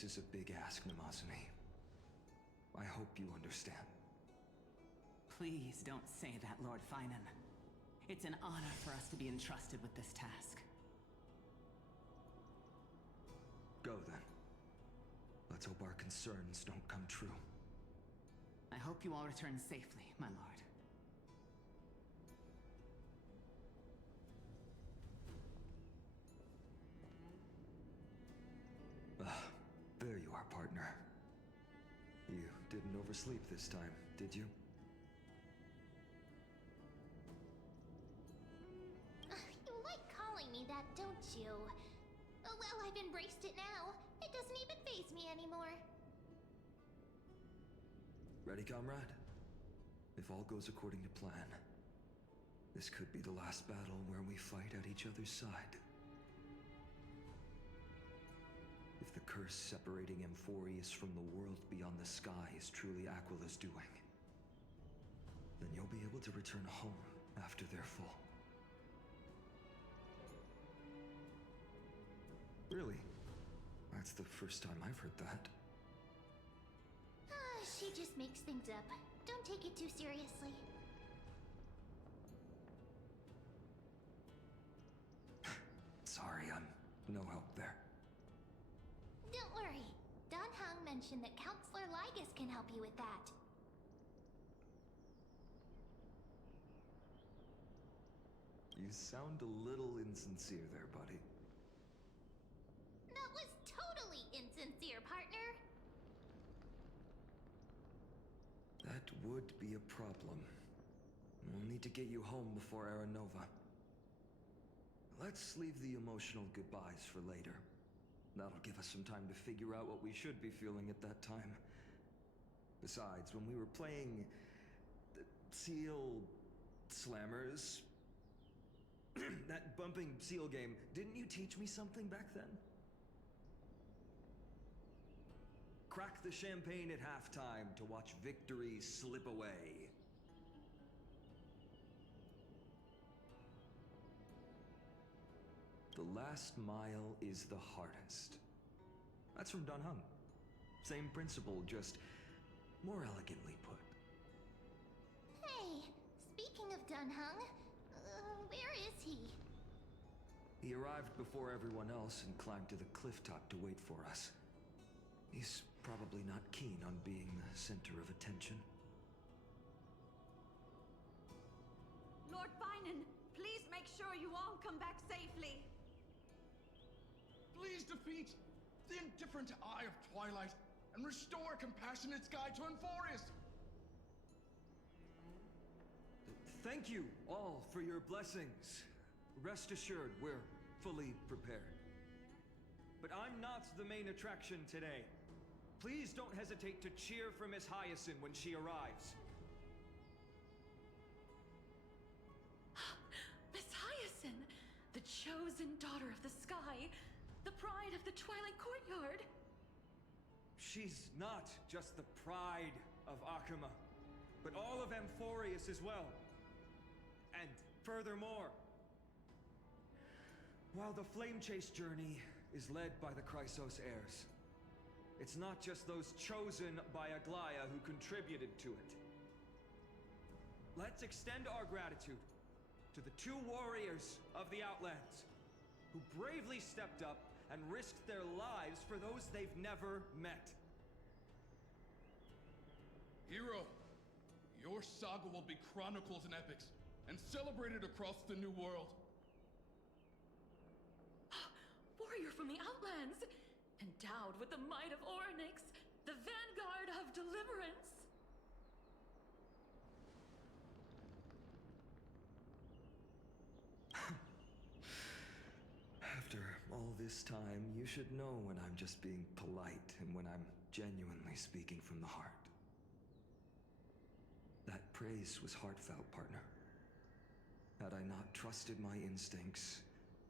This is a big ask, Namazumi. I hope you understand. Please don't say that, Lord Finan. It's an honor for us to be entrusted with this task. Go then. Let's hope our concerns don't come true. I hope you all return safely, my lord. There you are, partner. You didn't oversleep this time, did you? You like calling me that, don't you? Oh, well, I've embraced it now. It doesn't even faze me anymore. Ready, comrade? If all goes according to plan, this could be the last battle where we fight at each other's side. If the curse separating Amphorius from the world beyond the sky is truly Aquila's doing, then you'll be able to return home after their fall. Really? That's the first time I've heard that. She just makes things up. Don't take it too seriously. Sorry, I'm no help there. Don't worry. Don Hung mentioned that Counselor Ligas can help you with that. You sound a little insincere there, buddy. That was totally insincere, partner. That would be a problem. We'll need to get you home before Aranova. Let's leave the emotional goodbyes for later. That'll give us some time to figure out what we should be feeling at that time. Besides, when we were playing the Seal Slammers, that bumping seal game, didn't you teach me something back then? Crack the champagne at halftime to watch victory slip away. The last mile is the hardest. That's from Don Hung. Same principle, just more elegantly put. Hey, speaking of Don Hung, where is he? He arrived before everyone else and climbed to the cliff top to wait for us. He's probably not keen on being the center of attention. Lord Finan, please make sure you all come back safely. Please defeat the indifferent Eye of Twilight and restore compassionate sky to Amphorius. Thank you all for your blessings. Rest assured, we're fully prepared. But I'm not the main attraction today. Please don't hesitate to cheer for Miss Hyacinth when she arrives. Miss Hyacinth, the chosen daughter of the sky, the pride of the Twilight Courtyard. She's not just the pride of Akuma, but all of Amphorius as well. And furthermore, while the Flame Chase journey is led by the Chrysos heirs, it's not just those chosen by Aglaya who contributed to it. Let's extend our gratitude to the two warriors of the Outlands who bravely stepped up and risked their lives for those they've never met. Hero, your saga will be chronicles and epics, and celebrated across the New World. Warrior from the Outlands, endowed with the might of Orynyx, the vanguard of deliverance. After all this time, you should know when I'm just being polite and when I'm genuinely speaking from the heart. That praise was heartfelt, partner. Had I not trusted my instincts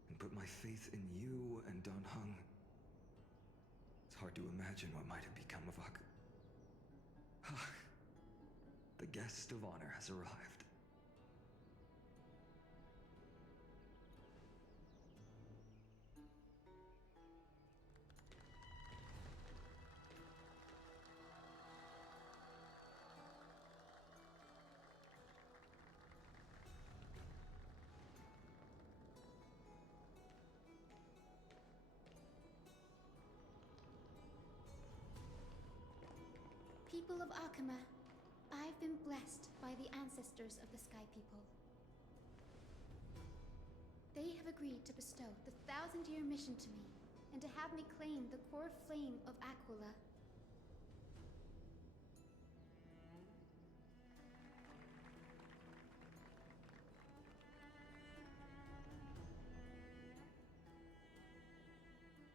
and put my faith in you and Don Hung, it's hard to imagine what might have become of Ak. The guest of honor has arrived. people of Akama, I've been blessed by the ancestors of the Sky People. They have agreed to bestow the 1,000-year mission to me, and to have me claim the core flame of Aquila.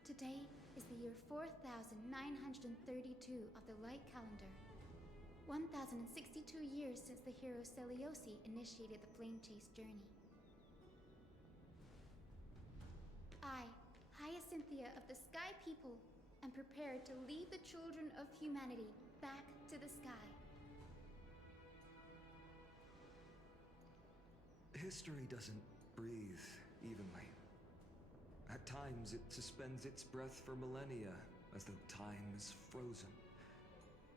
Today is the year 4932 of the Light Calendar. 1062 years since the hero Seliosi initiated the Flame Chase journey. I, Hyacinthia of the Sky People, am prepared to lead the children of humanity back to the sky. History doesn't breathe evenly. At times, it suspends its breath for millennia, as though time is frozen.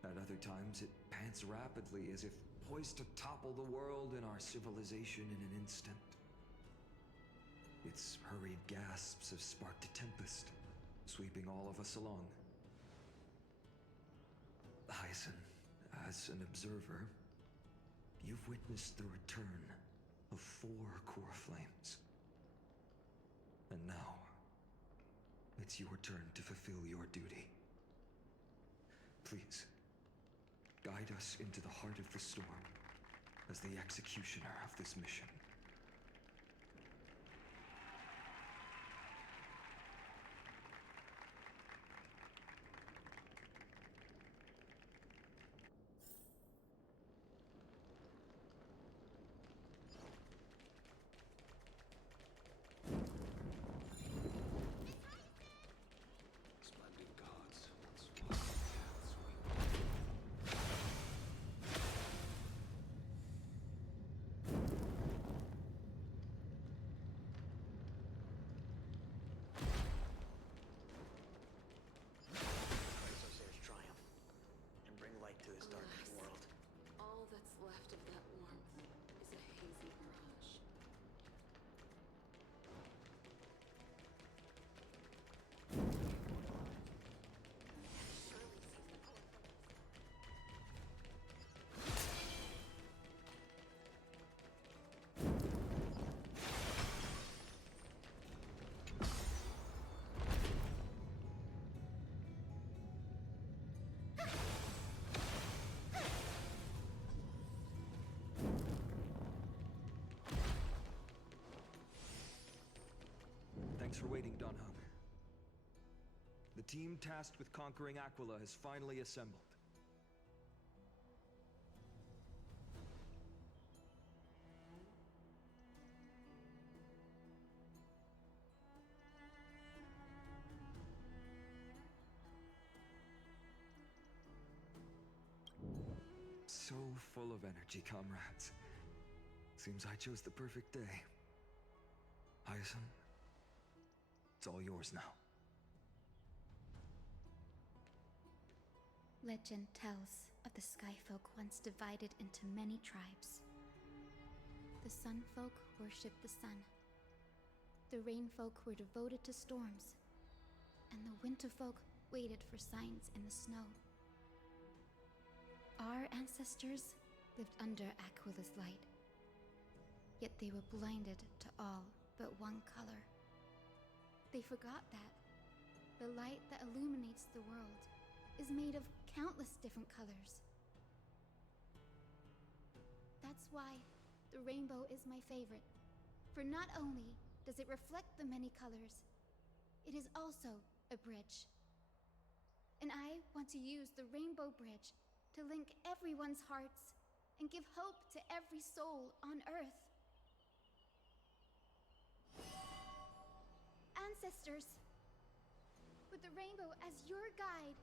At other times, it pants rapidly, as if poised to topple the world and our civilization in an instant. Its hurried gasps have sparked a tempest, sweeping all of us along. Hyacinth, as an observer, you've witnessed the return of 4 core flames. And now, it's your turn to fulfill your duty. Please, guide us into the heart of the storm as the executioner of this mission. Splendid gods once walked paths we Isosaur's triumph and bring light to this darkened Alas, world. all that's left of that warmth is a hazy mirage. Thanks for waiting, Donhung. The team tasked with conquering Aquila has finally assembled. So full of energy, comrades. Seems I chose the perfect day. Hyacinth, it's all yours now. Legend tells of the Skyfolk once divided into many tribes. The Sunfolk worshipped the sun. The Rainfolk were devoted to storms. And the Winterfolk waited for signs in the snow. Our ancestors lived under Aquila's light. Yet they were blinded to all but one color. They forgot that the light that illuminates the world is made of countless different colors. That's why the rainbow is my favorite. For not only does it reflect the many colors, it is also a bridge. And I want to use the Rainbow Bridge to link everyone's hearts and give hope to every soul on Earth. Ancestors, with the rainbow as your guide,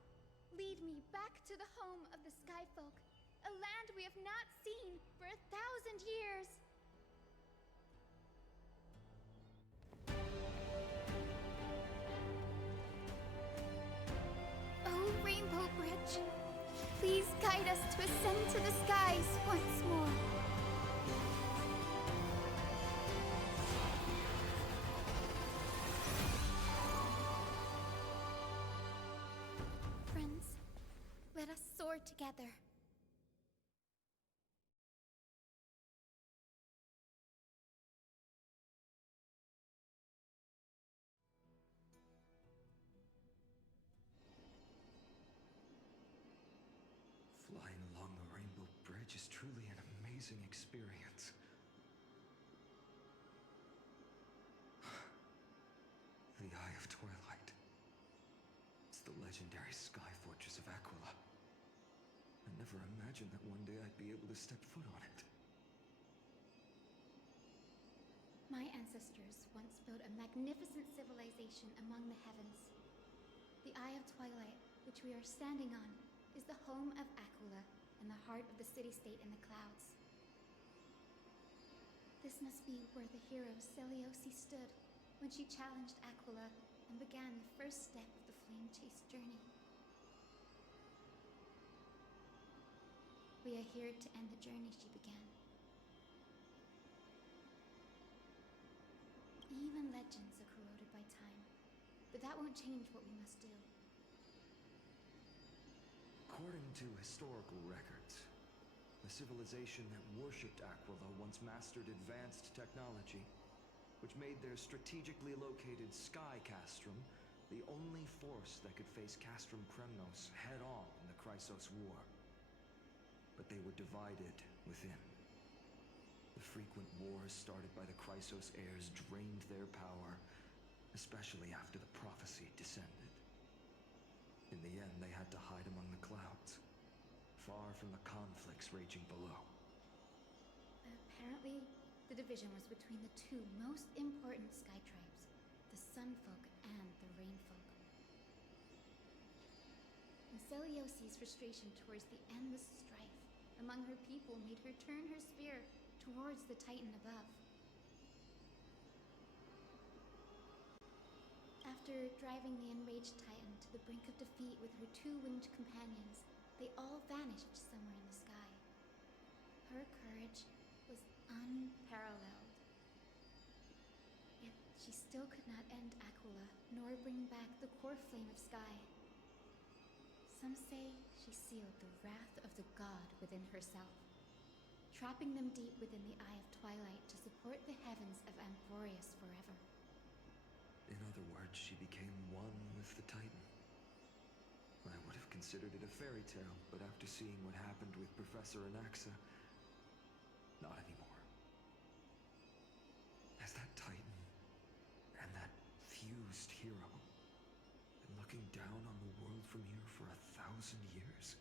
lead me back to the home of the Skyfolk, a land we have not seen for 1,000 years. Oh, Rainbow Bridge, please guide us to ascend to the skies once more. Let us soar together. Flying along the Rainbow Bridge is truly an amazing experience. The Eye of Twilight. It's the legendary sky fortress of Aquila. I never imagined that one day I'd be able to step foot on it. My ancestors once built a magnificent civilization among the heavens. The Eye of Twilight, which we are standing on, is the home of Aquila and the heart of the city-state in the clouds. This must be where the hero Seleucus stood when she challenged Aquila and began the first step of the Flame Chase journey. We are here to end the journey she began. Even legends are corroded by time, but that won't change what we must do. According to historical records, the civilization that worshipped Aquila once mastered advanced technology, which made their strategically located Sky Castrum the only force that could face Castrum Kremnos head-on in the Chrysos War. But they were divided within. The frequent wars started by the Chrysos heirs drained their power, especially after the prophecy descended. In the end, they had to hide among the clouds, far from the conflicts raging below. Apparently, the division was between the two most important sky tribes, the Sunfolk and the Rainfolk. And Seleucus' frustration towards the endless strife among her people made her turn her spear towards the Titan above. After driving the enraged Titan to the brink of defeat with her two-winged companions, they all vanished somewhere in the sky. Her courage was unparalleled. Yet she still could not end Aquila, nor bring back the core flame of sky. Some say she sealed the wrath of the god within herself, trapping them deep within the Eye of Twilight to support the heavens of Amphorius forever. In other words, she became one with the Titan. I would have considered it a fairy tale, but after seeing what happened with Professor Anaxa, not anymore. Has that Titan and that fused hero been looking down on the world from here for 1,000 years?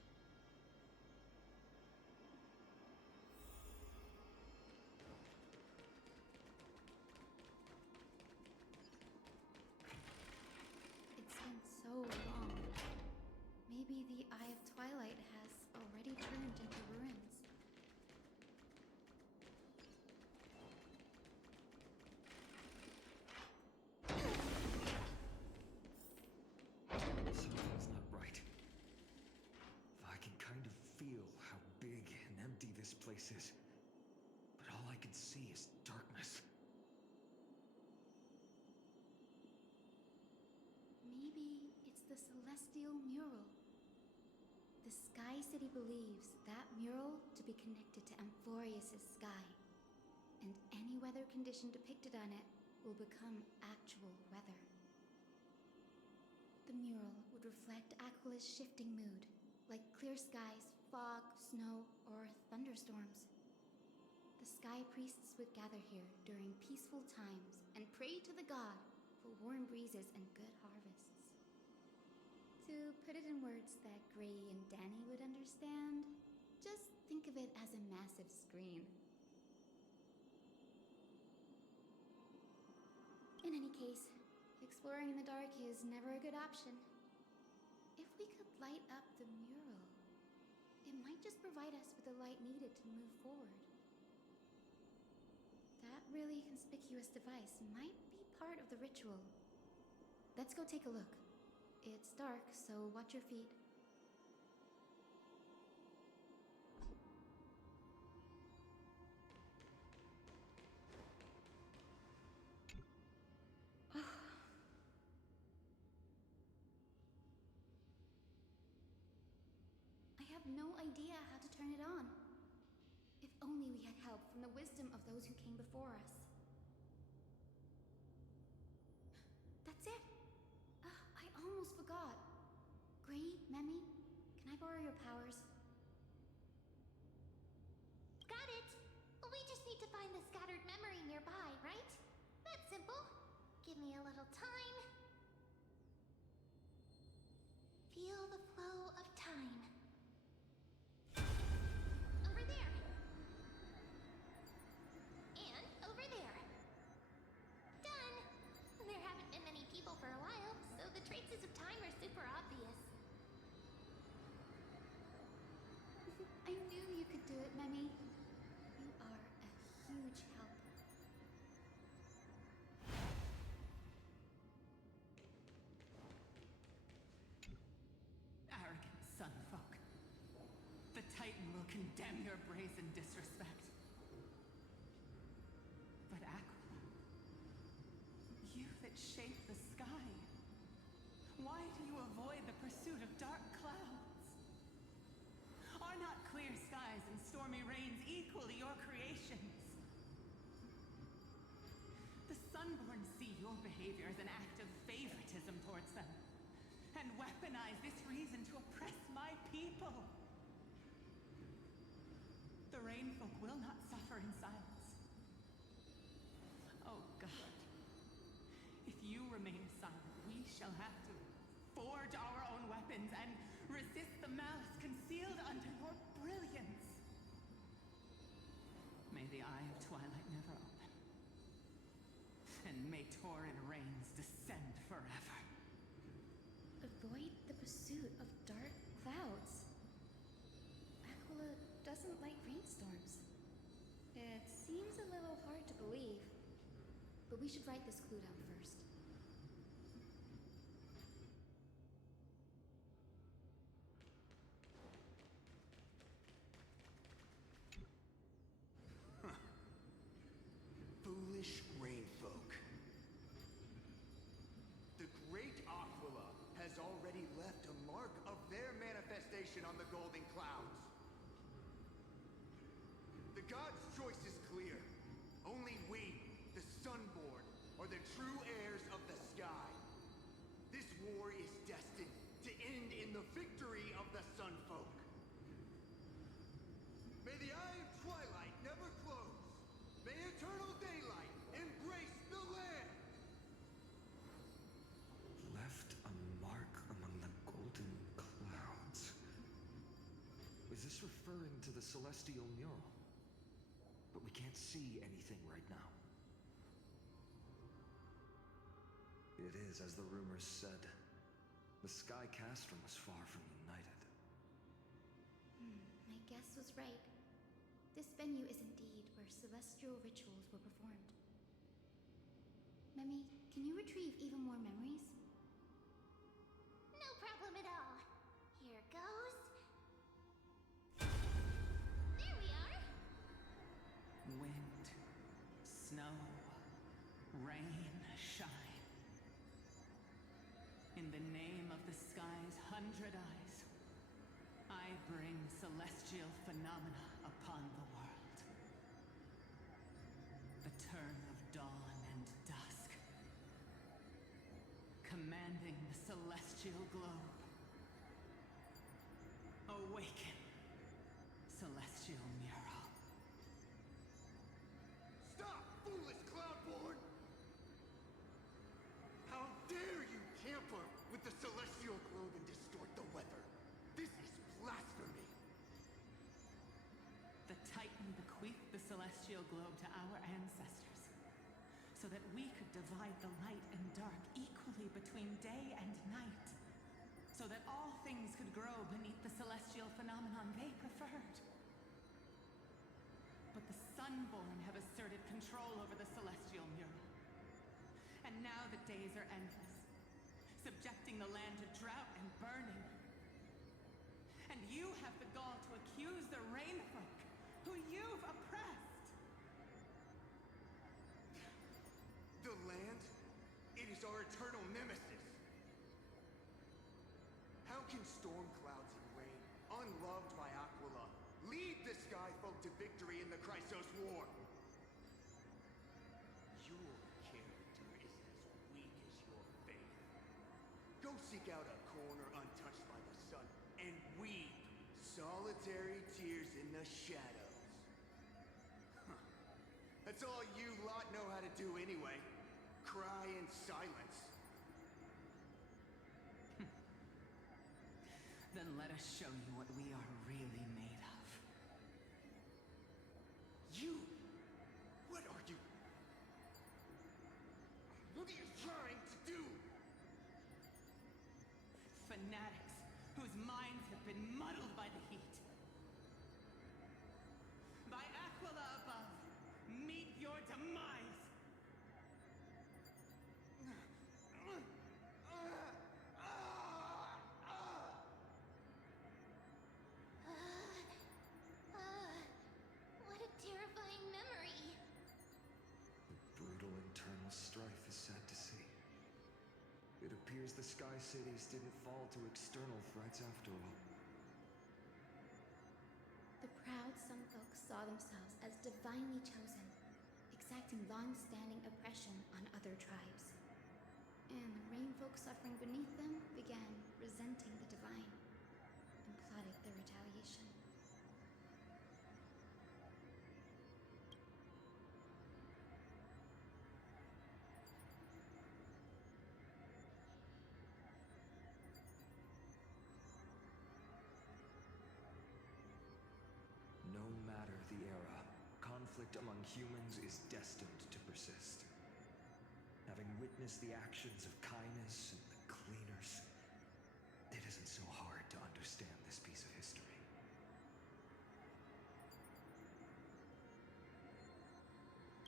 It's been so long. Maybe the Eye of Twilight has already turned into ruins. Something's not right. I can kind of feel how big and empty this place is, but all I can see is darkness. Maybe it's the celestial mural. The Sky City believes that mural to be connected to Amphorius' sky, and any weather condition depicted on it will become actual weather. The mural would reflect Aquila's shifting mood, like clear skies, fog, snow, or thunderstorms. The sky priests would gather here during peaceful times and pray to the god for warm breezes and good harvests. To put it in words that Gray and Danny would understand, just think of it as a massive screen. In any case, exploring in the dark is never a good option. If we could light up the mural, it might just provide us with the light needed to move forward. That really conspicuous device might be part of the ritual. Let's go take a look. It's dark, so watch your feet. have no idea how to turn it on. If only we had help from the wisdom of those who came before us. That's it! I almost forgot. Gray, Memmy, can I borrow your powers? Got it! We just need to find the scattered memory nearby, right? That's simple. Give me a little time. Feel the flow of time. Over there. And over there. Done! There haven't been many people for a while, so the traces of time are super obvious. I knew you could do it, Memmy. You are a huge help. Arrogant sunfolk. The Titan will condemn your brazen disrespect. But Aquila, you that shape the sky, why do you avoid the pursuit of dark clouds? Are not clear skies and stormy rains equally your creations? The Sunborn see your behavior as an act of favoritism towards them, and weaponize this reason to oppress my people. The Rainfolk will not suffer in silence. Oh God, if you remain silent, we shall have to forge our own weapons and resist the malice concealed under your brilliance. May the Eye of Twilight never open, and may torrid rains descend forever. Avoid the pursuit of dark clouds. Aquila doesn't like rainstorms. It seems a little hard to believe, but we should write this clue down first. Foolish rainfolk. The great Aquila has already left a mark of their manifestation on the golden clouds. The gods' choice is clear. Only we, the Sunborn, are the true heirs of the sky. This war is destined to end in the victory of the Sunfolk. May the Eye of Twilight never close. May eternal daylight embrace the land. Left a mark among the golden clouds. Is this referring to the celestial mural? But we can't see anything right now. It is as the rumors said. The Sky Castrum was far from united. My guess was right. This venue is indeed where celestial rituals were performed. Memmy, can you retrieve even more memories? No problem at all. Here goes. There we are. Wind, snow, rain, shine. In the name of the sky's 100 eyes, I bring celestial phenomena upon the world. The turn of dawn and dusk, commanding the celestial globe. Awaken, celestial mural. Stop, foolish Cloudborn! How dare you tamper with the celestial globe and distort the weather? This is blasphemy! The Titan bequeathed the celestial globe to our ancestors, so that we could divide the light and dark equally between day and night, so that all things could grow beneath the celestial phenomenon they preferred. But the Sunborn have asserted control over the celestial mural. And now the days are endless, subjecting the land to drought and burning. And you have the gall to accuse the Rainfolk, who you've oppressed. The land? It is our eternal nemesis. How can storm clouds and rain, unloved by Exos War. Your character is as weak as your faith. Go seek out a corner untouched by the sun and weep solitary tears in the shadows. Huh. That's all you lot know how to do anyway. Cry in silence. Then let us show you what we are really made of. You? What are you? What are you trying to do? Fanatics whose minds have been muddled by the heat. By Aquila above, meet your demise! What a terrifying memory. The brutal internal strife is sad to see. It appears the Sky Cities didn't fall to external threats after all. The proud Sun Folk saw themselves as divinely chosen, exacting long-standing oppression on other tribes. And the Rain Folk suffering beneath them began resenting the divine and plotted their retaliation. No matter the era, conflict among humans is destined to persist. Having witnessed the actions of kindness and the cleaners, it isn't so hard to understand this piece of history.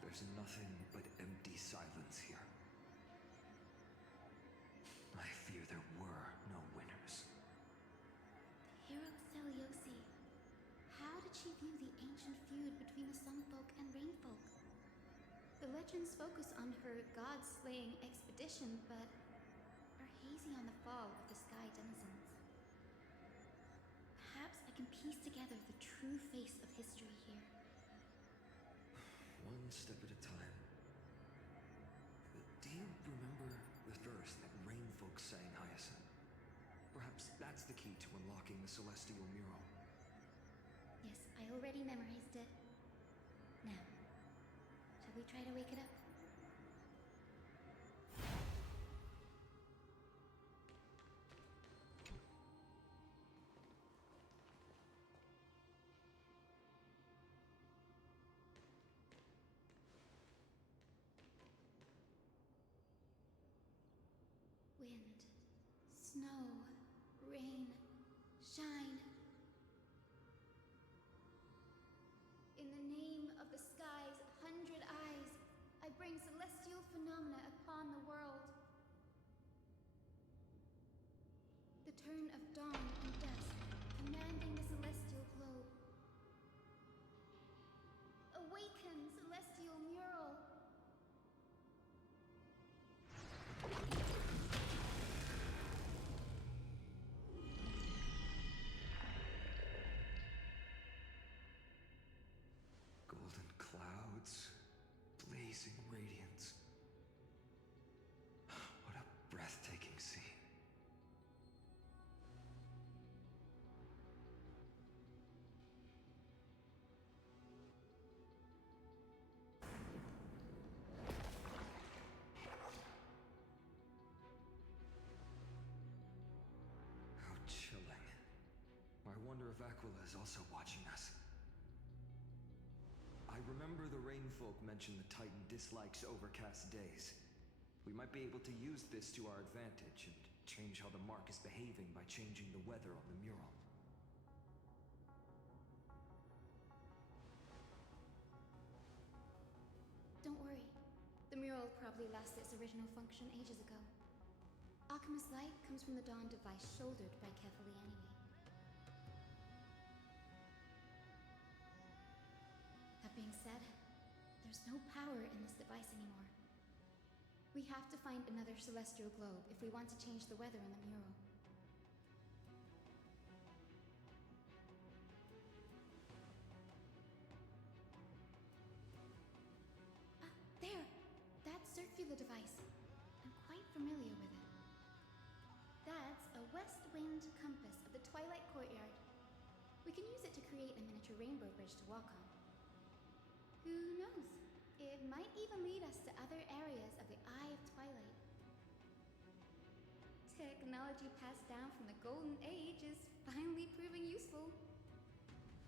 There's nothing but empty silence here. I fear there were no winners. The hero Seliosi. How did she view the ancient feud between the Sun Folk and Rain Folk? The legends focus on her god-slaying expedition, but are hazy on the fall of the sky denizens. Perhaps I can piece together the true face of history here. One step at a time. Do you remember the verse that Rain Folk sang, Hyacinth? Perhaps that's the key to unlocking the celestial mural. Yes, I already memorized it. Now, shall we try to wake it up? Wind, snow, rain, shine. In the name of the sky's 100 eyes, I bring celestial phenomena upon the world. The turn of dawn and dusk, commanding the celestial globe. Awaken, celestial mural! Golden clouds, blazing radiance. What a breathtaking scene. How chilling. I wonder if Aquila is also watching us. I remember the Rain Folk mentioned the Titan dislikes overcast days. We might be able to use this to our advantage and change how the mark is behaving by changing the weather on the mural. Don't worry. The mural probably lost its original function ages ago. Alchemist's light comes from the dawn device shouldered by Kefali anyway. That being said, there's no power in this device anymore. We have to find another celestial globe if we want to change the weather on the mural. twin-winged compass of the Twilight Courtyard. We can use it to create a miniature rainbow bridge to walk on. Who knows? It might even lead us to other areas of the Eye of Twilight. Technology passed down from the Golden Age is finally proving useful.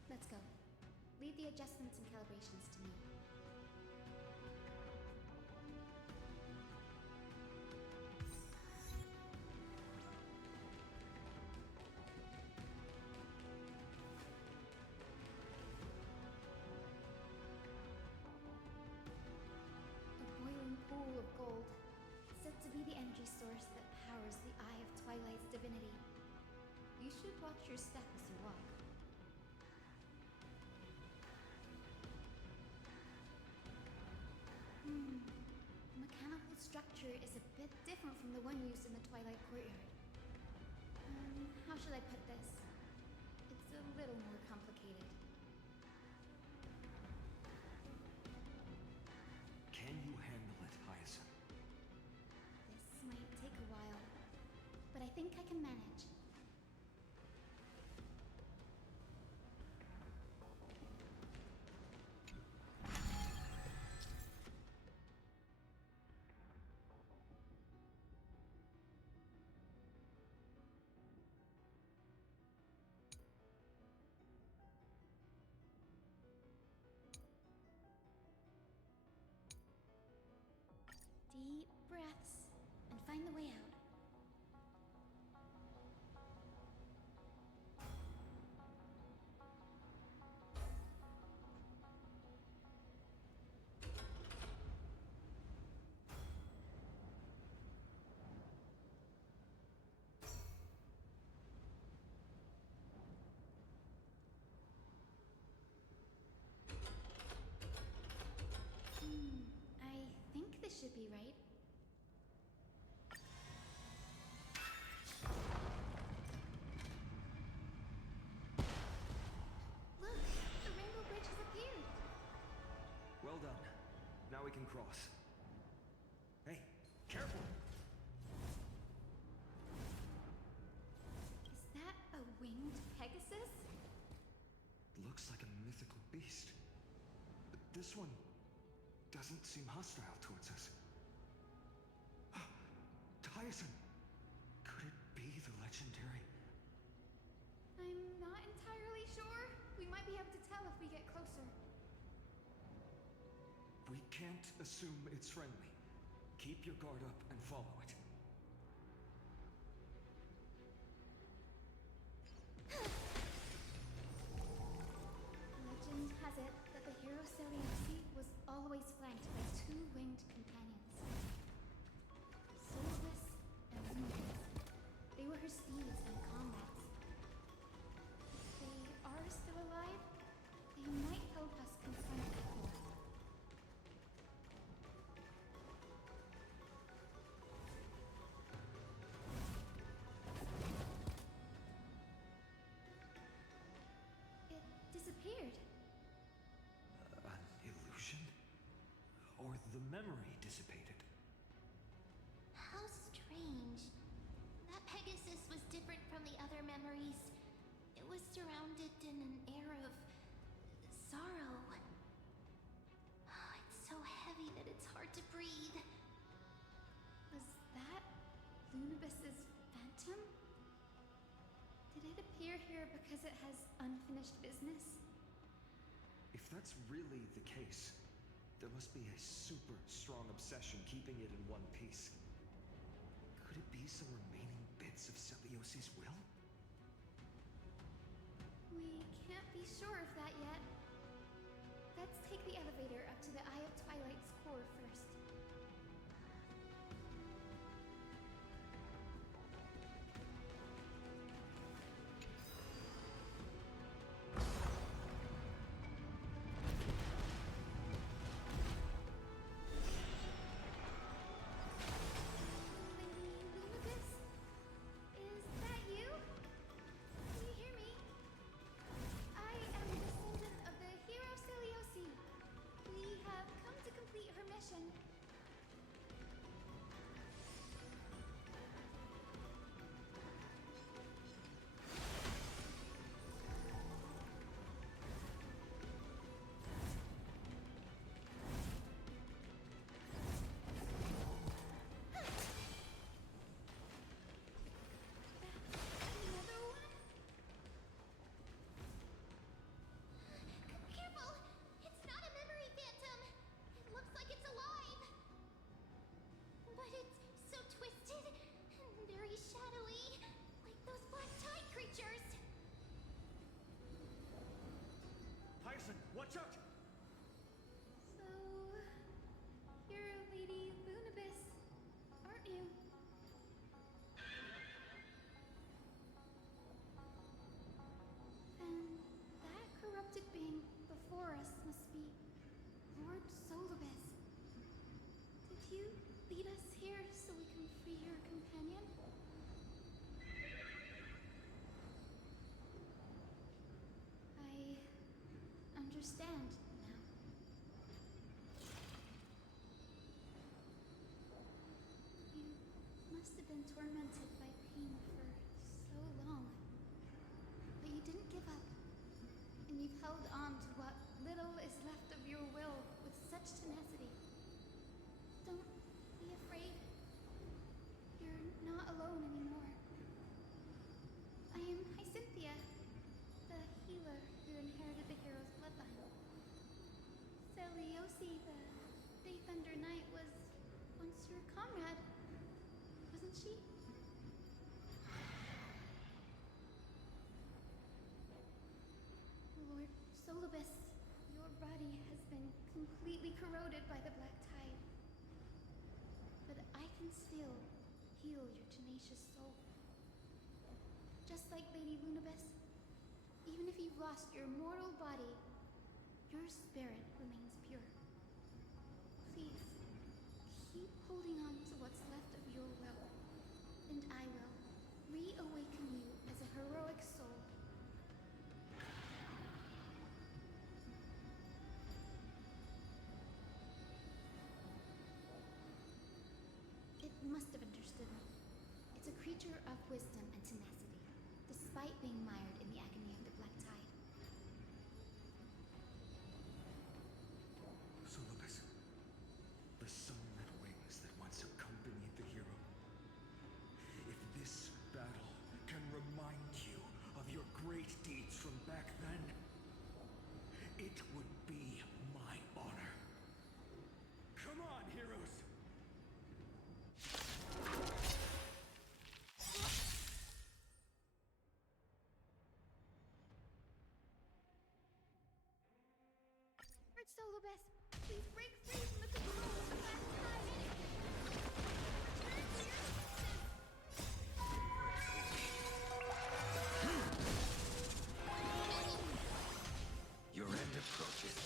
Let's go. Leave the adjustments and calibrations to me. A boiling pool of gold, said to be the energy source that powers the Eye of Twilight's divinity. You should watch your step as you walk. The mechanical structure is a bit different from the one used in the Twilight Courtyard. How should I put this? It's a little more complicated. Can you handle it, Hyacinth? This might take a while, but I think I can manage. Deep breaths and find the way out. I think this should be right. Look, the rainbow bridge has appeared. Well done. Now we can cross. Hey, careful! Is that a winged Pegasus? Looks like a mythical beast. But this one doesn't seem hostile towards us. Tyson! Could it be the legendary? I'm not entirely sure. We might be able to tell if we get closer. We can't assume it's friendly. Keep your guard up and follow it. Legend has it that the hero Seleucus was always flanked by two winged companions. Solus and Luminous. They were her steeds in combats. If they are still alive, they might help us confront the foe. It disappeared. An illusion? Or the memory dissipated? How strange. That Pegasus was different from the other memories. It was surrounded in an air of sorrow. It's so heavy that it's hard to breathe. Was that Lunibus's phantom? Did it appear here because it has unfinished business? If that's really the case, there must be a super strong obsession keeping it in one piece. Could it be some remaining bits of Seleucus' will? We can't be sure of that yet. Let's take the elevator up to the Eye of Twilight's core first. Lady Lunibus? Is that you? Can you hear me? I am a descendant of the hero Seleucus. We have come to complete her mission you lead us here so we can free your companion? I understand now. You must have been tormented by pain for so long. But you didn't give up. And you've held on to what little is left of your will with such tenacity. Don't be afraid. You're not alone anymore. I am Hyacinthia, the healer who inherited the hero's bloodline. Celiosi, the Day Thunder Knight, was once your comrade, wasn't she? Lord Solibus, your body has been completely corroded by the black tide. But I can still heal your tenacious soul. Just like Lady Lunabis, even if you've lost your mortal body, your spirit remains pure. Please, keep holding on to what's left of your will, and I will reawaken you as a heroic soul. It must have understood me. It's a creature of wisdom and tenacity, despite being mired in the agony of the black tide. Solibus, the sunlit wings that once accompanied the hero. If this battle can remind you of your great deeds from back then, it would be my honor. Come on, heroes! Lord Solibus, please break free from the control of the black tide. Return to your senses. Your end approaches.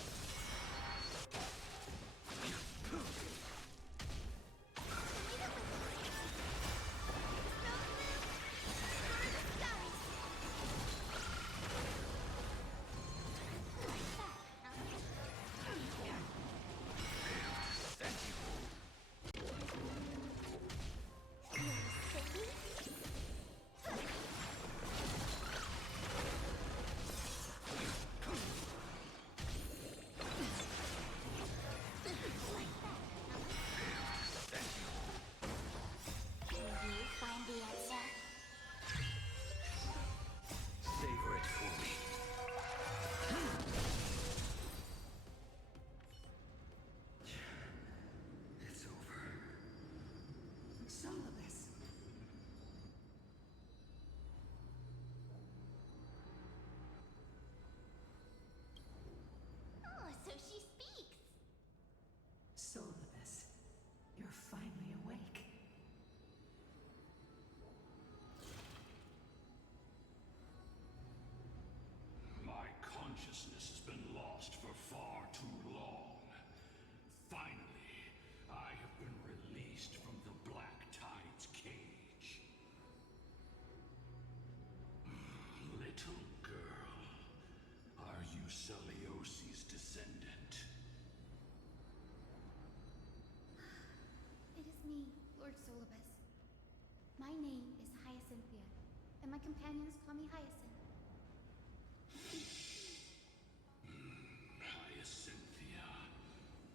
Find the answer. Savor it for me. It's over. Solibus. Oh, so she speaks. Solibus, you're finally awake. My consciousness has been lost for far too long. Finally, I have been released from the Black Tide's cage. Little girl, are you Celiosi's descendant? It is me, Lord Solibus. My name is Hyacinthia, and my companions call me Hyacinth. Hyacinthia,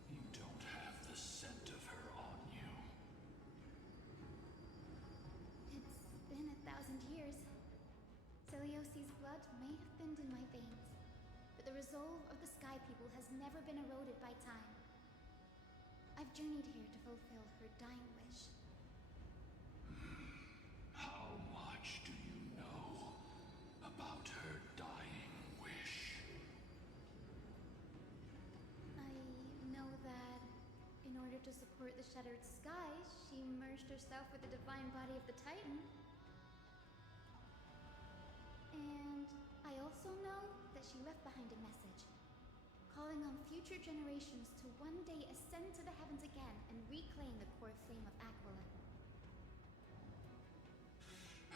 you don't have the scent of her on you. It's been 1,000 years. Celiosi's blood may have thinned in my veins, but the resolve of the Sky People has never been eroded by time. I've journeyed here to fulfill her dying wish. How much do you know about her dying wish? I know that in order to support the shattered sky, she merged herself with the divine body of the Titan. And I also know that she left behind a message, calling on future generations to one day ascend to the heavens again and reclaim the core flame of Aquila.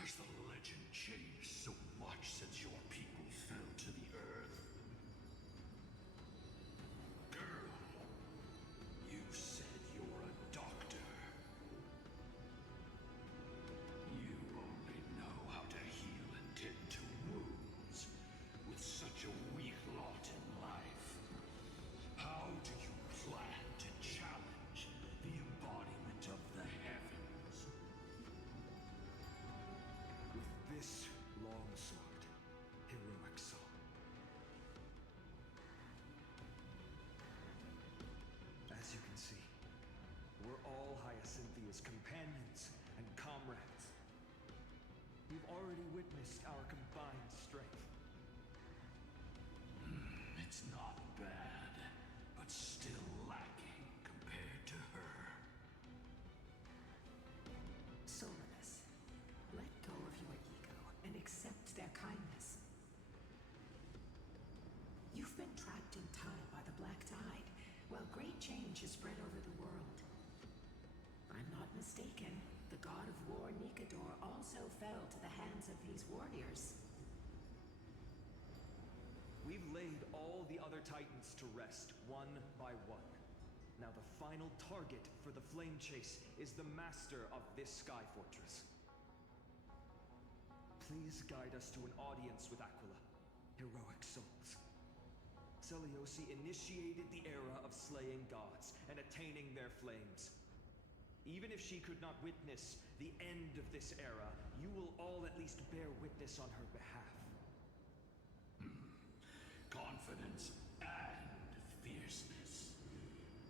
Has the legend changed so much since your people fell to the earth? Girl, you said you're a doctor. You only know how to heal and tend to wounds. With such a weak lot in life, how do you plan to challenge the embodiment of the heavens? With this long sword, heroic soul. As you can see, we're all Hyacinthia's companions and comrades. We've already witnessed our combined strength. It's not bad, but still lacking compared to her. Solanus, let go of your ego and accept their kindness. You've been trapped in time by the Black Tide, while great change has spread over the world. I'm not mistaken, the god of war Nikador also fell to the hands of these warriors. We've laid all the other Titans to rest, one by one. Now the final target for the flame chase is the master of this sky fortress. Please guide us to an audience with Aquila, heroic souls. Seleuci initiated the era of slaying gods and attaining their flames. Even if she could not witness the end of this era, you will all at least bear witness on her behalf. Confidence and fierceness.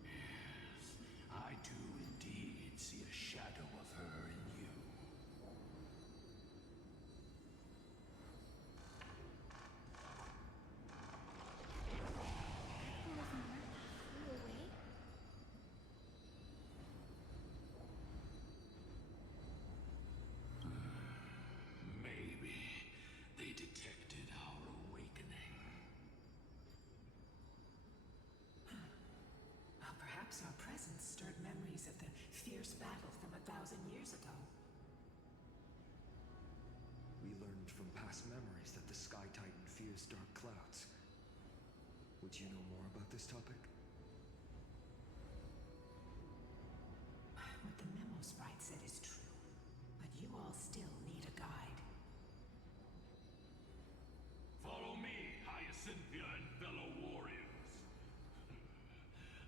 Yes, I do indeed see a shadow of her in you. Aquilus mark flew away? Maybe they detected our awakening. Well, perhaps our presence stirred memories of the fierce battle from 1,000 years ago. We learned from past memories that the Sky Titan fears dark clouds. Would you know more about this topic? What the memo sprite said is true, but you all still need a guide. Follow me, Hyacinthia and fellow warriors.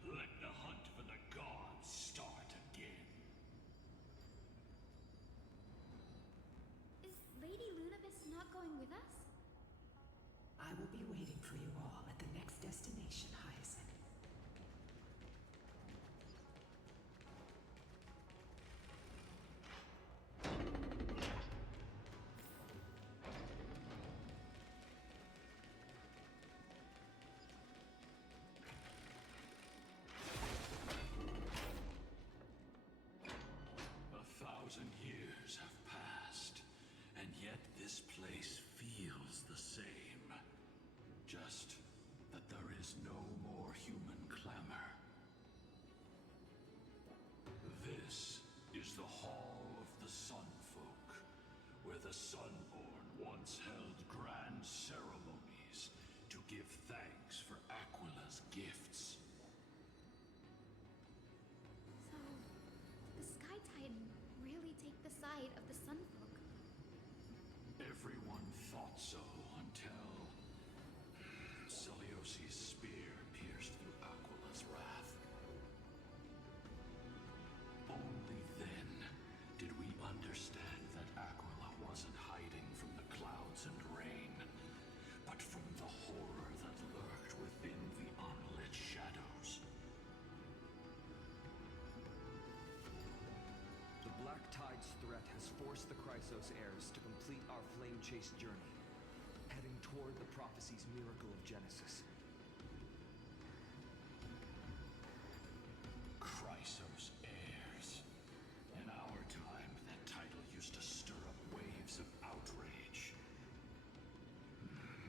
Let the hunt for the gods start again. Is Lady Lunabis not going with us? I will be waiting for you all at the next destination, Hyacinth. Years have passed, and yet this place feels the same. Just that there is no more human clamor. This is the Hall of the Sunfolk, where the Sunborn once held grand ceremonies to give thanks for Aquila's gifts. So, did the Sky Titan really take the side of the Sunfolk? Everyone thought so until Seleuci's spear pierced through Aquila's wrath. Only then did we understand that Aquila wasn't hiding from the clouds and rain, but from the horror that lurked within the unlit shadows. The Black Tide's threat has forced the Chrysos heirs to complete our flame chase journey, heading toward the prophecy's miracle of Genesis. Chrysos heirs. In our time, that title used to stir up waves of outrage.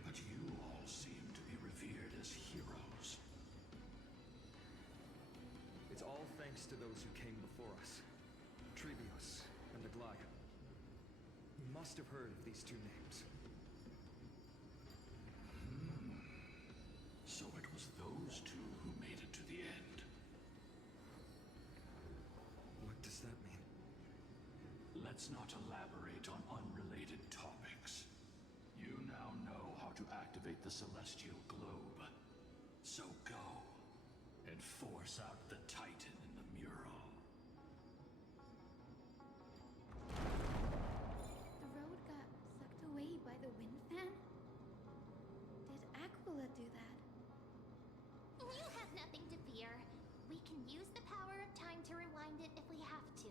But you all seem to be revered as heroes. must have heard of these two names. So it was those two who made it to the end. What does that mean? Let's not elaborate on unrelated topics. You now know how to activate the celestial globe. So go and force out the Titan in the mural. The road got sucked away by the wind fan? Did Aquila do that? You have nothing to fear. We can use the power of time to rewind it if we have to.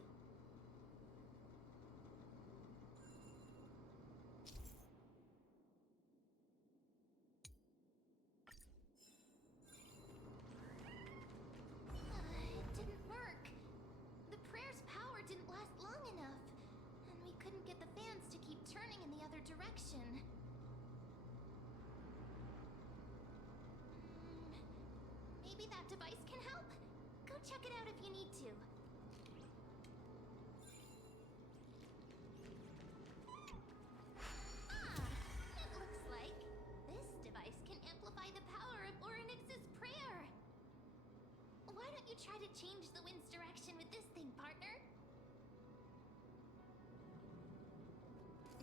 It didn't work. The prayer's power didn't last long enough, and we couldn't get the fans to keep turning in the other direction. Maybe that device can help? Go check it out if you need to. It looks like this device can amplify the power of Orynyx's prayer. Why don't you try to change the wind's direction with this thing, partner?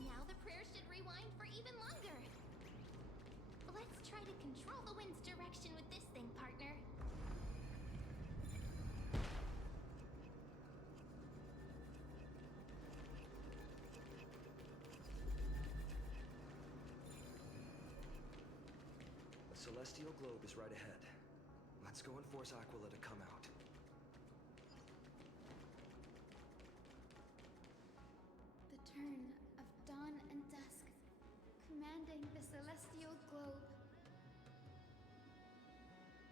Now the prayer should rewind for even longer. Let's try to control the wind's direction with this thing, partner. The celestial globe is right ahead. Let's go and force Aquila to come out. The turn of dawn and dusk, commanding the celestial globe.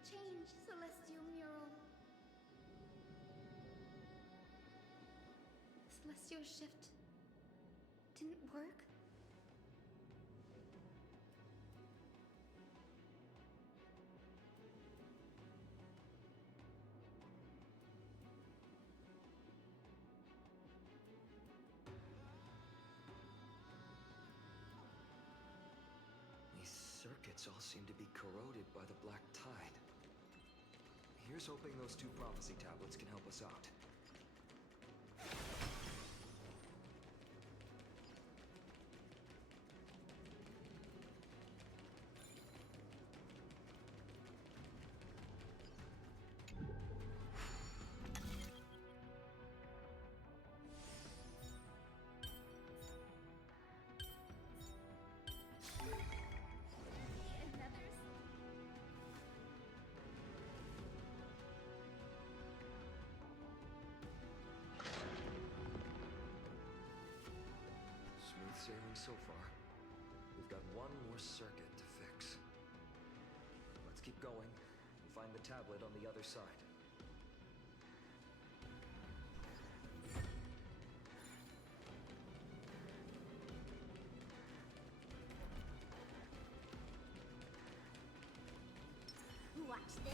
Change, celestial mural. Celestial shift didn't work? These circuits all seem to be corroded by the black tide. Here's hoping those two prophecy tablets can help us out. Smooth sailing so far. We've got one more circuit to fix. Let's keep going and find the tablet on the other side. Watch this.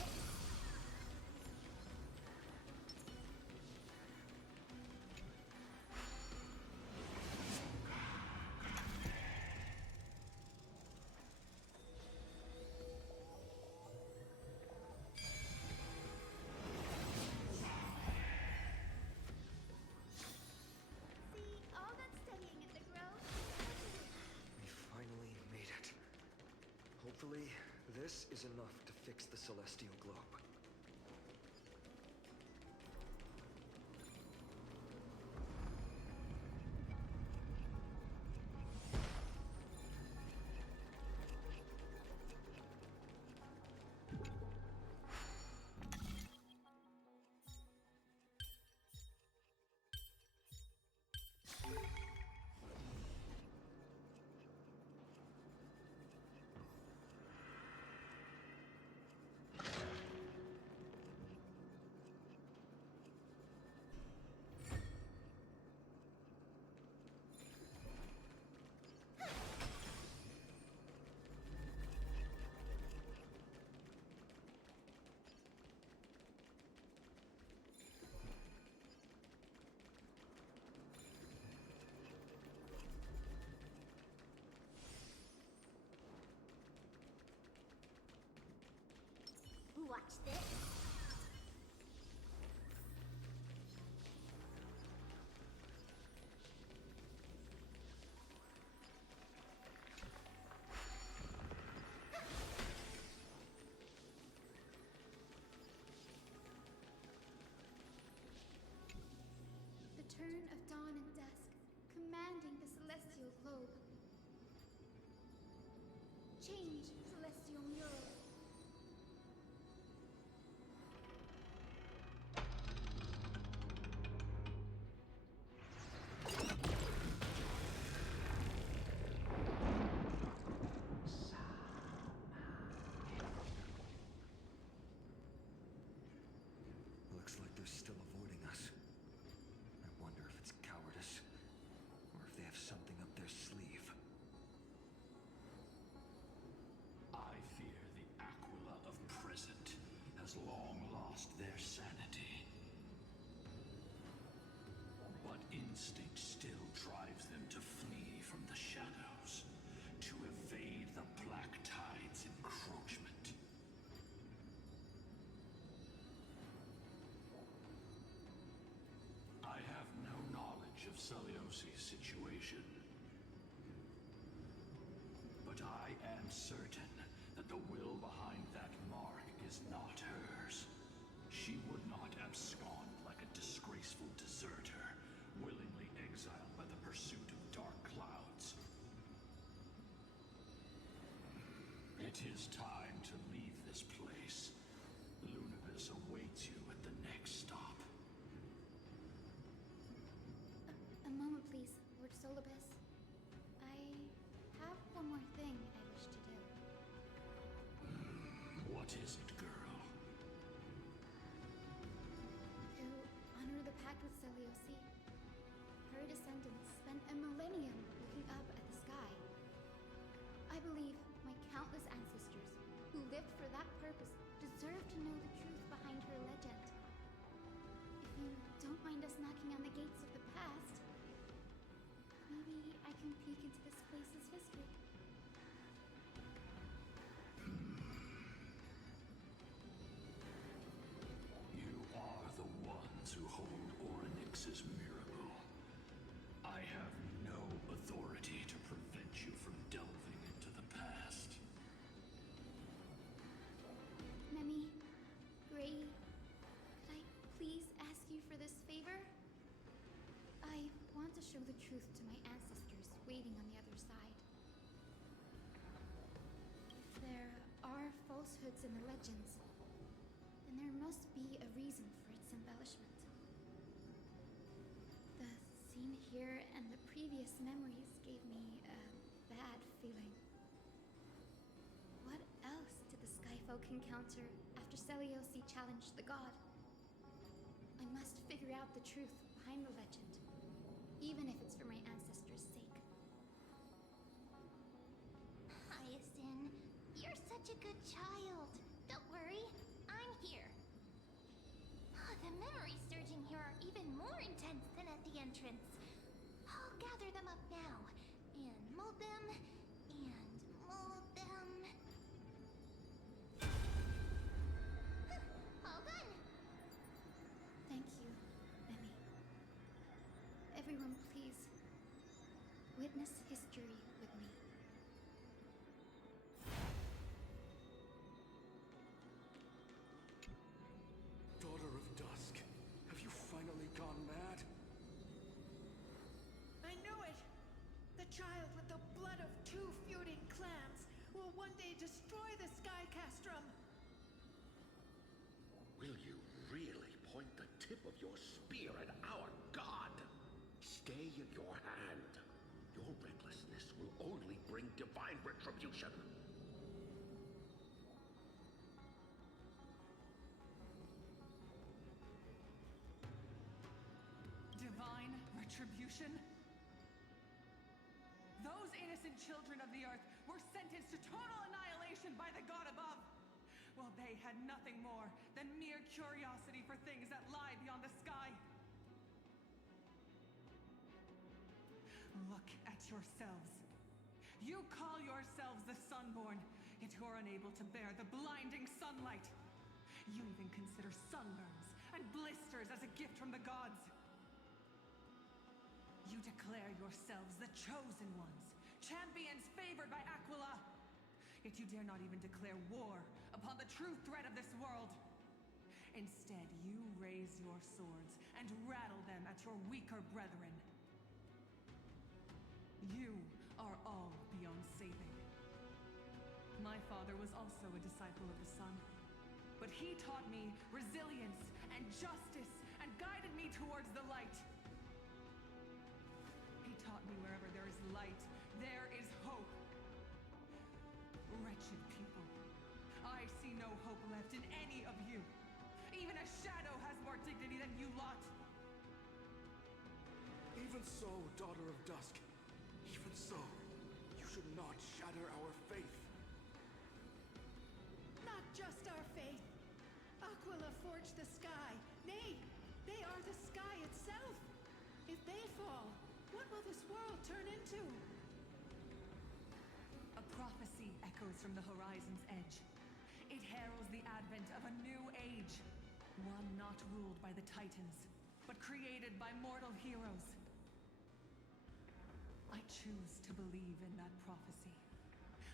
See, all that studying in the grove. We finally made it. Hopefully, this is enough to fix the celestial globe. watch this. The turn of dawn and dusk, commanding the celestial globe. Change, celestial mural. Looks like they're still avoiding us. I wonder if it's cowardice, or if they have something up their sleeve. I fear the Aquila of present has long lost their sanity. But instinct still drives them to flee from the shadows, to evade the Black Tide's encroachment. I have no knowledge of Celiosi's situation. But I am certain that the will behind that mark is not hers. She would not abscond like a disgraceful deserter, willingly exiled by the pursuit of dark clouds. It is time to leave this place. Lunibus awaits you at the next stop. A moment, please, Lord Solibus. I have one more thing I wish to do. What is it, girl? To honor the pact with Celiosi, her descendants spent a millennium looking up at the sky. I believe my countless ancestors who lived for that purpose deserve to know the truth behind her legend. If you don't mind us knocking on the gates of the past, maybe I can peek into this place's history. You are the ones who hold Orynyx's miracle. I have no authority to prevent you from delving into the past. Memi, Gray, could I please ask you for this favor? I want to show the truth to my ancestors waiting on the other side. If there are falsehoods in the legends, then there must be a reason for its embellishment. The scene here and the previous memories gave me a bad feeling. What else did the Skyfolk encounter after Celiosi challenged the god? I must figure out the truth behind the legend, even if it's for my ancestors' sake. Hyacinth, you're such a good child. Don't worry, I'm here. The memories surging here are even more intense than at the entrance. I'll gather them up now, and mold them, and mold them. All done! Thank you, Memi. Everyone, please, witness history with me. Daughter of Dusk, have you finally gone mad? I knew it! The child with the blood of two feuding clans will one day destroy the Sky Castrum! Will you really point the tip of your spear at our god? Stay in your hand. Your recklessness will only bring divine retribution. Divine retribution? Those innocent children of the earth were sentenced to total annihilation by the god above. Well, they had nothing more than mere curiosity for things that lie beyond the sky. Look at yourselves. You call yourselves the Sunborn, yet you're unable to bear the blinding sunlight. You even consider sunburns and blisters as a gift from the gods. You declare yourselves the chosen ones, champions favored by Aquila. Yet you dare not even declare war upon the true threat of this world. Instead, you raise your swords and rattle them at your weaker brethren. You are all beyond saving. My father was also a disciple of the sun, but he taught me resilience and justice and guided me towards the light. He taught me wherever there is light, there is hope. Wretched people, I see no hope left in any of you. Even a shadow has more dignity than you lot. Even so, daughter of dusk, even so, you should not shatter our faith. Not just our faith. Aquila forged the sky. Nay, they are the sky itself. If they fall, what will this world turn into? A prophecy echoes from the horizon's edge. It heralds the advent of a new age. One not ruled by the Titans, but created by mortal heroes. I choose to believe in that prophecy.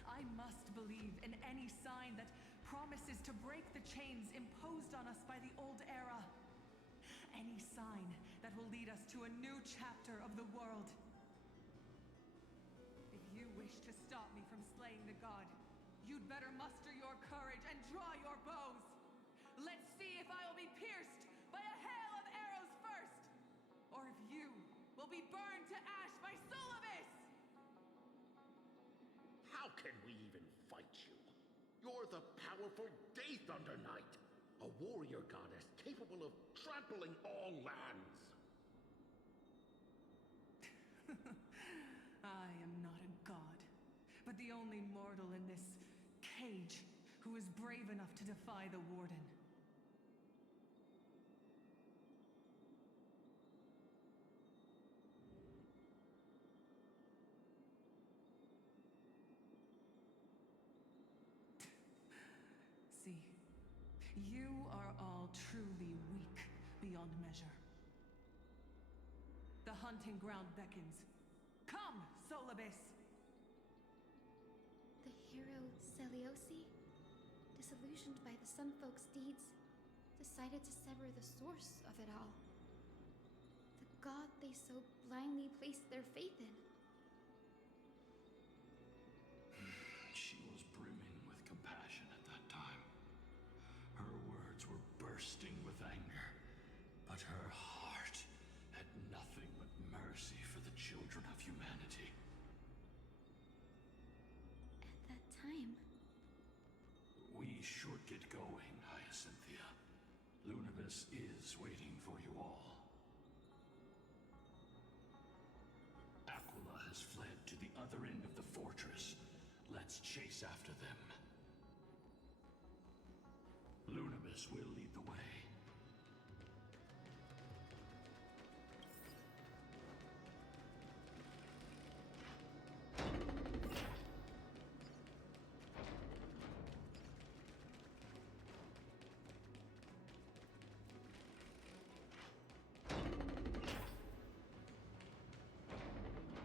I must believe in any sign that promises to break the chains imposed on us by the old era. Any sign that will lead us to a new chapter of the world. If you wish to stop me from slaying the god, you'd better muster your courage and draw your bows. Let's see if I will be pierced by a hail of arrows first, or if you will be burned to ash by Solobis! How can we even fight you? You're the powerful Day Thunder Knight, a warrior goddess capable of trampling all lands. I am not a god, but the only mortal in this cage who is brave enough to defy the Warden. See, you are all truly weak beyond measure. The hunting ground beckons. Come, Solobis! The hero Seliosi, disillusioned by the Sunfolk's deeds, decided to sever the source of it all. The god they so blindly placed their faith in. She was brimming with compassion at that time. Her words were bursting with anger, but her heart had nothing but mercy for the children of humanity. At that time, We should get going, Hyacinthia. Lunibus is waiting for you all. Aquila has fled to the other end of the fortress. Let's chase after them. Lunibus will lead the way.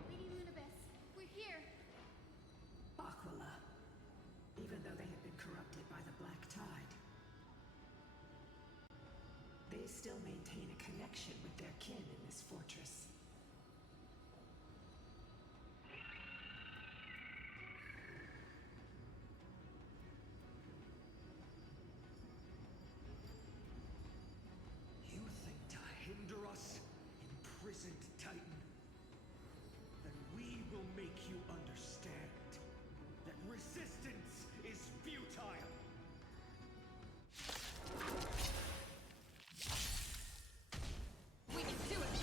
Lady Lunibus, we're here. Aquila, even though they have been corrupted by the Black Tide, they still maintain a connection with their kin in this fortress. You think to hinder us, imprisoned Titan? Then we will make you understand that resistance is futile. We can do it!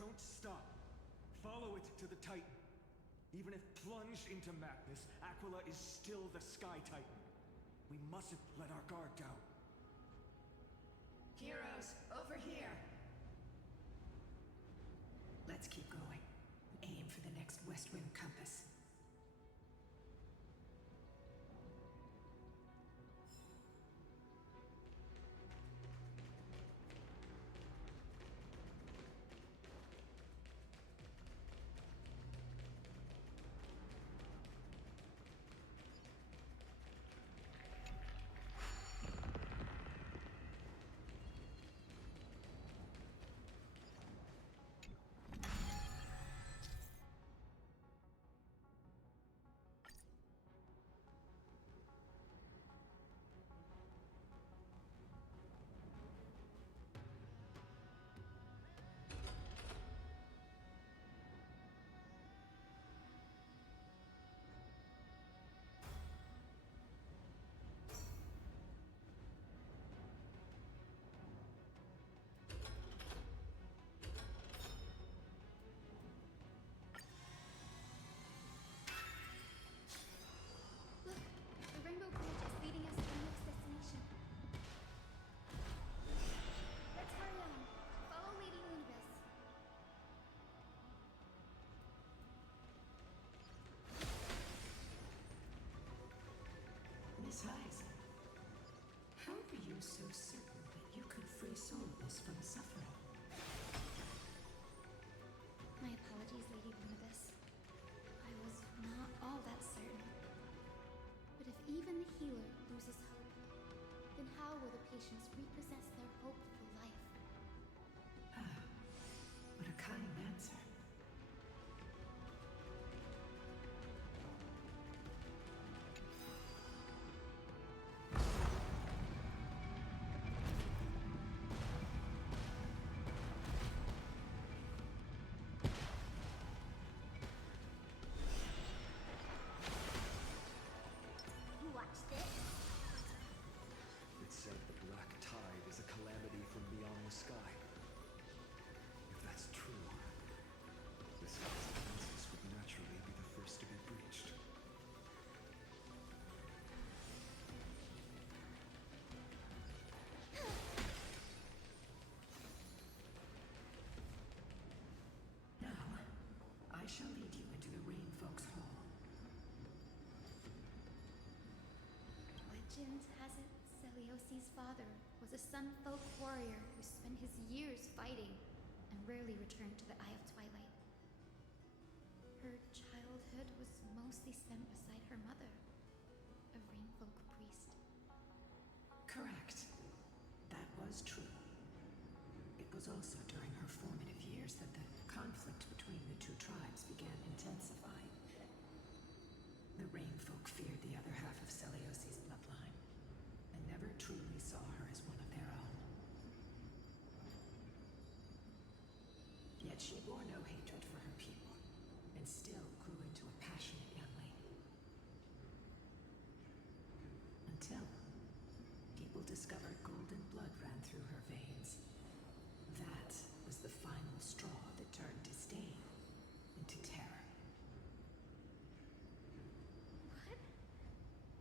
Don't stop. Follow it to the Titan. Even if plunged into madness, Aquila is still the Sky Titan. We mustn't let our guard down. Heroes, over here! Let's keep going. Aim for the next west wind compass. Look, the Rainbow Bridge is leading us to our next destination. Let's hurry on. Follow Lady Lunibus. Miss Hyacinth, how are you so certain that you could free Solus from suffering? My apologies, Lady Lunibus. I was not all that certain. But if even the healer loses hope, then how will the patients repossess their hope for life? Ah, what a kind answer. Watch this. It said the black tide is a calamity from beyond the sky. If that's true, the sky's defenses would naturally be the first to be breached. Now, I shall lead you into the Rain Folks Hall. Legend has it Celiosi's father was a Sun Folk warrior who spent his years fighting and rarely returned to the Eye of Twilight. Her childhood was mostly spent beside her mother, a Rainfolk priest. Correct. That was true. It was also during her formative years that the conflict between the two tribes began intensifying. The Rainfolk feared the other half of Celiosi's bloodline, and never truly saw her as one of their own. Yet she bore no hatred for her people, and still grew into a passionate young lady. Until people discovered golden blood ran through her veins. That was the final straw that turned disdain into terror. What?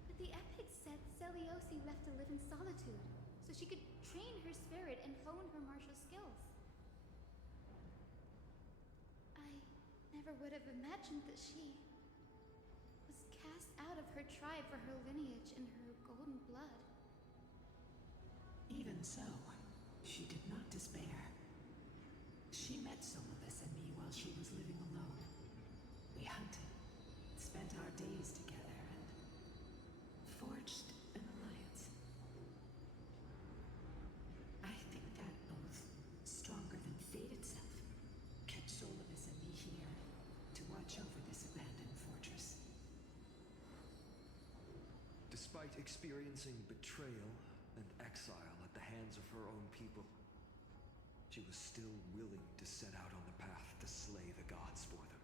But the epic said Celiosi left to live in solitude, so she could train her spirit and hone her martial skills. I never would have imagined that she was cast out of her tribe for her lineage and her golden blood. Even so, she did not despair. She met Solibus and me while she was living alone. We hunted, spent our days together, and forged an alliance. I think that oath, stronger than fate itself, kept Solibus and me here to watch over this abandoned fortress. Despite experiencing betrayal and exile at the hands of her own people, she was still willing to set out on the path to slay the gods for them.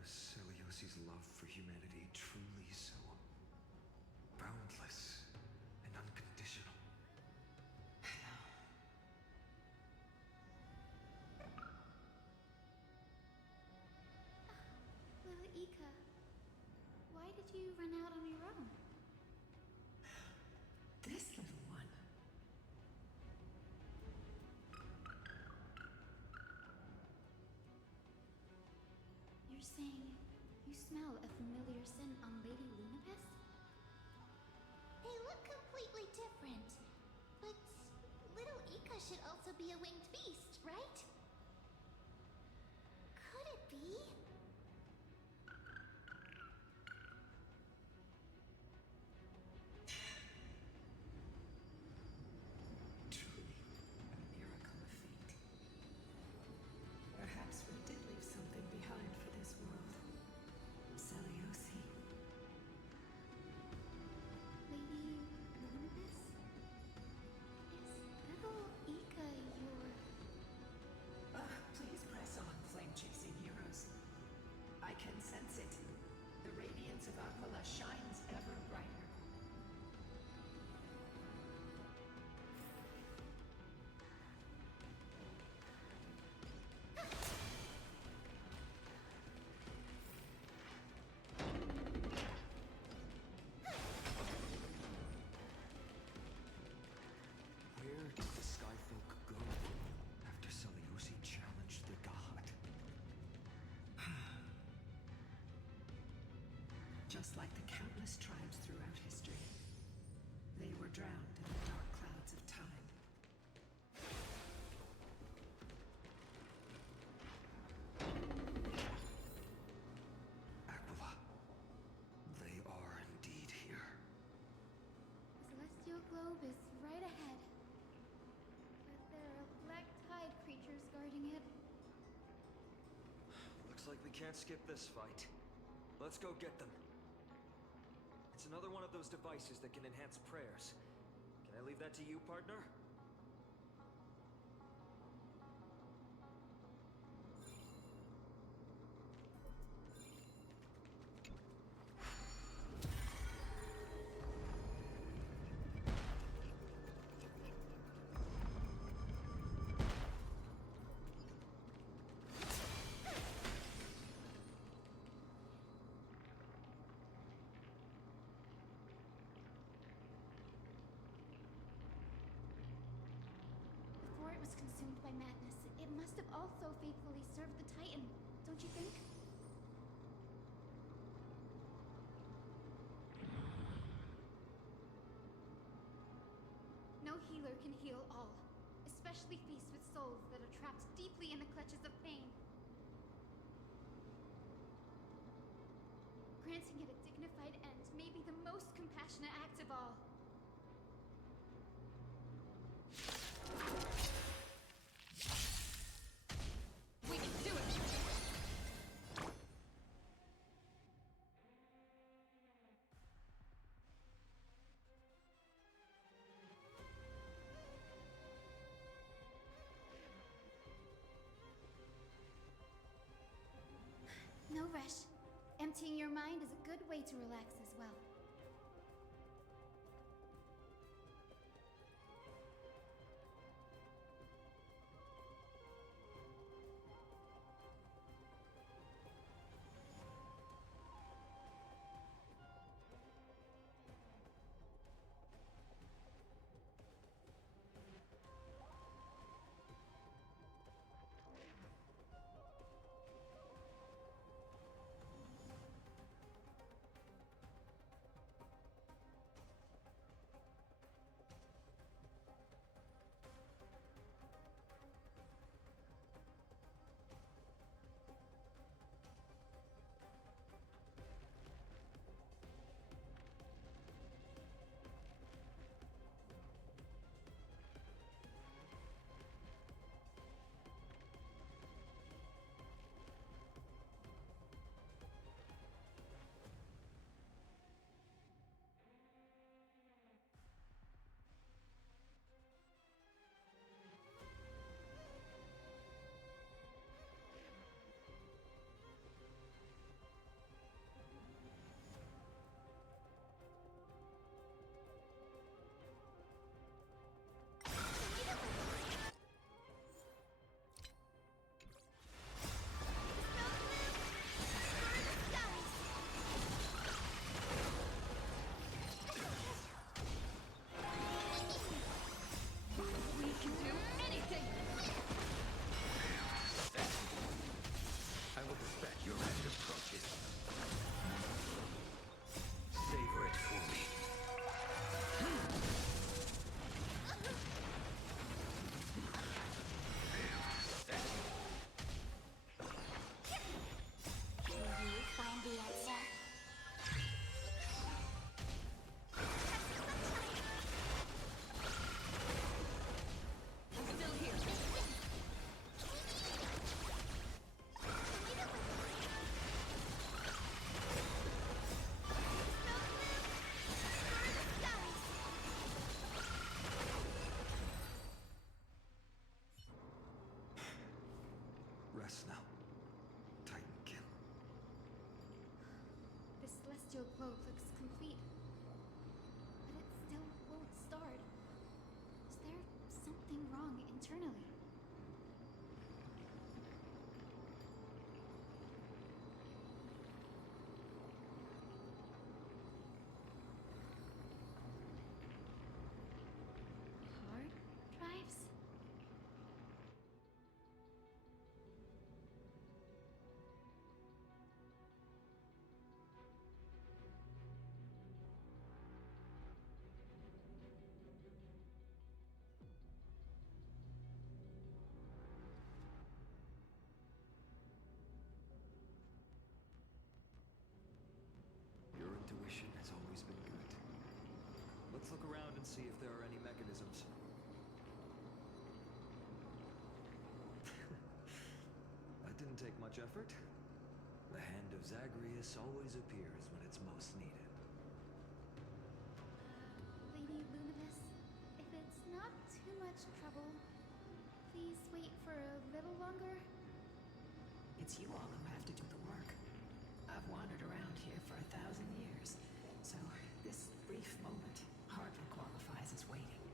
Was Celiosi's love for humanity truly so boundless and unconditional? You're saying you smell a familiar scent on Lady Lunabis? They look completely different. But little Ika should also be a winged beast, right? Could it be? Truly, a miracle of fate. Perhaps we did leave something behind for this world. Seliosi. Lady Lunabis? Is little Ika your... Please press on, flame-chasing heroes. I can sense it. The radiance of Aquila shines ever brighter. Where did the Skyfolk go after Seleuci challenged the god? Just like the countless tribes throughout history, they were drowned in the dark clouds of time. Aquila, they are indeed here. The celestial globe is right ahead. But there are black tide creatures guarding it. Looks like we can't skip this fight. Let's go get them. It's another one of those devices that can enhance prayers. Can I leave that to you, partner? Before it was consumed by madness, it must have also faithfully served the Titan, don't you think? No healer can heal all, especially faced with souls that are trapped deeply in the clutches of pain. Granting it a dignified end may be the most compassionate act of all. We can do it! No rush. Emptying your mind is a good way to relax as well. celestial globe looks complete, but it still won't start. Is there something wrong internally? Hard drives? Your intuition has always been good. Let's look around and see if there are any mechanisms. That didn't take much effort. The hand of Zagreus always appears when it's most needed. Lady Lunibus, if it's not too much trouble, please wait for a little longer. It's you all who have to do the work. I've wandered around here for 1,000 years, so this brief moment hardly qualifies as waiting.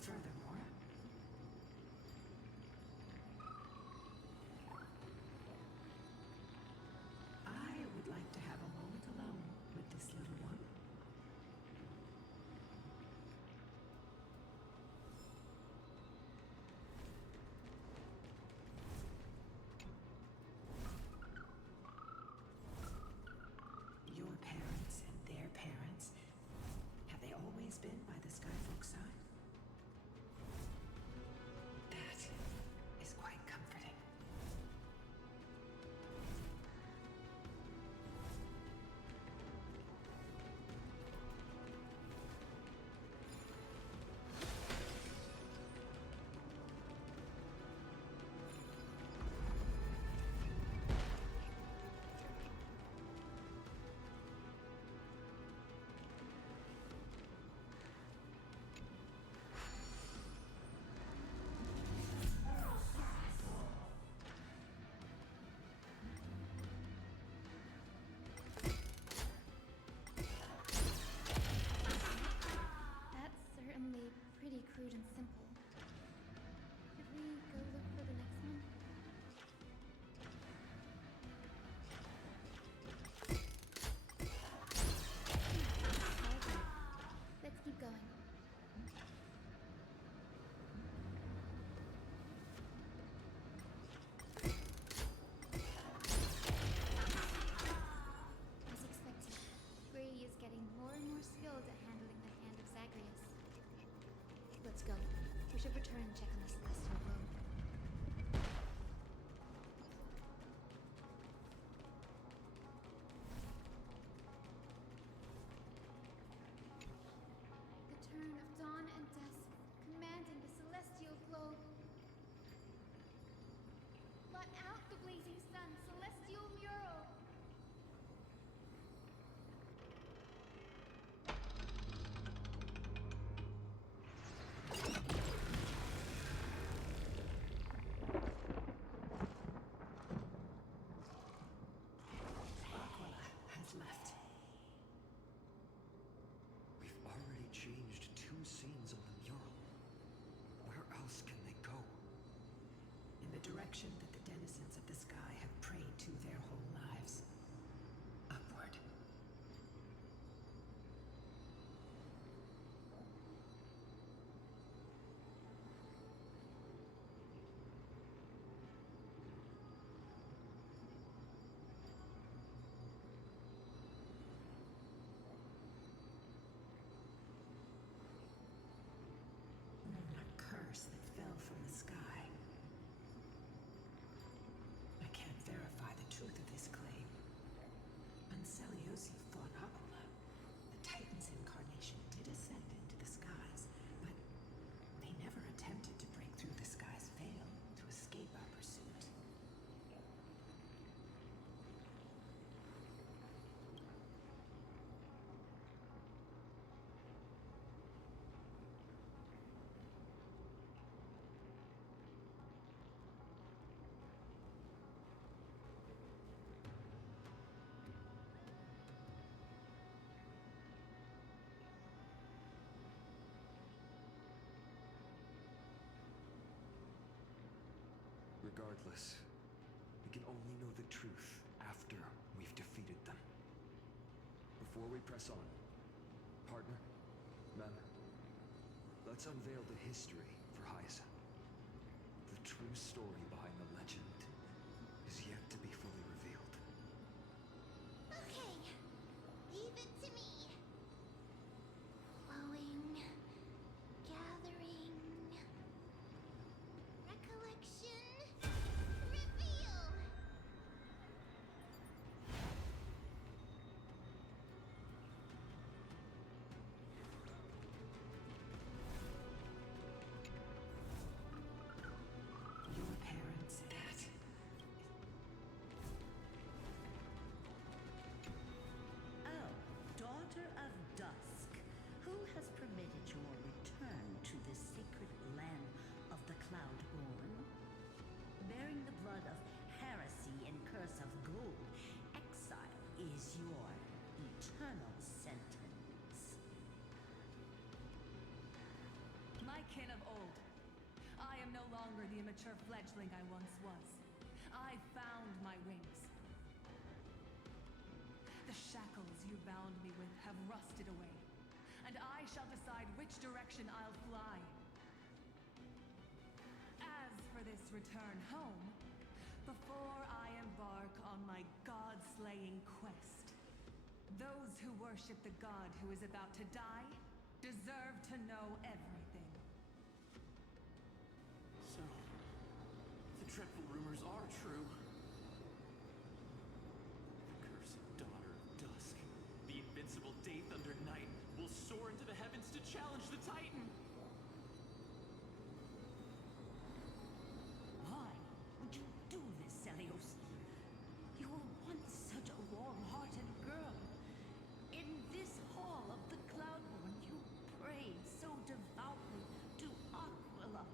Furthermore, I would like to have a moment alone with this little one. Your parents and their parents, have they always been by the Skyfolk side? That is quite comforting. That's certainly pretty crude and simple. Could we go look for the next one? All good. Let's keep going. As expected, Gray is getting more and more skilled at handling the hand of Zagreus. Let's go. We should return and check on the celestial globe. The turn of dawn and dusk, commanding the celestial globe. Blot out the blazing sun, celestial mural. regardless, we can only know the truth after we've defeated them. Before we press on, partner, ma'am, let's unveil the history for Hyacinth. The true story behind the legend is yet to be fully revealed. Okay, leave it to me. Flowing, gathering, recollection, reveal! Your parents, that. Oh, daughter of dusk, who has permitted your return to this sacred land of the Cloudborn? Bearing the blood of heresy and curse of gold, exile is your eternal sentence. My kin of old, I am no longer the immature fledgling I once was. I found my wings. The shackles you bound me with have rusted away, and I shall decide which direction I'll fly. As for this return home, before I embark on my god-slaying quest, those who worship the god who is about to die deserve to know everything. So, the dreadful rumors are true. The cursed daughter of dusk, the invincible Day Thunder Knight, will soar into the heavens to challenge the Titan. Why would you do this, Celios? You were once such a warm-hearted girl. In this hall of the Cloudborn, you prayed so devoutly to Aquila.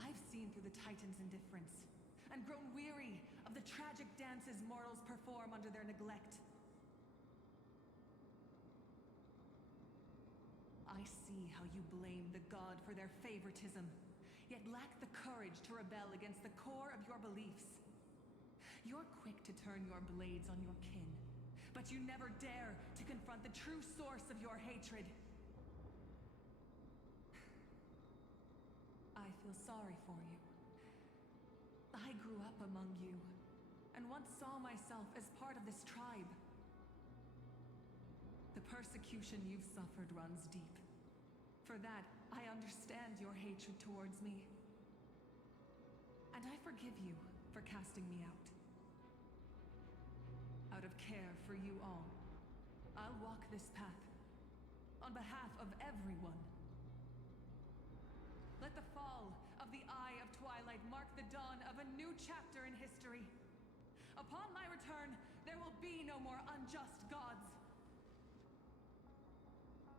I've seen through the Titan's indifference, and grown weary of the tragic dances mortals perform under their neglect. I see how you blame the god for their favoritism, yet lack the courage to rebel against the core of your beliefs. You're quick to turn your blades on your kin, but you never dare to confront the true source of your hatred. I feel sorry for you. I grew up among you, and once saw myself as part of this tribe. The persecution you've suffered runs deep. For that, I understand your hatred towards me. And I forgive you for casting me out. Out of care for you all, I'll walk this path on behalf of everyone. Let the fall of the Eye of Twilight mark the dawn of a new chapter in history. Upon my return, there will be no more unjust gods.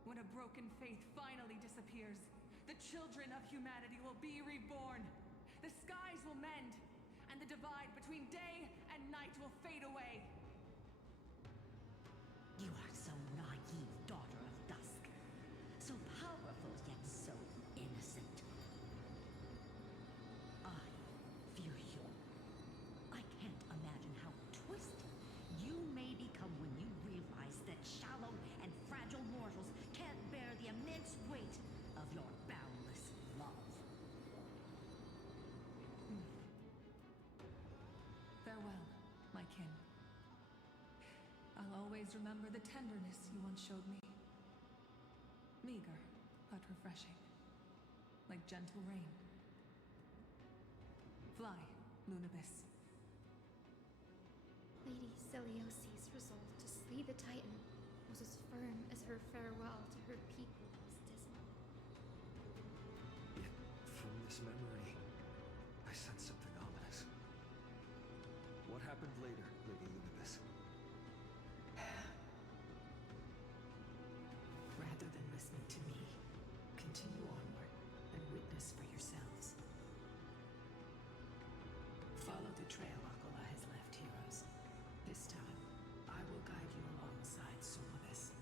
When a broken faith finally disappears, the children of humanity will be reborn. The skies will mend, and the divide between day and night will fade away. You are so naive, daughter of dusk. So powerful, yet so innocent. I fear you. I can't imagine how twisted you may become when you realize that shallow and fragile mortals can't bear the immense weight of your boundless love. Farewell, my kin. I'll always remember the tenderness you once showed me. Meager, but refreshing. Like gentle rain. Fly, Lunabis. Lady Celios's resolve to slay the Titan was as firm as her farewell to her people was dismal. Yet, from this memory, I sense something ominous. What happened later, Lady Lunabis? Rather than listening to me, continue onward and witness for yourselves. Follow the trail Aquila has left, heroes. This time, I will guide you alongside Solibus.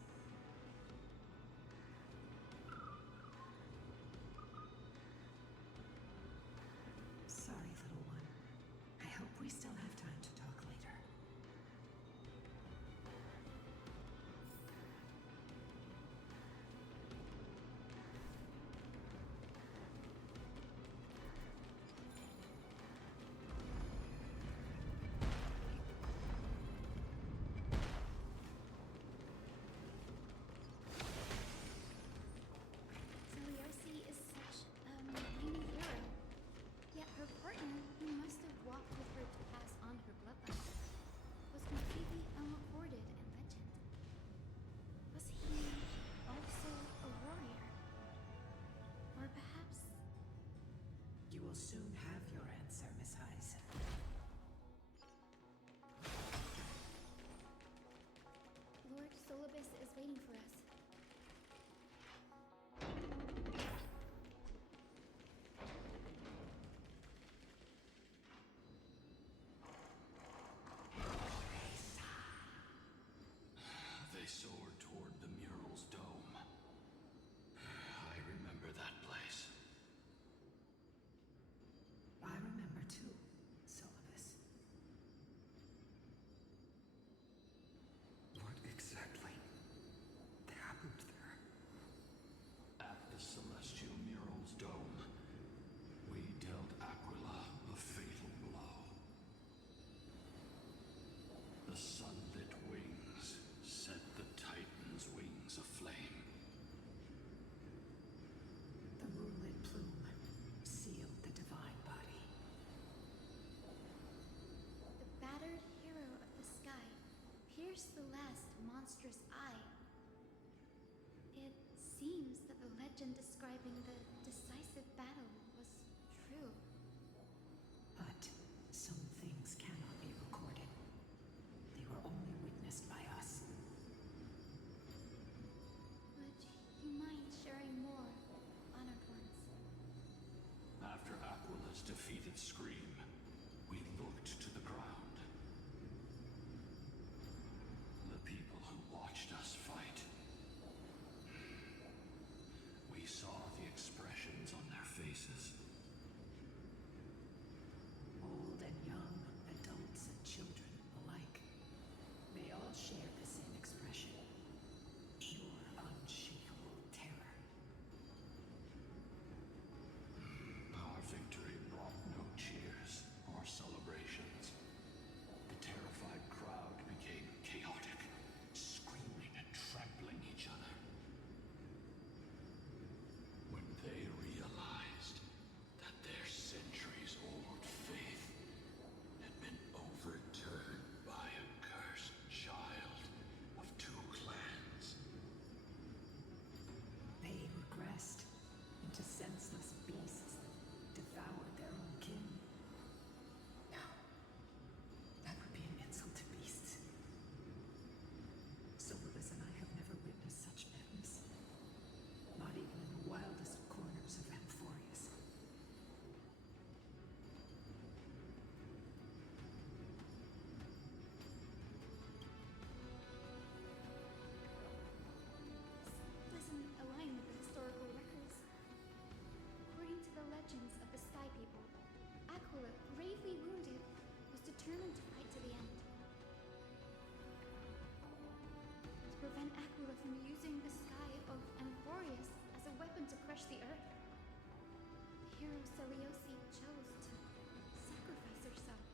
soared toward the mural's dome. I remember that place. I remember too, Syllabus. What exactly happened there? At the celestial mural's dome, we dealt Aquila a fatal blow. The sunlit wings set the Titan's wings aflame. The moonlit plume sealed the divine body. The battered hero of the sky pierced the last monstrous eye. It seems that the legend describing the decisive battle was true. But some things cannot be recorded. They were only witnessed by us. Would you mind sharing more, honored ones? After Aquila's defeated scream, we looked to the ground. The people who watched us fight. We saw the expressions on their faces. Old and young, adults and children alike. They all shared the same expression. Pure, unshakable terror. Our victory brought no cheers or celebrations. The terrified crowd became chaotic, screaming and trampling each other. When they realized that their centuries-old faith had been overturned by a cursed child of two clans. They regressed into senseless beasts that devoured their own kin. No, that would be an insult to beasts. Syllabus and I have never witnessed such madness. Not even in the wildest corners of Amphorius. Doesn't align with the historical records. According to the legends of the Sky People, Aquila, gravely wounded, was determined to fight to the end. To prevent Aquila from using the sky of Amphorius as a weapon to crush the earth, the hero Seleuci chose to sacrifice herself,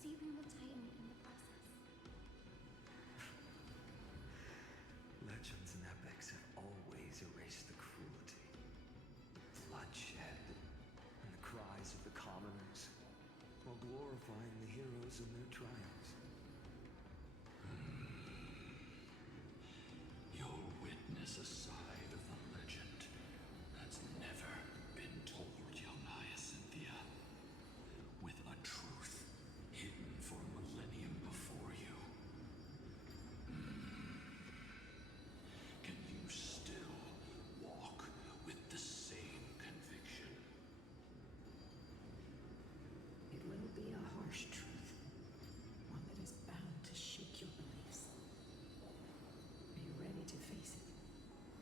sealing the Titan in the process. Legends and epics have always erased the cruelty, the bloodshed, and the cries of the commoners, while glorifying the heroes and their triumphs. You'll witness a side of the legend that's never been told, young Hyacinthia. With a truth hidden for a millennium before you. Can you still walk with the same conviction? It will be a harsh truth. One that is bound to shake your beliefs. Are you ready to face it,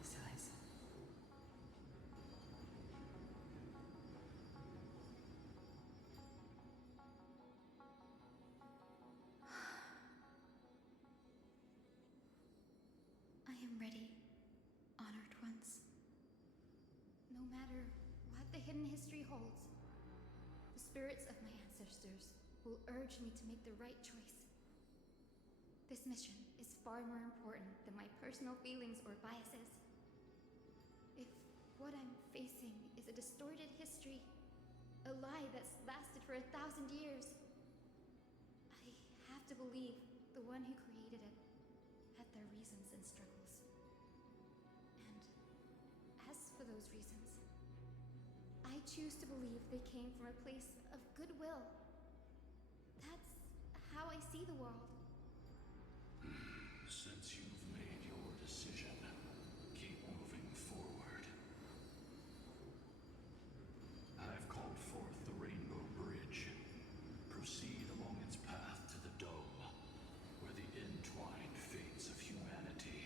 Miss Hyacinth? I am ready, honored ones. No matter what the hidden history holds, the spirits of my ancestors will urge me to make the right choice. This mission is far more important than my personal feelings or biases. If what I'm facing is a distorted history, a lie that's lasted for 1,000 years, I have to believe the one who created it had their reasons and struggles. And as for those reasons, I choose to believe they came from a place of goodwill. That's how I see the world. Since you've made your decision, keep moving forward. I've called forth the Rainbow Bridge. Proceed along its path to the dome, where the entwined fates of humanity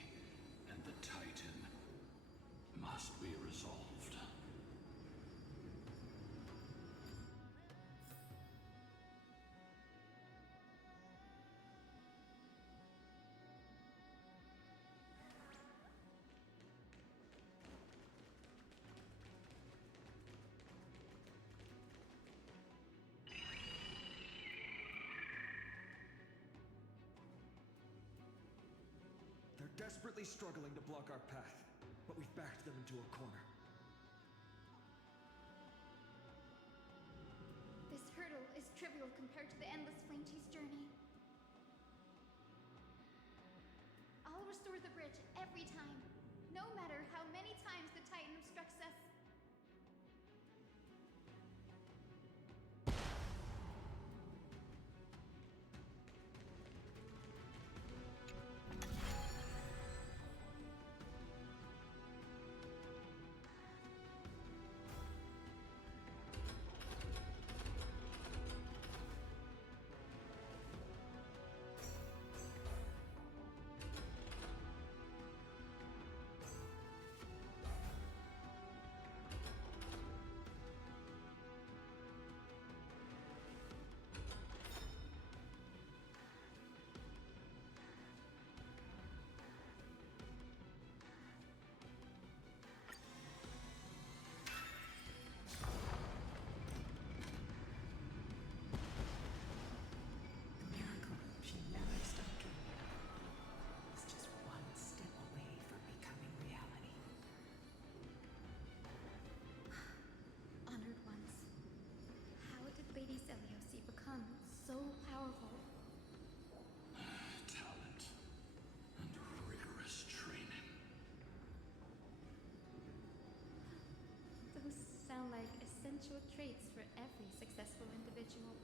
They're desperately struggling to block our path, but we've backed them into a corner. This hurdle is trivial compared to the endless flame chase journey. I'll restore the bridge every time, no matter how many times the Titan obstructs us. Lady Seliosi become so powerful? Talent and rigorous training. Those sound like essential traits for every successful individual.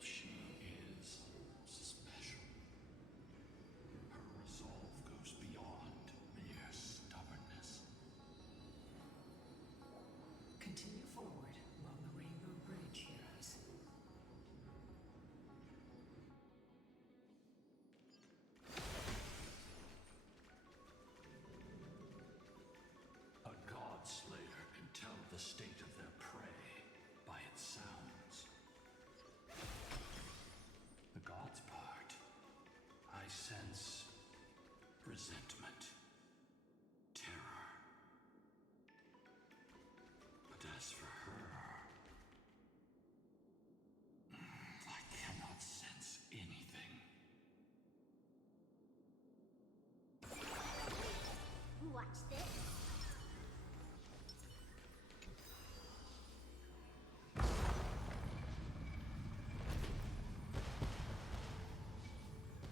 She is special. Her resolve goes beyond mere stubbornness. Continue forward along the Rainbow Bridge, heroes. A god slayer can tell the state of their prey by its sounds. The god's part, I sense resentment, terror. But as for her, I cannot sense anything. Watch this.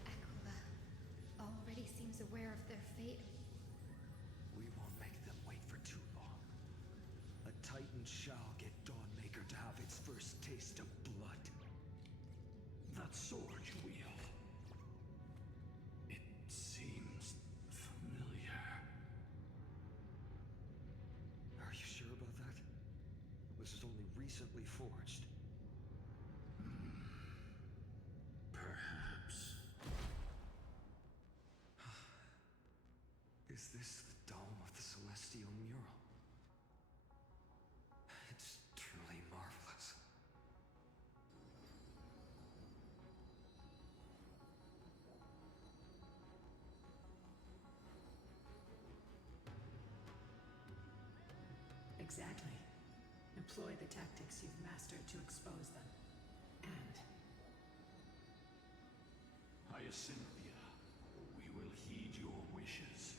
Aquila already seems aware of their fate. We won't make them wait for too long. A Titan shall get Dawnmaker to have its first taste of blood. That sword you wield, it seems familiar. Are you sure about that? This is only recently forged. Perhaps. Is this the dome of the celestial mural? It's truly marvelous. Exactly. Employ the tactics you've mastered to expose them. And Hyacinthia, we will heed your wishes,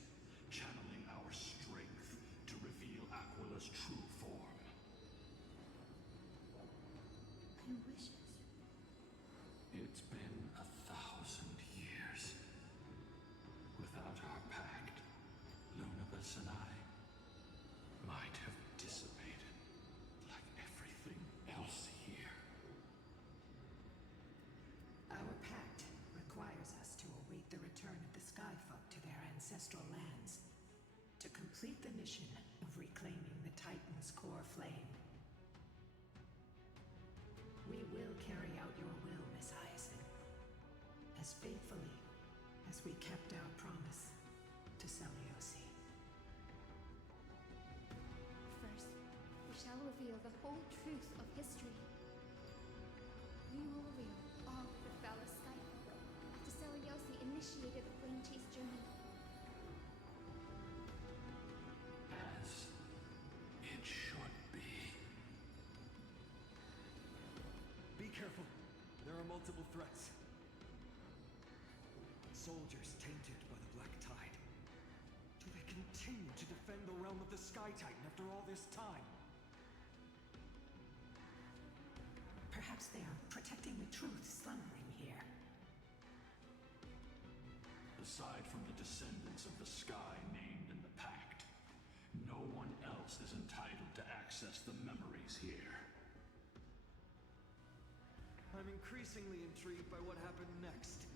channeling our strength to reveal Aquila's true form. My wishes. It's been 1,000 years. Without our pact, Lunabus and I might have dissipated like everything else here. our pact requires us to await the return of the Skyfolk to their ancestral lands, to complete the mission of reclaiming the Titan's core flame. We will carry out your will, Miss Hyacinth, as faithfully as we kept our promise to Seliosi. First, we shall reveal the whole truth of history. We will reveal all that befell the Skyfolk after Seliosi initiated the flame chase journey. As it should be. Be careful. There are multiple threats. soldiers tainted by the Black Tide? Do they continue to defend the realm of the Sky Titan after all this time? Perhaps they are protecting the truth slumbering here. Aside from the descendants of the sky named in the pact, no one else is entitled to access the memories here. I'm increasingly intrigued by what happened next.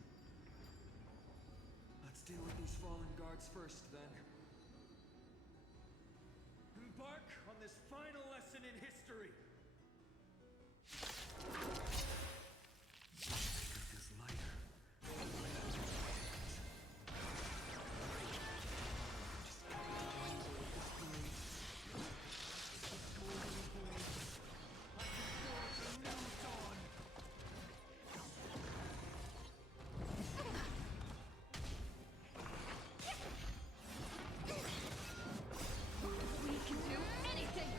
Let's deal with these fallen guards first, then. Embark on this final lesson in history! This is lighter. We can do anything!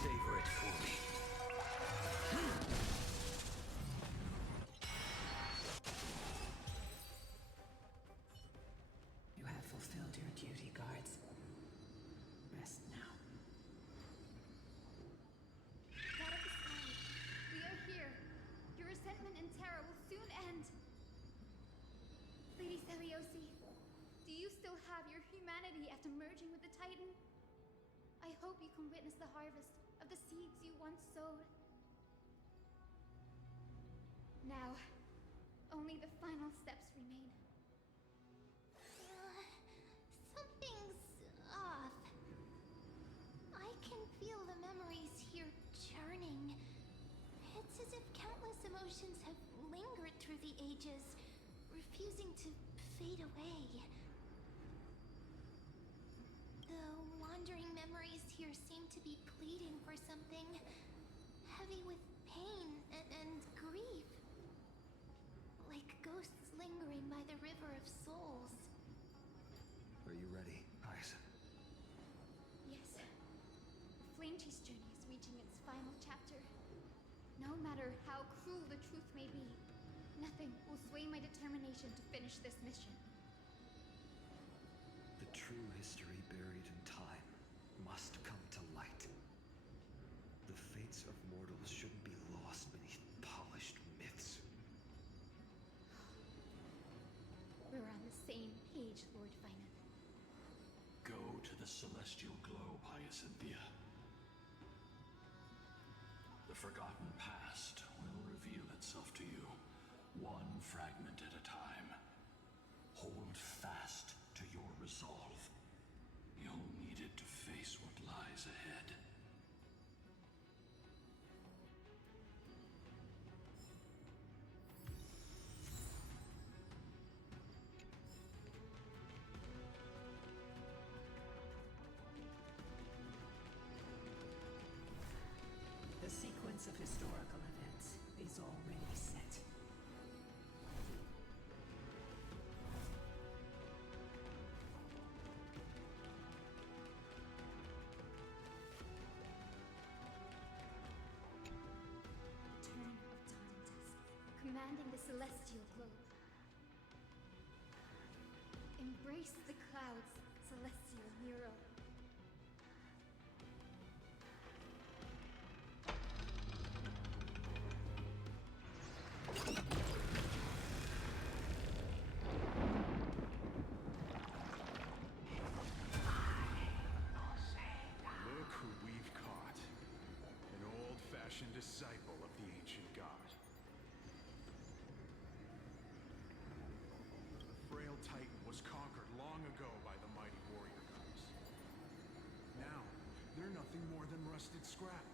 Savor it for me. You have fulfilled your duty, guards. Rest now. God of the Sky, we are here. Your resentment and terror will soon end. Lady Celiosi, do you still have your humanity after merging with the Titan? I hope you can witness the harvest of the seeds you once sowed. Now, only the final steps remain. Something's off. I can feel the memories here churning. It's as if countless emotions have lingered through the ages, refusing to fade away. The wandering memories here seem to be pleading for something, heavy with pain and grief. Like ghosts lingering by the river of souls. Are you ready, Hyacinth? Yes. The Flame Chase journey is reaching its final chapter. No matter how cruel the truth may be, nothing will sway my determination to finish this mission. The true history buried in time must come to light. The fates of mortals shouldn't be lost beneath polished myths. We're on the same page, Lord Finan. Go to the celestial globe, Hyacinthia. The forgotten past will reveal itself to you, one fragment at a time. Hold fast to your resolve. You'll need it to face what lies ahead. The sequence of historical events is already set. Turn of Dawn Dusk, commanding the celestial globe. Embrace the clouds, celestial mural. Look who we've caught. An old-fashioned disciple of the ancient god. The frail Titan was conquered long ago by the mighty warrior gods. Now, they're nothing more than rusted scrap,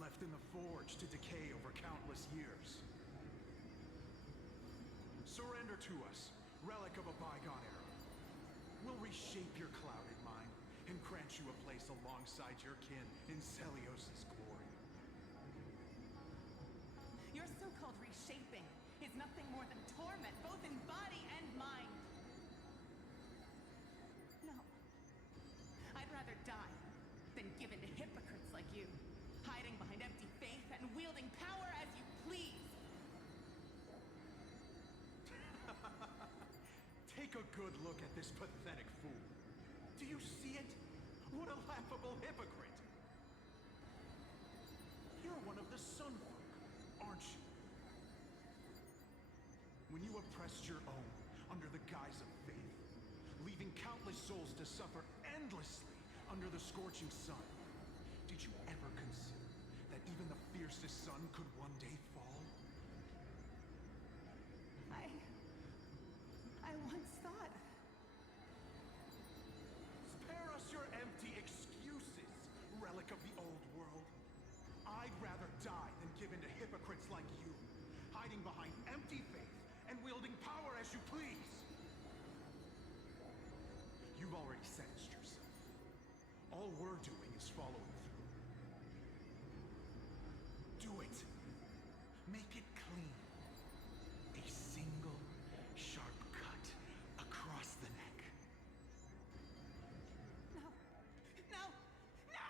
left in the forge to decay over countless years. Surrender to us, relic of a bygone era. We'll reshape your clouded mind and grant you a place alongside your kin in Celios' glory. Your so-called reshaping is nothing more than torment, both in body and mind. No. I'd rather die than give in to hypocrites like you, hiding behind empty faith and wielding power as you please. Take a good look at this pathetic fool. Do you see it? What a laughable hypocrite! You're one of the Sunfolk, aren't you? When you oppressed your own under the guise of faith, leaving countless souls to suffer endlessly under the scorching sun, did you ever consider that even the fiercest sun could one day fall? I once thought... Spare us your empty excuses, relic of the old world. I'd rather die than give in to hypocrites like you, hiding behind empty faith and wielding power as you please. You've already sentenced yourself. All we're doing is following through. Do it. Make it clean. A single sharp cut across the neck. No! No! No!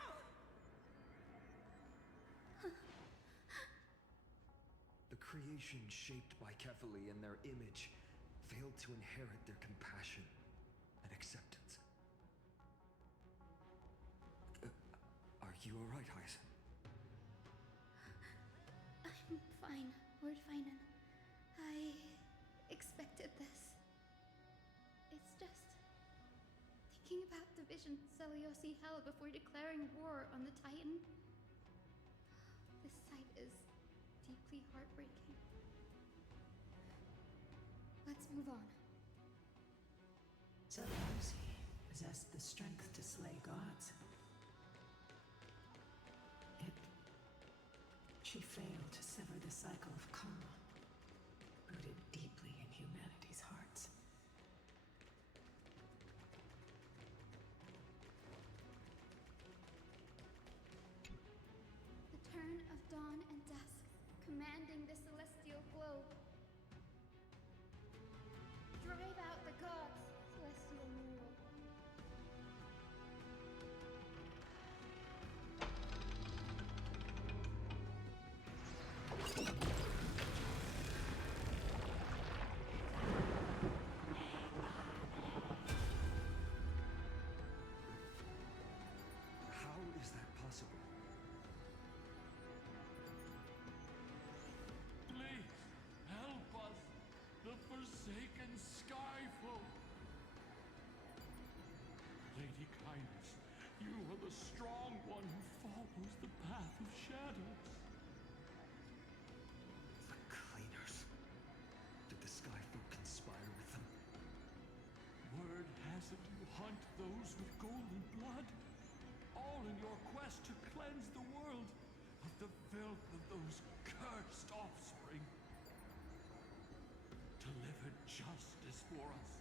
The creation shaped by Kefali in their image failed to inherit their compassion and acceptance. Are you alright, Hyacin? I'm fine, Lord Finan. I expected this. It's just thinking about the vision Celiosi held before declaring war on the Titan. This sight is deeply heartbreaking. Let's move on. Celiosi possessed the strength to slay gods. She failed to sever the cycle of karma, rooted deeply in humanity's hearts. The turn of dawn and dusk, commanding the celestial globe. Drive out the gods, celestial mortal. How is that possible? Please, help us, the forsaken Skyfolk. Lady Kindness, you are the strong one who follows the path of shadows. The Cleaners. Did the Skyfolk conspire with them? Word has it you hunt those with golden blood, all in your quest to cleanse the world of the filth of those cursed offspring. Deliver justice for us.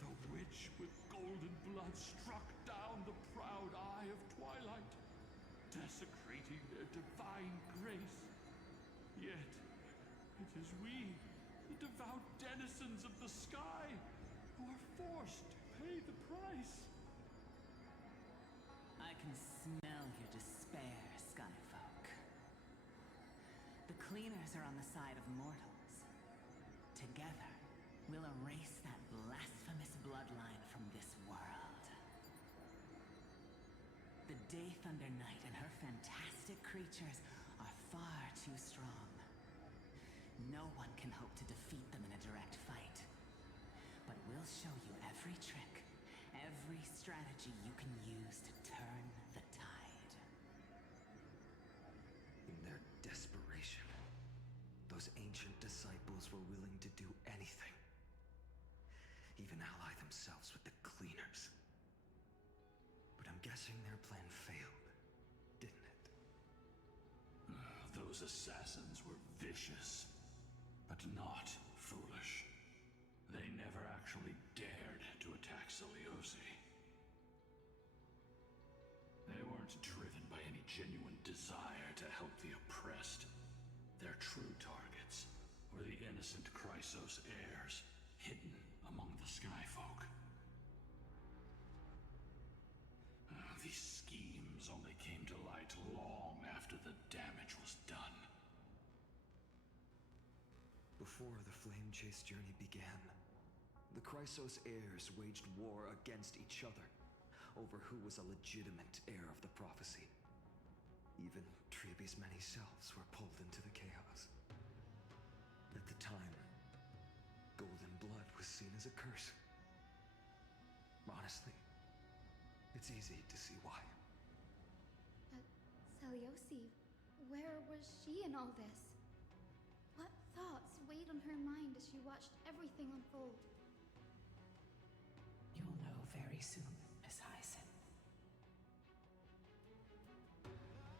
The witch with golden blood struck down the proud eye of twilight, desecrating their divine grace. Yet, it is we, the devout denizens of the sky, who are forced to pay the price. I can smell your despair, Skyfolk. The Cleaners are on the side of mortals. Together, we'll erase that blasphemous bloodline from this world. The Day Thunder Knight and her fantastic creatures are far too strong. No one can hope to defeat them in a direct fight. But we'll show you every trick, every strategy you can use to turn the tide. In their desperation, those ancient disciples were willing to do anything. Even ally themselves with the Cleaners. But I'm guessing their plan failed, didn't it? Those assassins were vicious, but not foolish. Seliosi. They weren't driven by any genuine desire to help the oppressed. Their true targets were the innocent Chrysos heirs, hidden among the Skyfolk. These schemes only came to light long after the damage was done. Before the Flame Chase journey began, the Chrysos heirs waged war against each other over who was a legitimate heir of the prophecy. Even Treeby's many selves were pulled into the chaos. At the time, golden blood was seen as a curse. Honestly, it's easy to see why. But Seliosi, where was she in all this? What thoughts weighed on her mind as she watched everything unfold? You'll know very soon, Miss Hyson.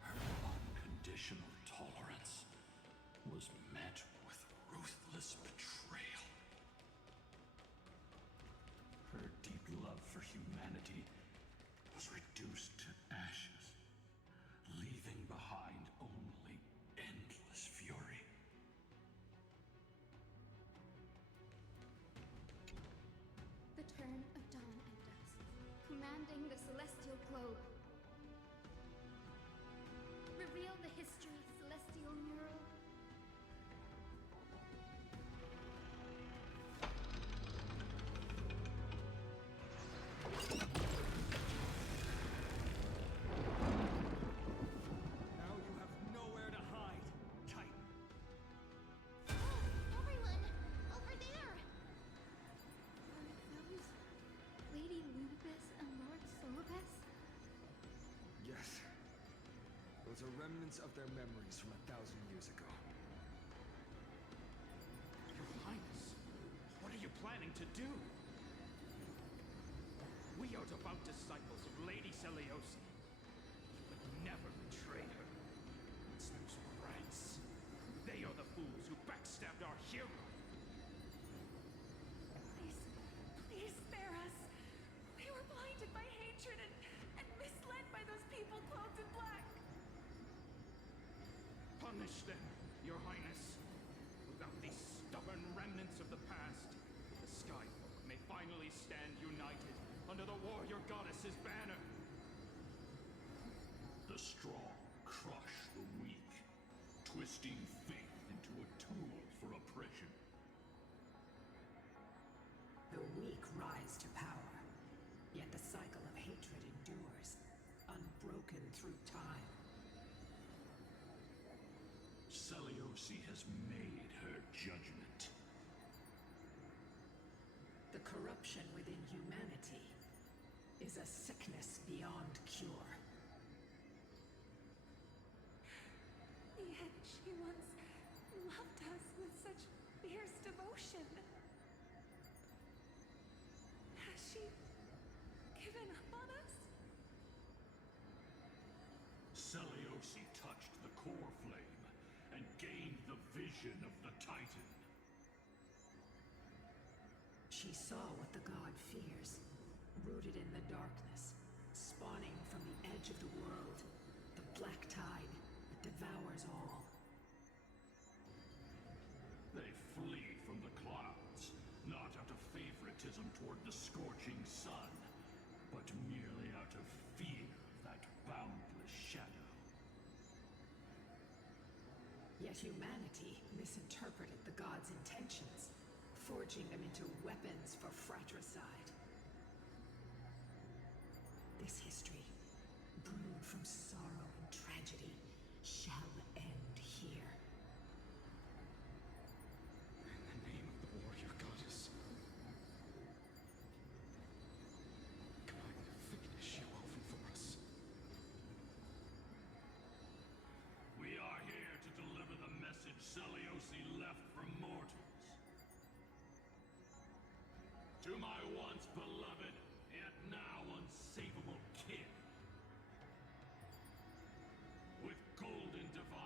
Her unconditional tolerance was met with ruthless betrayal. Her deep love for humanity was reduced to ashes, leaving behind only endless fury. The turn of dawn and dusk, commanding the celestial globe. Reveal the history, celestial mural. Now you have nowhere to hide, Titan. Everyone! Over there! Are those Lady Lunibus and Lord Solibus? Yes. Those are remnants of their memories from 1,000 years ago. Your Highness, what are you planning to do? We are devout disciples of Lady Seliosi. You would never betray her. It's those rats. They are the fools who backstabbed our hero. Please, please spare us. We were blinded by hatred and misled by those people clothed in black. Punish them, Your Highness. Without these stubborn remnants of the past, the Skyfolk may finally stand united under the warrior goddess's banner. The strong crush the weak, twisting faith into a tool for oppression. The weak rise to power, yet the cycle of hatred endures, unbroken through time. Seliosi has made her judgment. The corruption within humanity is a sickness beyond cure. Yet she once loved us with such fierce devotion. Has she given up on us? Seliosi touched the core flame and gained the vision of the Titan. She saw what the god fears, rooted in the darkness, spawning from the edge of the world, the black tide that devours all. They flee from the clouds, not out of favoritism toward the scorching sun, but merely out of fear of that boundless shadow. Yet humanity misinterpreted the god's intentions, forging them into weapons for fratricide. This history, brewed from sorrow and tragedy, shall end here. In the name of the warrior goddess, guide finish you over for us. We are here to deliver the message Seliosi left for mortals. To my once beloved, yet now unsavable kin. With golden device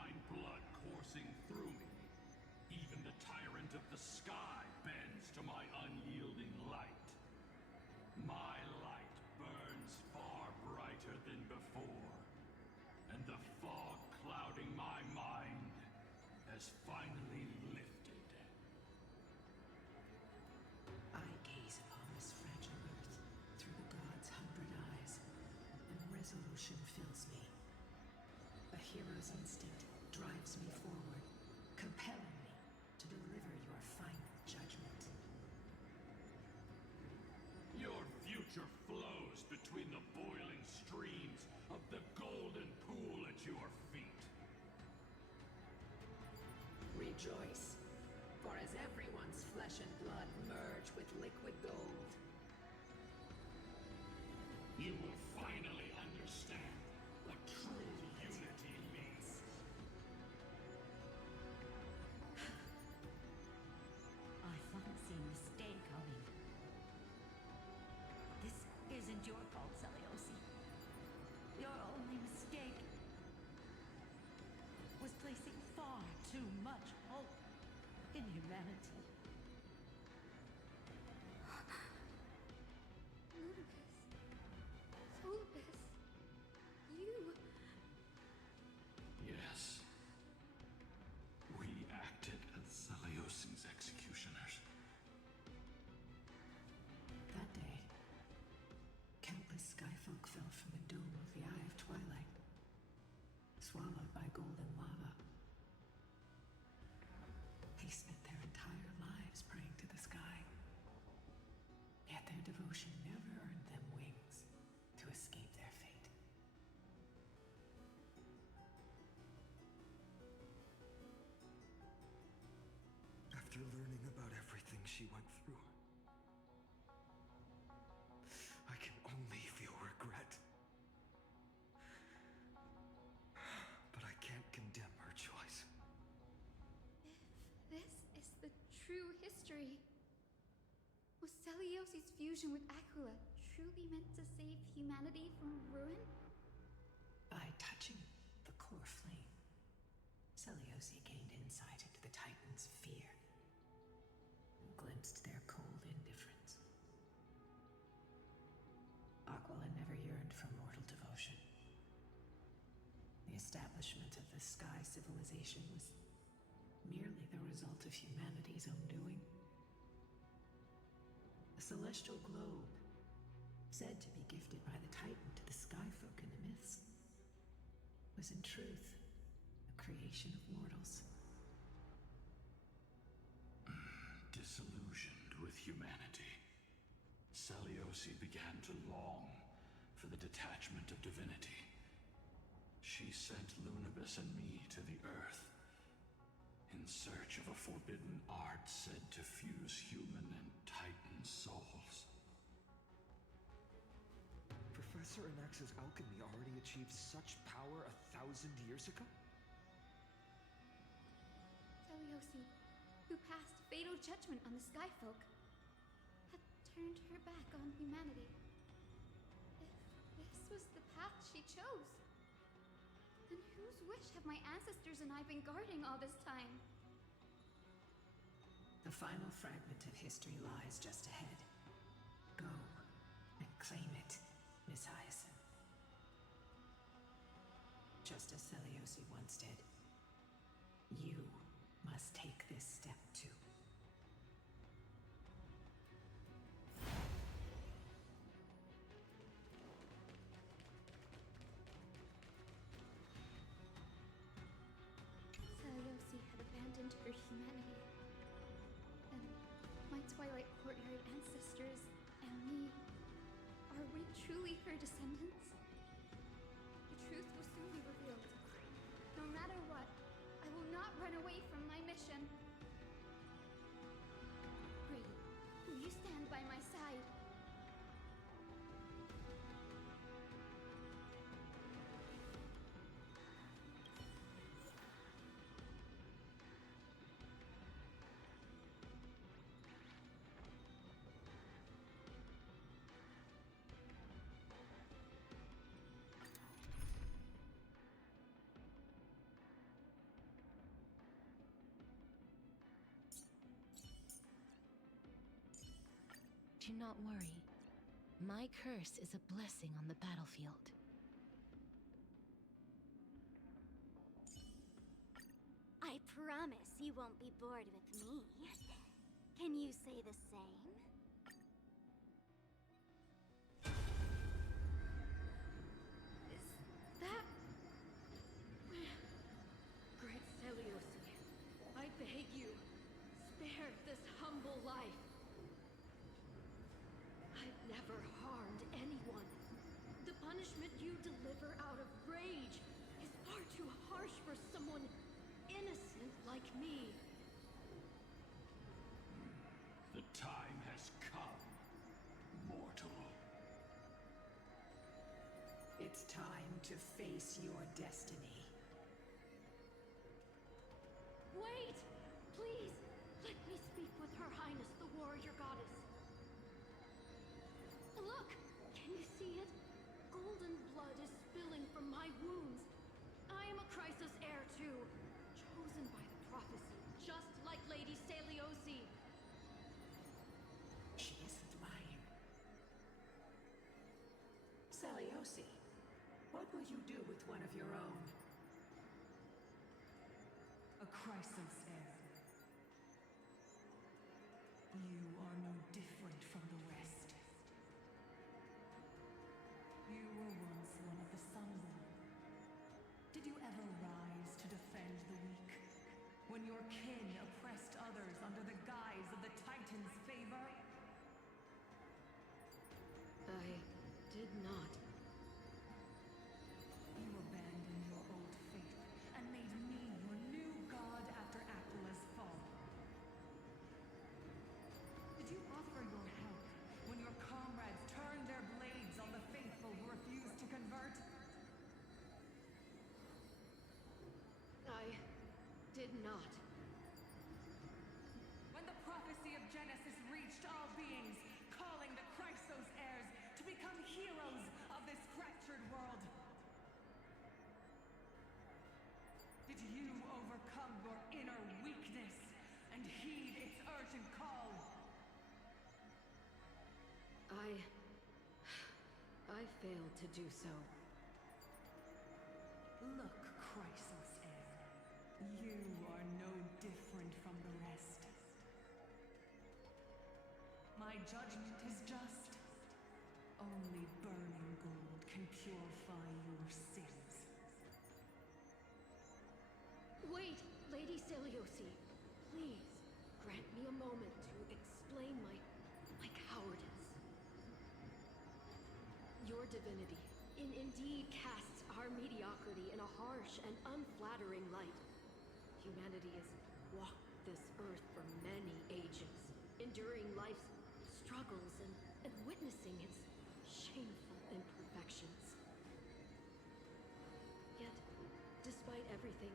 rejoice, for as everyone's flesh and blood merge with liquid gold, You will finally understand what true unity means. I thought seeing this day coming. This isn't your fault, Seliosi. Your only mistake was placing far too much hope in humanity. Solus, you... Yes. We acted as Seliosi's executioners. that day, countless skyfolk fell from the dome of the Eye of Twilight, swallowed by golden lava. They spent their entire lives praying to the sky, yet their devotion never earned them wings to escape their fate. After learning about everything she went through, I can only feel regret. But I can't condemn her choice. If this is the true history, was Seliosi's fusion with Aquila truly meant to save humanity from ruin? By touching the core flame, Seliosi gained insight into the Titans' fear and glimpsed their cold indifference. Aquila never yearned for mortal devotion. The establishment of the Sky Civilization was merely the result of humanity's own doing. The celestial globe, said to be gifted by the Titan to the Skyfolk in the myths, was in truth a creation of mortals. Disillusioned with humanity, Seliosi began to long for the detachment of divinity. She sent Lunibus and me to the Earth in search of a forbidden art said to fuse human and Titan souls. Professor Anax's alchemy already achieved such power 1,000 years ago? Seliosi, who passed fatal judgment on the Skyfolk, had turned her back on humanity. If this was the path she chose, then whose wish have my ancestors and I been guarding all this time? The final fragment of history lies just ahead. Go and claim it, Miss Hyacinth. Just as Seliosi once did, you must take this step too. Seliosi had abandoned her humanity. And my Twilight Courtyard ancestors and me, are we truly her descendants? The truth will soon be revealed. No matter what, I will not run away from my mission. Brady, will you stand by my side? Do not worry. My curse is a blessing on the battlefield. I promise you won't be bored with me. Can you say the same? Is that... Great Seliosi, I beg you, spare this humble life. I've never harmed anyone. The punishment you deliver out of rage is far too harsh for someone innocent like me. It's time to face your destiny. Wait! Please! Let me speak with Her Highness, the warrior goddess. Look! Can you see it? Golden blood is spilling from my wounds. I am a Chrysos heir too, chosen by the prophecy, just like Lady Seliosi. She isn't lying. Seliosi, what will you do with one of your own? A Chrysos heir. You are no different from the rest. You were once one of the Sunborn. Did you ever rise to defend the weak? When your kin oppressed others under the guise of the Titan's favor? I did not. You abandoned your old faith and made me your new god after Aquila's fall. Did you offer your help when your comrades turned their blades on the faithful who refused to convert? I did not. When the prophecy of Genesis reached all beings, calling the Chrysos heirs to become heroes of this fractured world, did you overcome your inner weakness and heed its urgent call? I failed to do so. Look, Chrysos heir, you are no different from the rest. My judgment is just. Only burning gold can purify your sins. Wait, Lady Seliosi. Please, grant me a moment to explain my cowardice. Your divinity indeed casts our mediocrity in a harsh and unflattering light. Humanity has walked this earth for many ages, enduring life's struggles and witnessing its shameful imperfections. Yet, despite everything,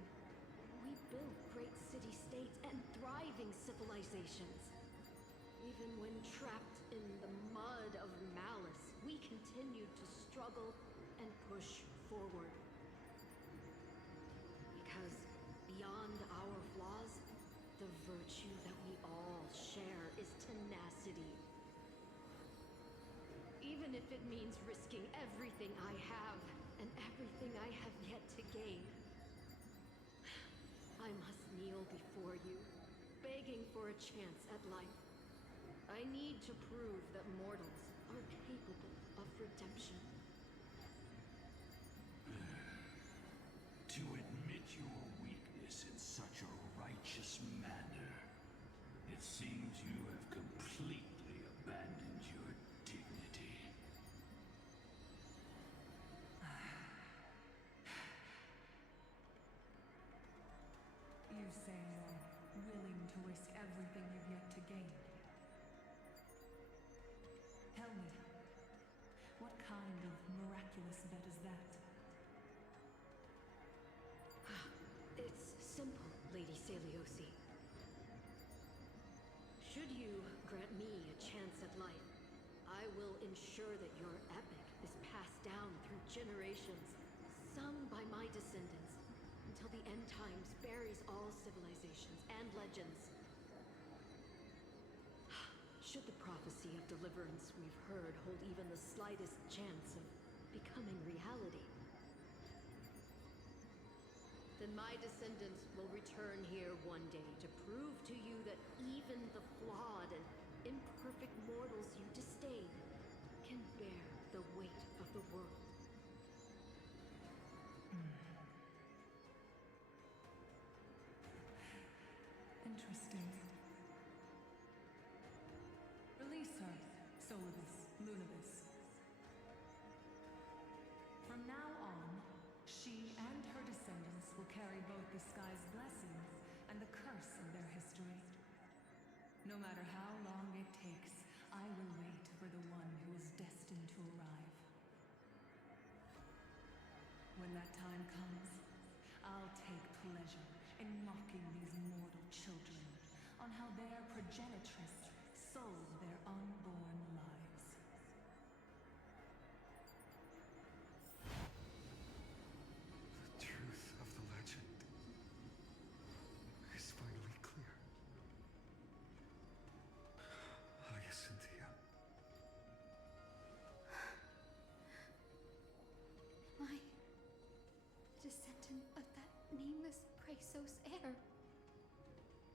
we built great city-states and thriving civilizations. Even when trapped in the mud of malice, we continued to struggle and push forward. Because beyond our flaws, the virtue that we all share is tenacity. Even if it means risking everything I have and everything I have yet to gain. I must kneel before you, begging for a chance at life. I need to prove that mortals are capable of redemption. To admit your weakness in such a righteous manner, it seems you have completely abandoned your dignity. You say you're willing to risk everything you've yet to gain. Tell me, what kind of miraculous bet is that? It's simple, Lady Seliosi. Should you grant me a chance at life, I will ensure that your epic is passed down through generations, sung by my descendants, until the end times buries all civilizations and legends. Should the prophecy of deliverance we've heard hold even the slightest chance of becoming reality, then my descendants will return here one day to prove to you that even the flawed and imperfect mortals you disdain can bear the weight of the world. Interesting. Release her, Solibus, Lunibus. From now on, she and her descendants will carry both the sky's blessings and the curse of their history. No matter how long it takes, I will wait for the one who is destined to arrive. When that time comes, I'll take pleasure in mocking these mortal children on how their progenitress sold their unborn lives. The truth of the legend is finally clear. Hyacinthia. Am I a descendant of that nameless Chrysos heir?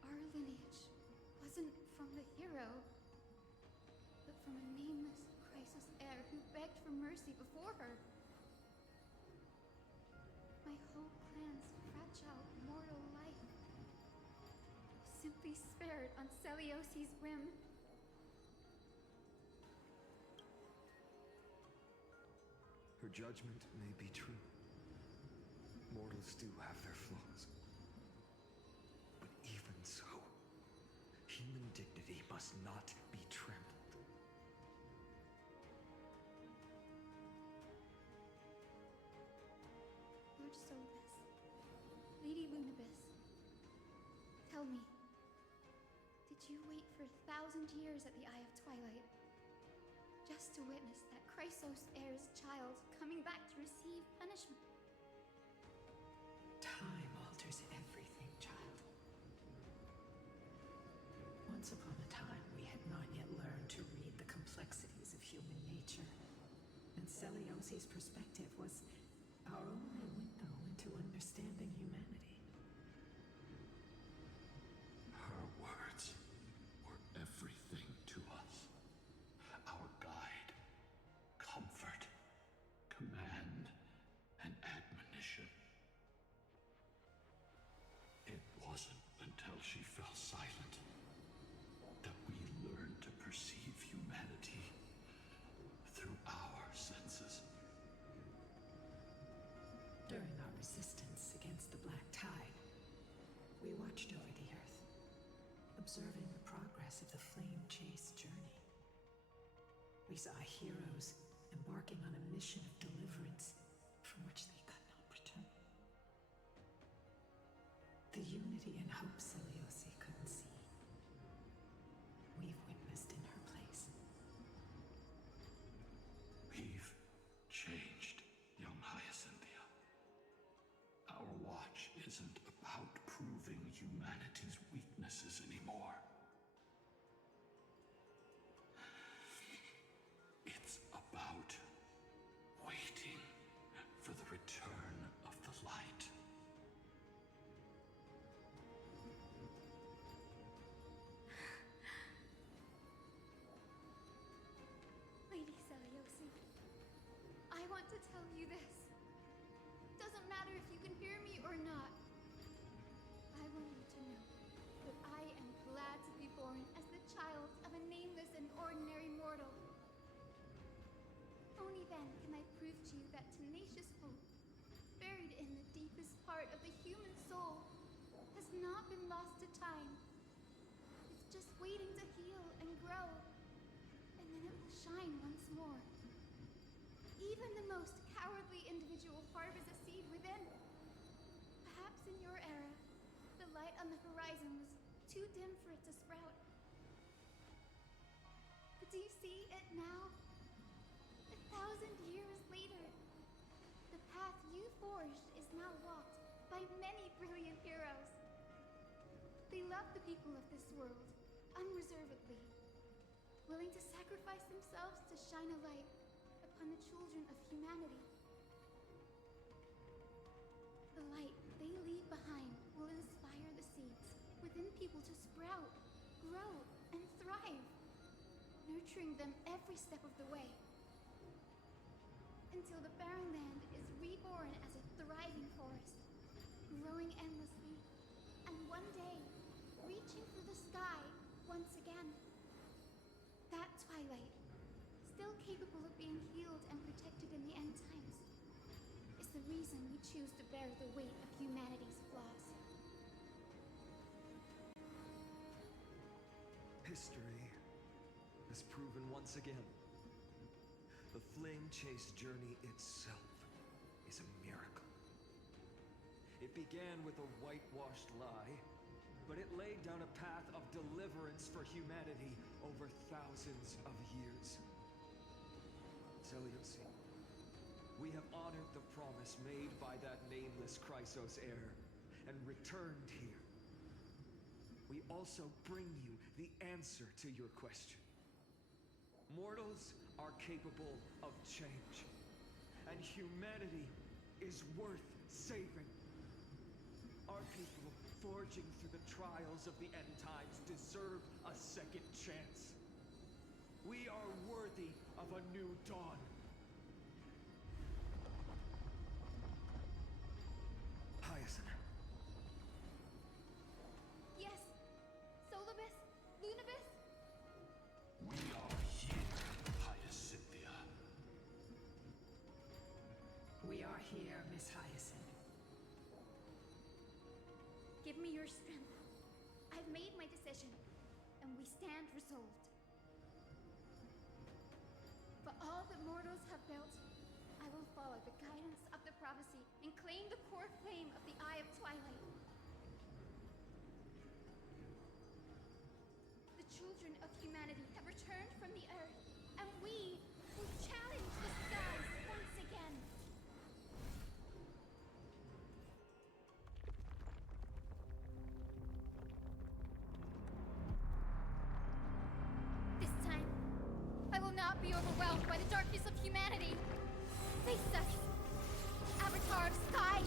Our lineage wasn't from the hero, but from a nameless Chrysos heir who begged for mercy before her. My whole clan's fragile mortal life was simply spared on Celiosi's whim. Her judgment may be true. Mortals do have their flaws. But even so, human dignity must not be trampled. Lord Solus, Lady Lunibus, tell me, did you wait for 1,000 years at the Eye of Twilight just to witness that Chrysos heir's child coming back to receive punishment? Time alters everything, child. Once upon a time, we had not yet learned to read the complexities of human nature. And Celiosi's perspective was our only window into understanding humanity. Her words were everything to us. Our guide, comfort, command, and admonition. It wasn't until she fell silent that we learned to perceive humanity through our senses. During our resistance against the Black Tide, we watched over the Earth, observing the progress of the Flame Chase journey. We saw heroes embarking on a mission of deliverance from which they could not return. The unity and hope Celiosi couldn't see, we've witnessed in her place. We've changed, young Hyacinthia. Our watch isn't about proving humanity's weaknesses anymore. It's about waiting for the return of the light. Lady Celiosi, I want to tell you this. Doesn't matter if you can hear me or not. I want you to know that I am glad to be born as the child of a nameless and ordinary mortal. Only then can I prove to you that tenacious hope, buried in the deepest part of the human soul, has not been lost to time. It's just waiting to heal and grow, and then it will shine once more. Even the most cowardly individual harbors a seed within. Perhaps in your era, the light on the horizon was too dim for it to sprout. But do you see it now? 1,000 years later, the path you forged is now walked by many brilliant heroes. They love the people of this world, unreservedly, willing to sacrifice themselves to shine a light upon the children of humanity. The light they leave behind will inspire the seeds within people to sprout, grow, and thrive, nurturing them every step of the way. Until the barren land is reborn as a thriving forest, growing endlessly, and one day, reaching for the sky once again. That twilight, still capable of being healed and protected in the end times, is the reason we choose to bear the weight of humanity's flaws. History has proven once again, the Flame Chase journey itself is a miracle. It began with a whitewashed lie, but it laid down a path of deliverance for humanity over thousands of years. Zeliosi, we have honored the promise made by that nameless Chrysos heir and returned here. We also bring you the answer to your question. Mortals are capable of change, and humanity is worth saving. Our people, forging through the trials of the end times, deserve a second chance. We are worthy of a new dawn. Hyacinth. Yes! Solibus? Lunibus? We are here, Hyacinthia. We are here, Miss Hyacinth. Give me your strength. I've made my decision, and we stand resolved. For all that mortals have built, I will follow the guidance of the prophecy and claim the core flame of the Eye of Twilight. The children of humanity have returned from the earth, and we will challenge the skies once again. This time, I will not be overwhelmed by the darkness of humanity. Face us, Avatar of Sky!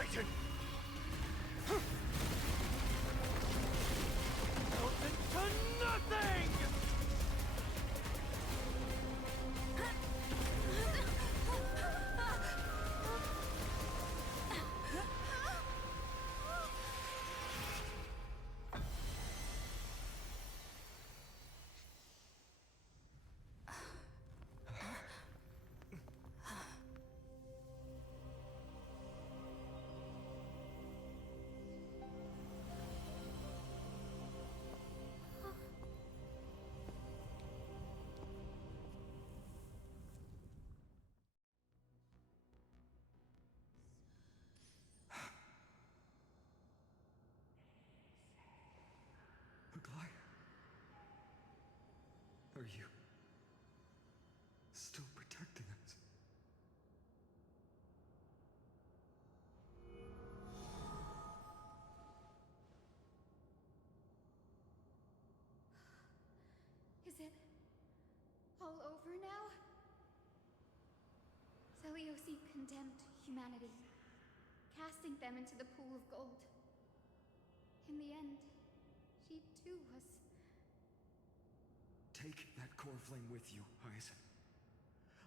Titan! Melted to nothing! Are you still protecting us? Is it all over now? Celiosi condemned humanity, casting them into the pool of gold. In the end, she too was... Take that core flame with you, Hyacinth.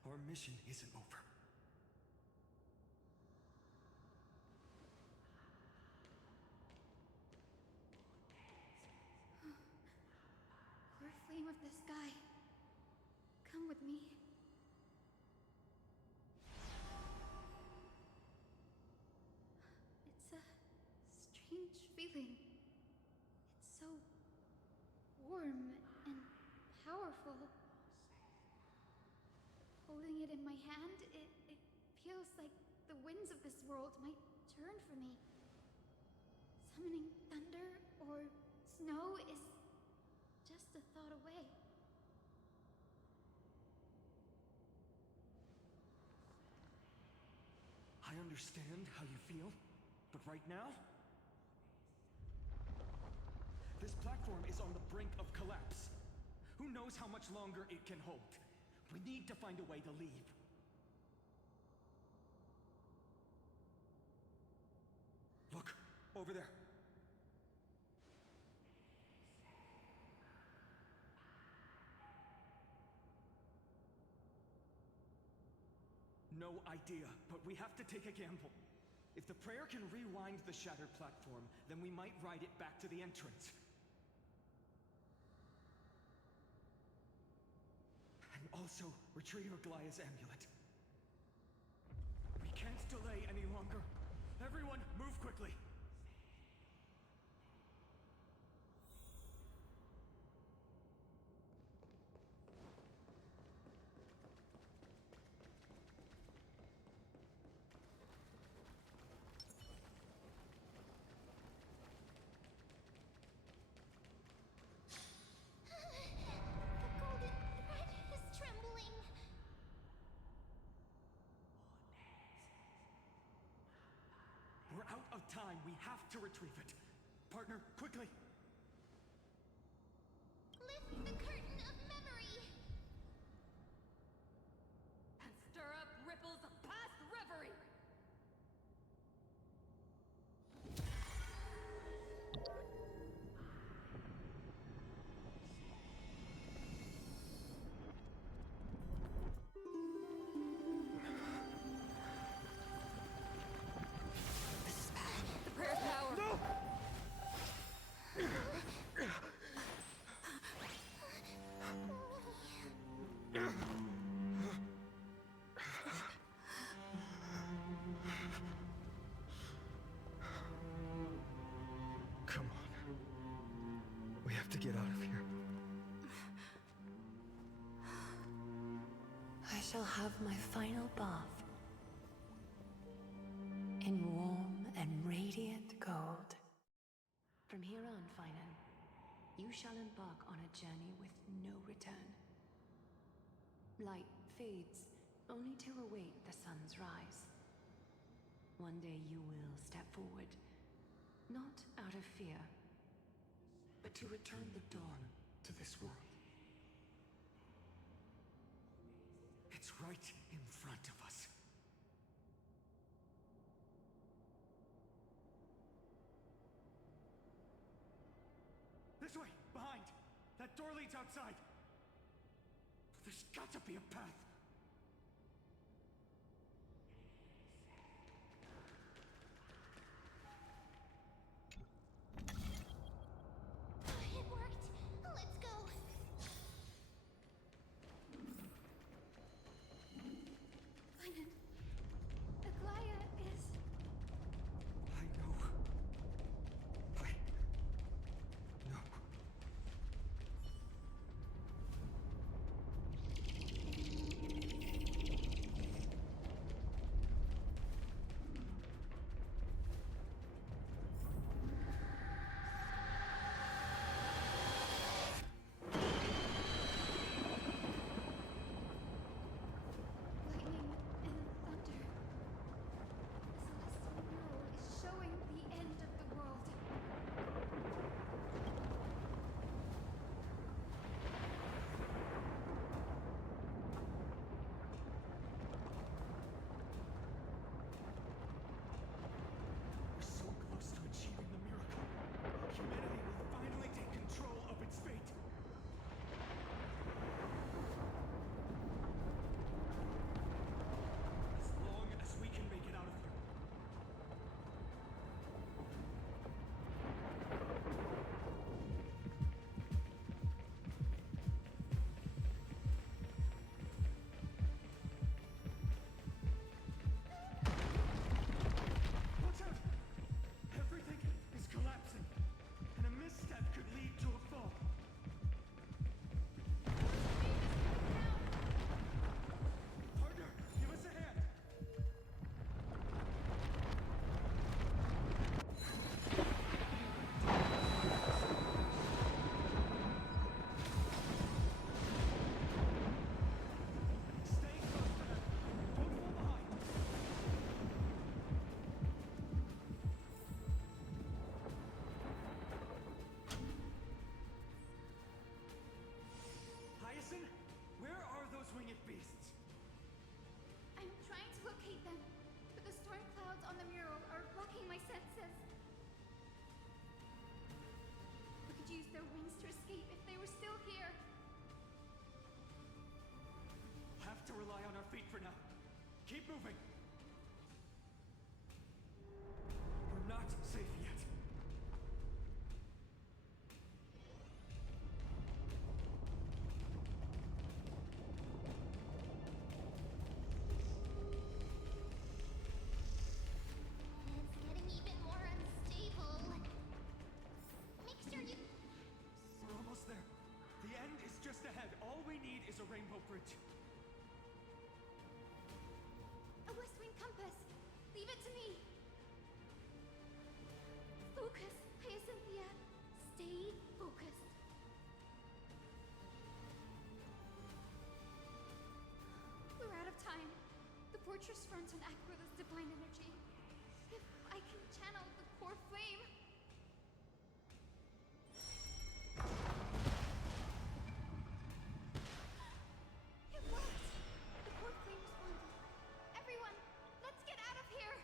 Our mission isn't over. Core flame of the sky, come with me. It's a strange feeling. It's so warm and powerful. Holding it in my hand, it feels like the winds of this world might turn for me. Summoning thunder or snow is just a thought away. I understand how you feel, but right now, this platform is on the brink of collapse. Who knows how much longer it can hold? We need to find a way to leave. Look, over there. No idea, but we have to take a gamble. If the prayer can rewind the shattered platform, then we might ride it back to the entrance. And also, retrieve Aglaya's amulet. We can't delay any longer. Everyone, move quickly. We're out of time. We have to retrieve it. Partner, quickly! Lift the curtain of memory! And stir up ripples of past reverie! Come on. We have to get out of here. I shall have my final bath in warm and radiant gold. From here on, Finan, you shall embark on a journey with no return. Light fades, only to await the sun's rise. One day you will step forward, not out of fear, but to return the dawn to this world. It's right in front of us. That door leads outside! There's got to be a path! It worked! Let's go! Simon, Aglaya is... I know. No. Lightning and thunder. The celestial mural is showing the end of the world. We're so close to achieving the miracle. Humanity will finally take control of its fate. As long as we can make it out of here. Watch out! Everything is collapsing, and a misstep could lead to a fall. Partner, give us a hand! Stay close to them. Don't fall behind. Hyacinth, where are those winged beasts? I'm trying to locate them, but the storm clouds on the mural are blocking my senses. We could use their wings to escape if they were still here. Have to rely on our feet for now. Keep moving. We're not safe yet. It's getting even more unstable. Make sure you... We're almost there. The end is just ahead. All we need is a rainbow bridge. A west wind compass. Leave it to me. Focus, Hyacinthia. Stay focused. We're out of time. The fortress runs on Aquilus' divine energy. If I can channel the core flame... It worked! The core flame responded. Everyone, let's get out of here!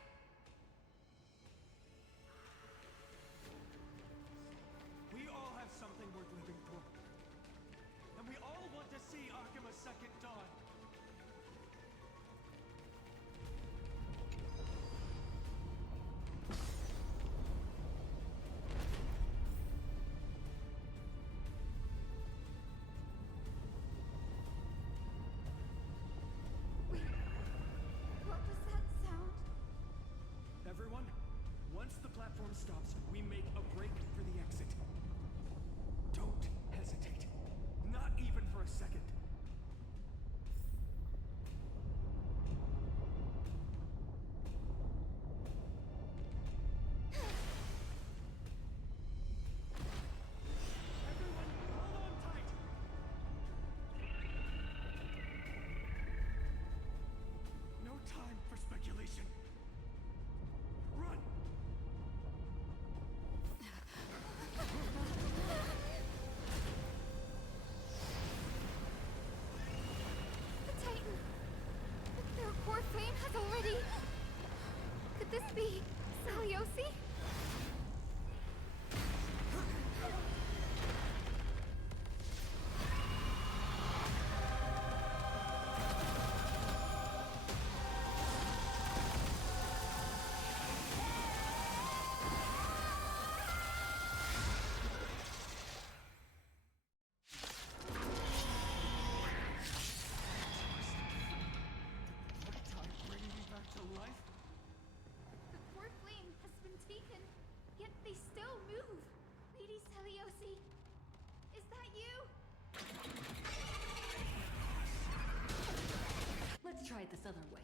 We all have something worth living for. And we all want to see Akima's second dawn. Wait, what was that sound? Everyone, once the platform stops, we make a break for the exit. Don't hesitate. Not even for a second. Everyone, hold on tight! No time for speculation. Run! The Titan! Their core flame has already... Could this be Saliosi? it this other way.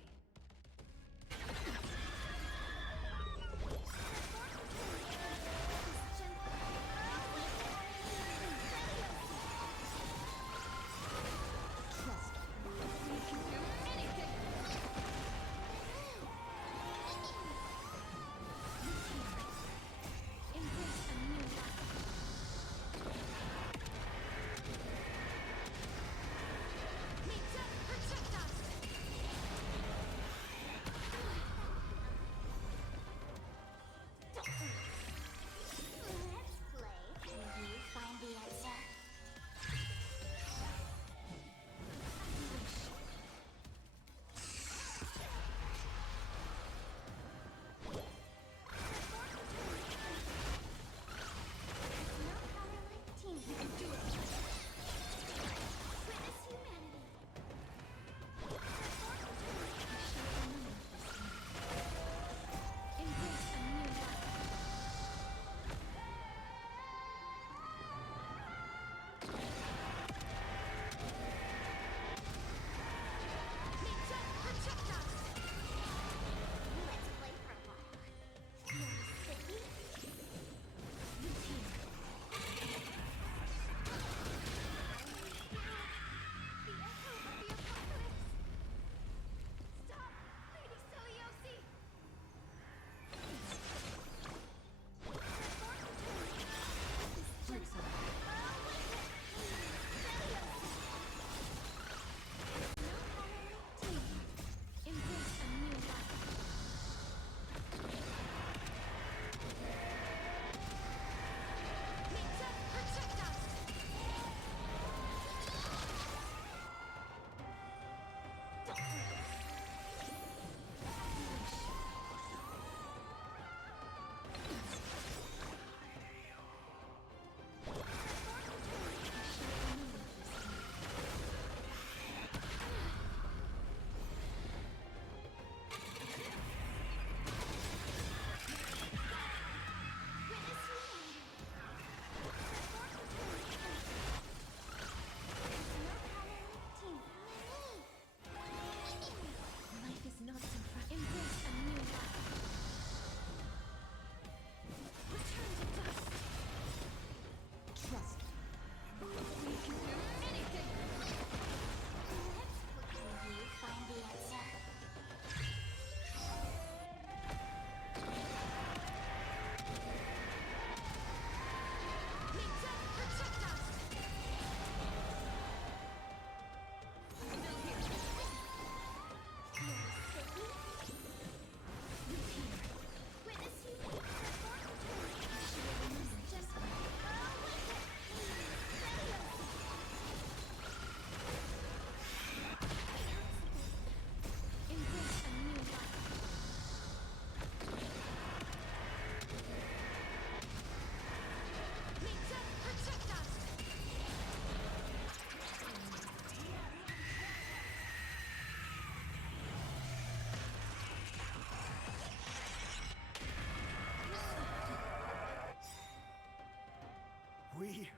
We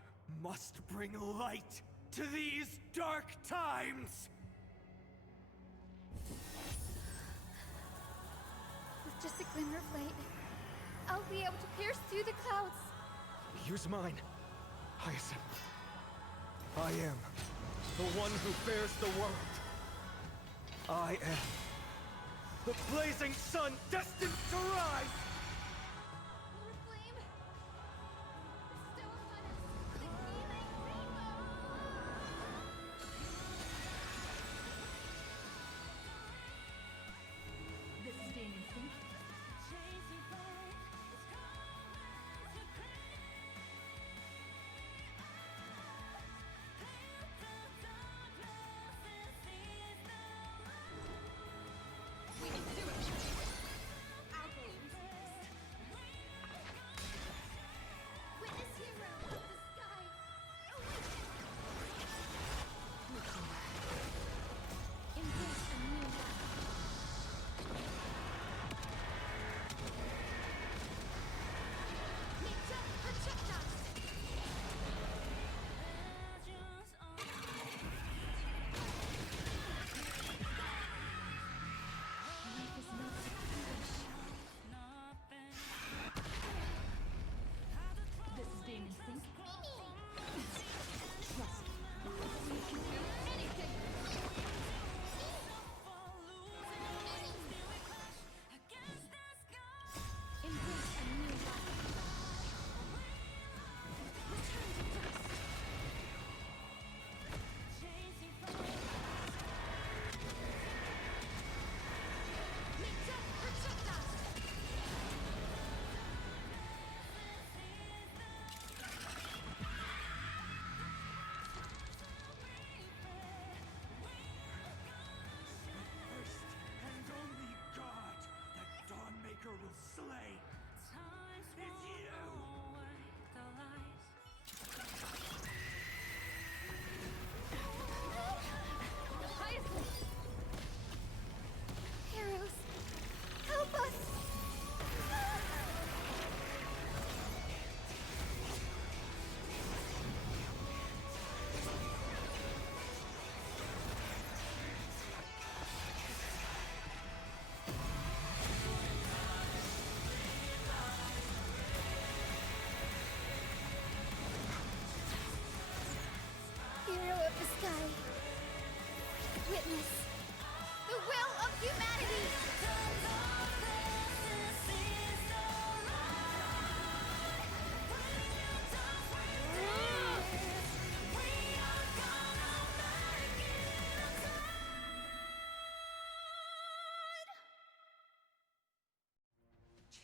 must bring light to these dark times! With just a glimmer of light, I'll be able to pierce through the clouds. Use mine, Hyacinth. I am the one who bears the world. I am the blazing sun destined to rise! This is staying in sync. We can do it! I'll go.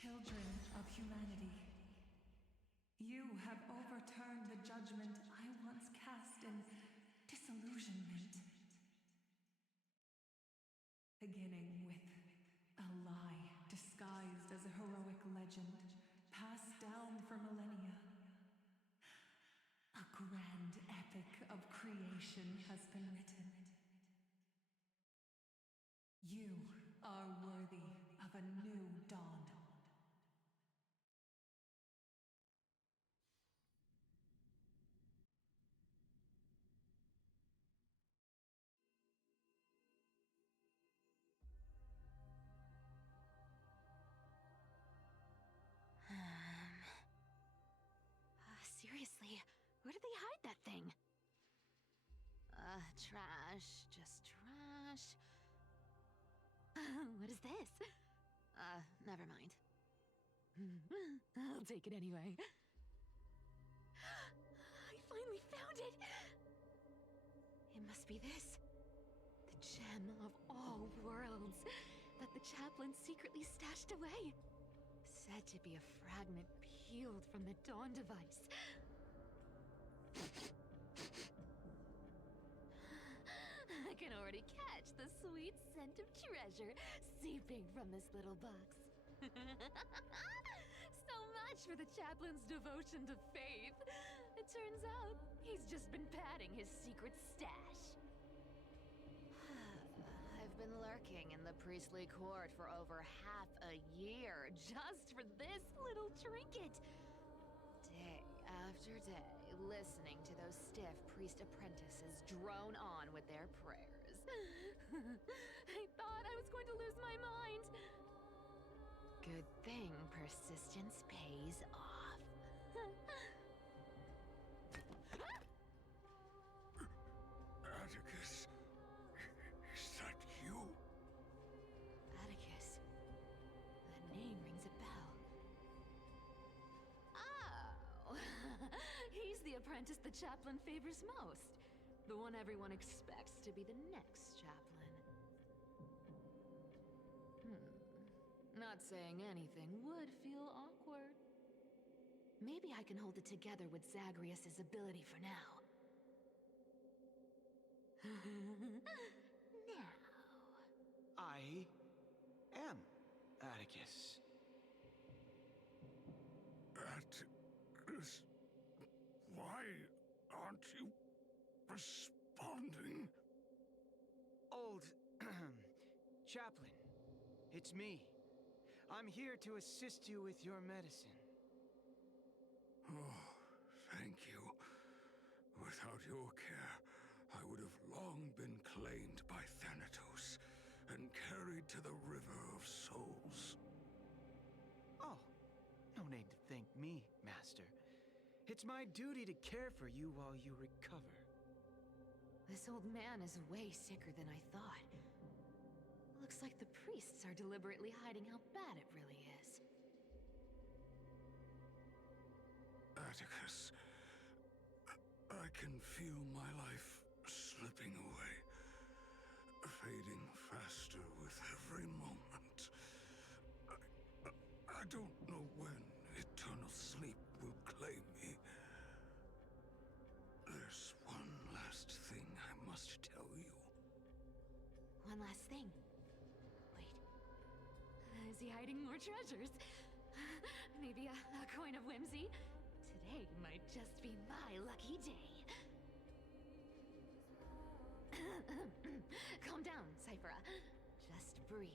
Children of humanity, you have overturned the judgment I once cast in disillusionment. Beginning with a lie disguised as a heroic legend, passed down for millennia. A grand epic of creation has been written. You are worthy of a new dawn. Seriously, where did they hide that thing? Trash. Just trash. What is this? Never mind. I'll take it anyway. I finally found it! It must be this. The gem of all worlds that the chaplain secretly stashed away. Said to be a fragment peeled from the Dawn device. I can already catch the sweet scent of treasure seeping from this little box. So much for the chaplain's devotion to faith. It turns out he's just been padding his secret stash. I've been lurking in the priestly court for over half a year just for this little trinket. Day after day, listening to those stiff priest apprentices drone on with their prayers. I thought I was going to lose my mind. Good thing persistence pays off. Atticus, is that you? Atticus. That name rings a bell. Oh! He's the apprentice the chaplain favors most. The one everyone expects to be the next chaplain. Not saying anything would feel awkward. Maybe I can hold it together with Zagreus's ability for now. Now. I am Atticus. Atticus, why aren't you responding? Old chaplain, it's me. I'm here to assist you with your medicine. Oh, thank you. Without your care, I would have long been claimed by Thanatos and carried to the River of Souls. Oh, no need to thank me, Master. It's my duty to care for you while you recover. This old man is way sicker than I thought. Looks like the priests are deliberately hiding how bad it really is. Atticus, I can feel my life slipping away, fading faster with every moment. I don't know when eternal sleep will claim me. There's one last thing I must tell you. One last thing. Is he hiding more treasures? Maybe a coin of whimsy? Today might just be my lucky day. Calm down, Cyphera. Just breathe.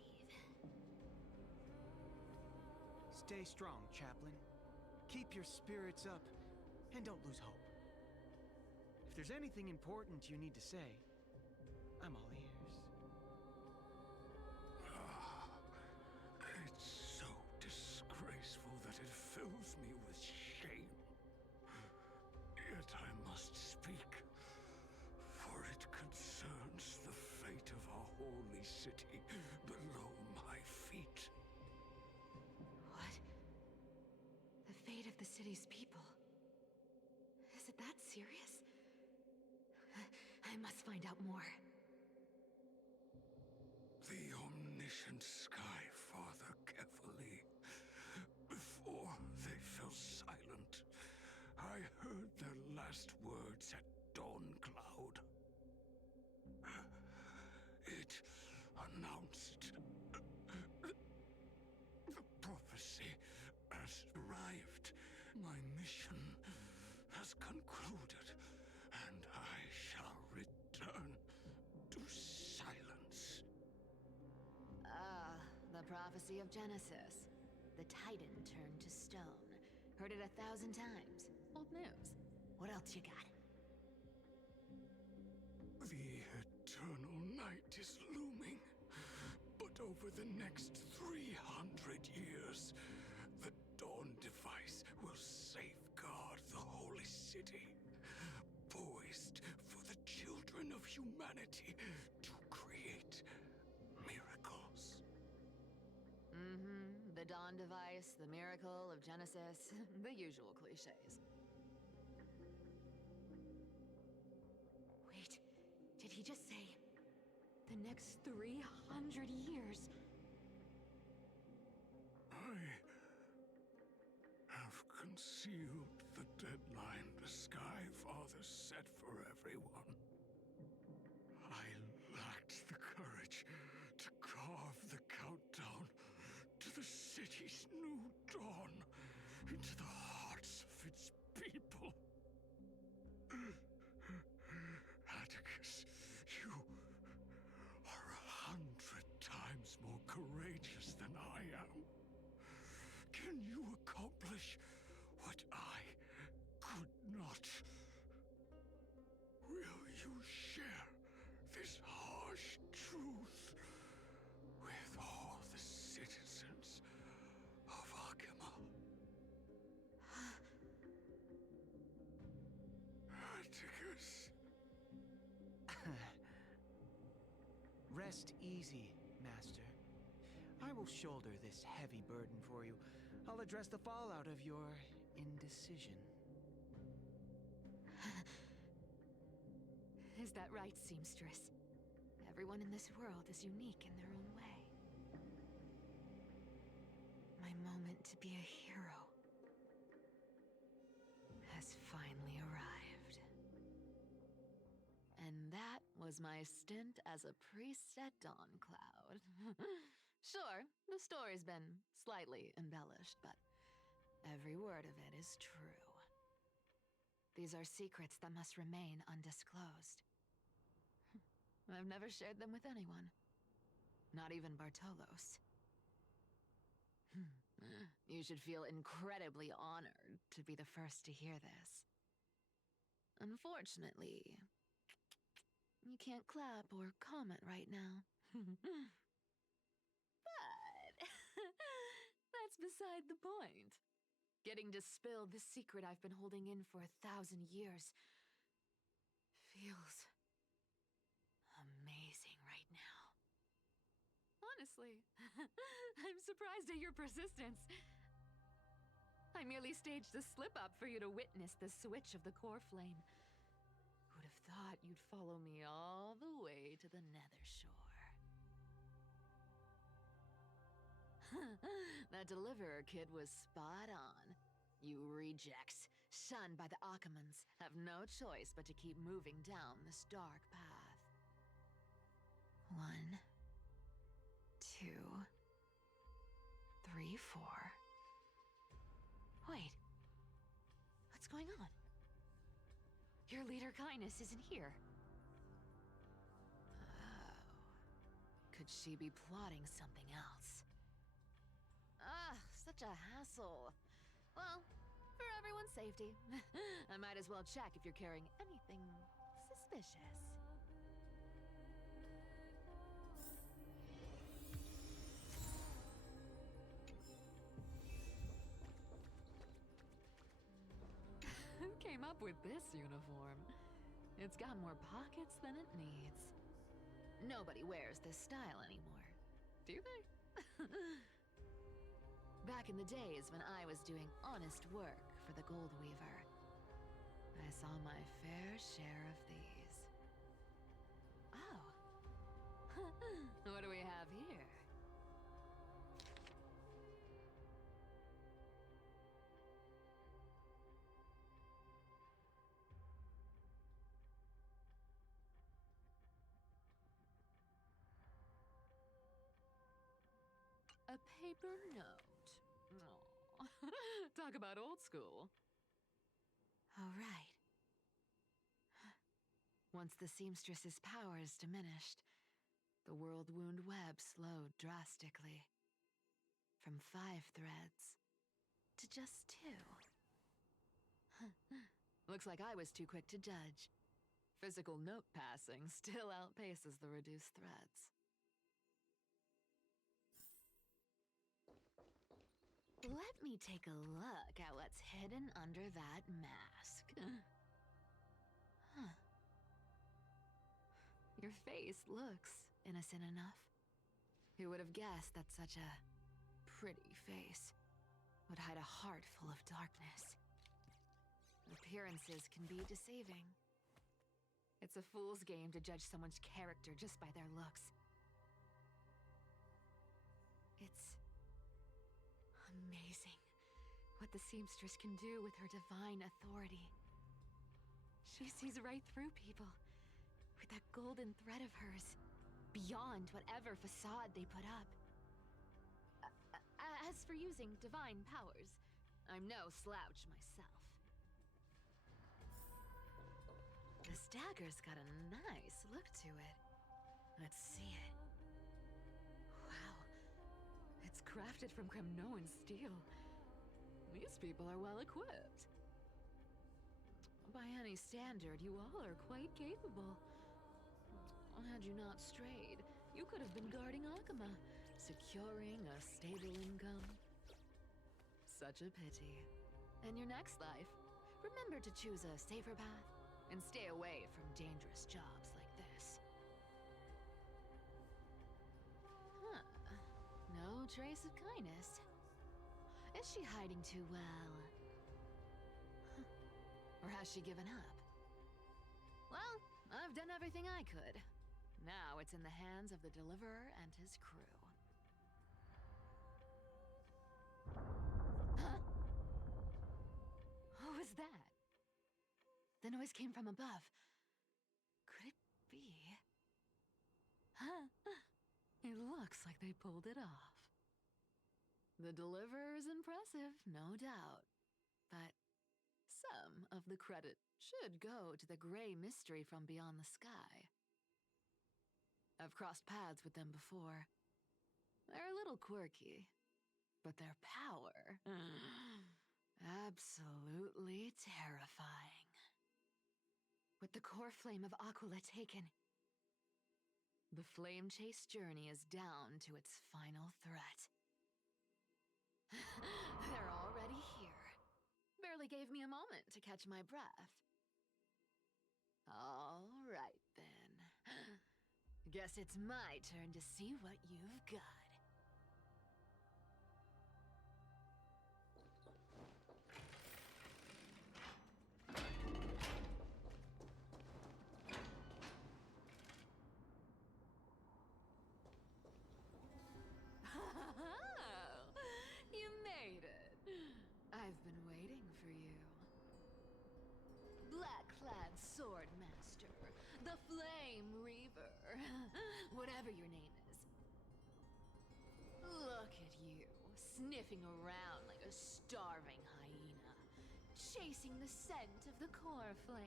Stay strong, chaplain. Keep your spirits up, and don't lose hope. If there's anything important you need to say, I'm all ears. It's so disgraceful that it fills me with shame. Yet I must speak, for it concerns the fate of our holy city below my feet. What? The fate of the city's people? Is it that serious? I must find out more. The omniscient Sky Father Kefali prophecy of Genesis. The Titan turned to stone. Heard it 1,000 times. Old news. What else you got? The eternal night is looming. But over the next 300 years, the Dawn device will safeguard the holy city, poised for the children of humanity to create miracles. Mm-hmm. The Dawn device, the miracle of Genesis, the usual cliches. Wait, did he just say the next 300 years? I have concealed the deadline the Sky Father set for everyone. I lacked the courage to carve the countdown to the city's new dawn into the hearts of its people. Atticus, you are 100 times more courageous than I am. Can you accomplish what I could not? Will you share this harsh truth with all the citizens of Akima? Atticus. Rest easy, Master. I will shoulder this heavy burden for you. I'll address the fallout of your indecision. Is that right, seamstress? Everyone in this world is unique in their own way. My moment to be a hero has finally arrived. And that was my stint as a priest at Dawncloud. Sure, the story's been slightly embellished, but every word of it is true. These are secrets that must remain undisclosed. I've never shared them with anyone. Not even Bartolos. You should feel incredibly honored to be the first to hear this. Unfortunately, you can't clap or comment right now. But that's beside the point. Getting to spill the secret I've been holding in for 1,000 years feels amazing right now. Honestly, I'm surprised at your persistence. I merely staged the slip-up for you to witness the switch of the core flame. Who'd have thought you'd follow me all the way to the Nether Shore? That deliverer kid was spot on. You rejects, shunned by the Akamans, have no choice but to keep moving down this dark path. 1, 2, 3, 4. Wait. What's going on? Your leader Kindness isn't here. Oh. Could she be plotting something else? Such a hassle. Well, for everyone's safety, I might as well check if you're carrying anything suspicious. Who came up with this uniform? It's got more pockets than it needs. Nobody wears this style anymore, do they? Back in the days when I was doing honest work for the Gold Weaver, I saw my fair share of these. Oh. What do we have here? A paper note. Aw. Talk about old school. All right. Once the seamstress's powers diminished, the world wound web slowed drastically. From 5 threads to just 2. Looks like I was too quick to judge. Physical note passing still outpaces the reduced threads. Let me take a look at what's hidden under that mask. Huh. Your face looks innocent enough. Who would have guessed that such a pretty face would hide a heart full of darkness? Appearances can be deceiving. It's a fool's game to judge someone's character just by their looks. It's amazing what the seamstress can do with her divine authority. She sees right through people with that golden thread of hers, beyond whatever facade they put up. As for using divine powers, I'm no slouch myself. This dagger's got a nice look to it. Let's see it. Wow. It's crafted from Kremnoan steel. These people are well equipped. By any standard, you all are quite capable. Had you not strayed, you could have been guarding Akama, securing a stable income. Such a pity. In your next life, remember to choose a safer path and stay away from dangerous jobs like this. Huh. No trace of kindness. Is she hiding too well? Huh. Or has she given up? Well, I've done everything I could. Now it's in the hands of the Deliverer and his crew. Huh? What was that? The noise came from above. Could it be? Huh? It looks like they pulled it off. The Deliverer is impressive, no doubt. But some of the credit should go to the gray mystery from beyond the sky. I've crossed paths with them before. They're a little quirky, but their power... absolutely terrifying. With the core flame of Aquila taken, the flame chase journey is down to its final threat. They're already here. Barely gave me a moment to catch my breath. All right, then. Guess it's my turn to see what you've got. You made it. I've been waiting for you. Black-clad sword master, the Flame Reaver, whatever your name is. Look at you, sniffing around like a starving hyena, chasing the scent of the core flames.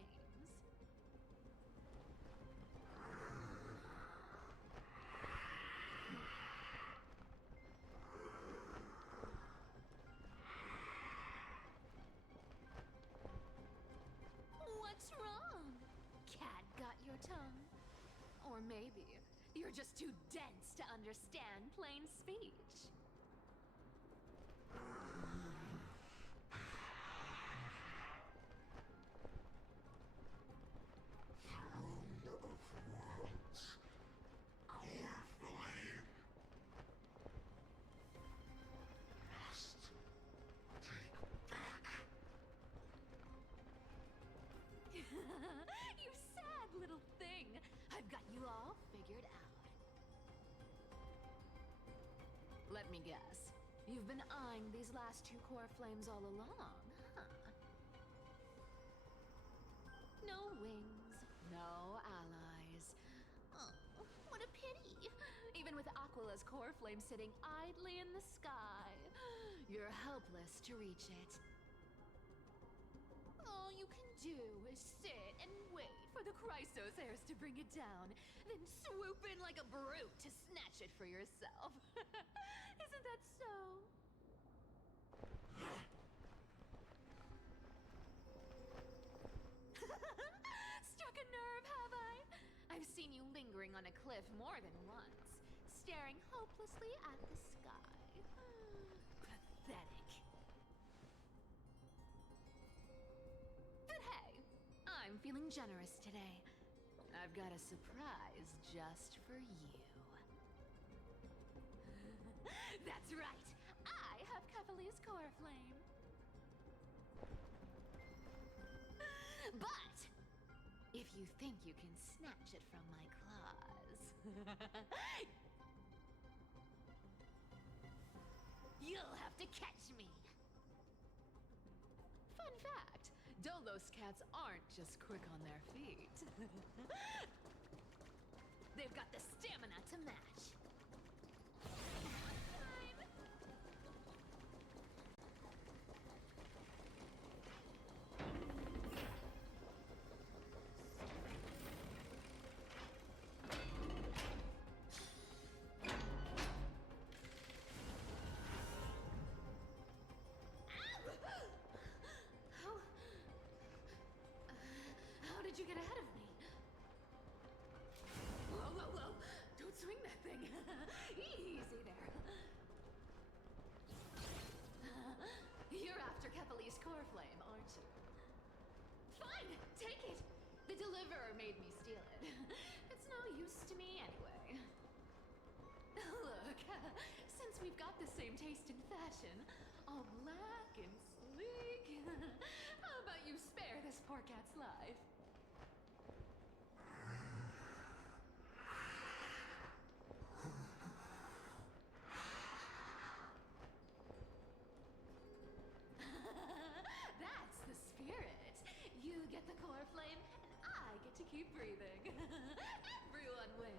What's wrong? Cat got your tongue? Or maybe you're just too dense to understand plain speech. You sad little thing! I've got you all figured out. Let me guess. You've been eyeing these last 2 core flames all along, huh? No wings, no allies. Oh, what a pity! Even with Aquila's core flame sitting idly in the sky, you're helpless to reach it. Oh, you can do is sit and wait for the Chrysos heirs to bring it down, then swoop in like a brute to snatch it for yourself. Isn't that so? Struck a nerve, have I? I've seen you lingering on a cliff more than once, staring hopelessly at the sky. Pathetic. But hey, I'm feeling generous today. I've got a surprise just for you. That's right! I have Kephalese Core Flame. But if you think you can snatch it from my claws, you'll have to catch me. Fun fact, Dolos cats aren't just quick on their feet. They've got the stamina to match. How did you get ahead of me? Whoa, whoa, whoa! Don't swing that thing! Easy there. You're after Kephalese Core Flame, aren't you? Fine! Take it! The deliverer made me steal it. It's no use to me anyway. Look, since we've got the same taste in fashion, all black and sleek, how about you spare this poor cat's life? That's the spirit. You get the core flame, and I get to keep breathing. Everyone wins.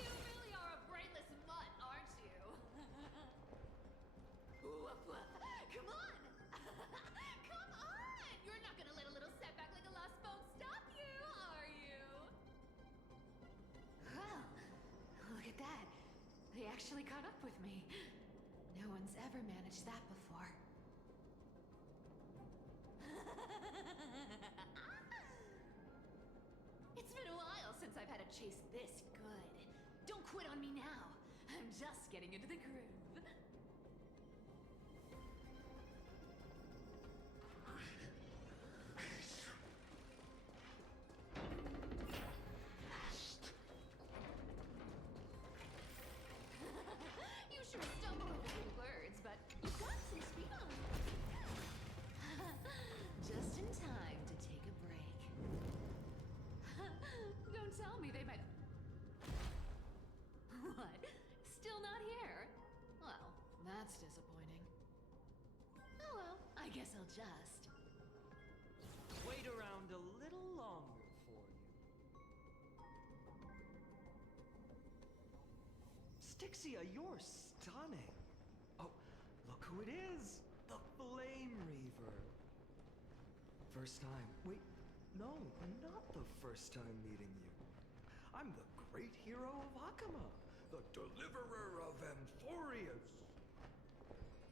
You really are a brainless mutt, aren't you? Woof, woof. Come on! Come on! You're not gonna let a little setback like a lost boat stop you, are you? Well, look at that. They actually caught up with me. No one's ever managed that before. It's been a while since I've had a chase this good. Don't quit on me now. I'm just getting into the groove. You sure stumble over your words, but you've got some speed on you. Just in time to take a break. Don't tell me they might... What? Still not here? Well, that's disappointing. Oh well, I guess I'll just... Wait around a little longer for you. Stixia, you're stunning. Oh, look who it is. The Flame Reaver. First time. Wait, no, not the first time meeting you. I'm the great hero of Hakama, the deliverer of Amphorius.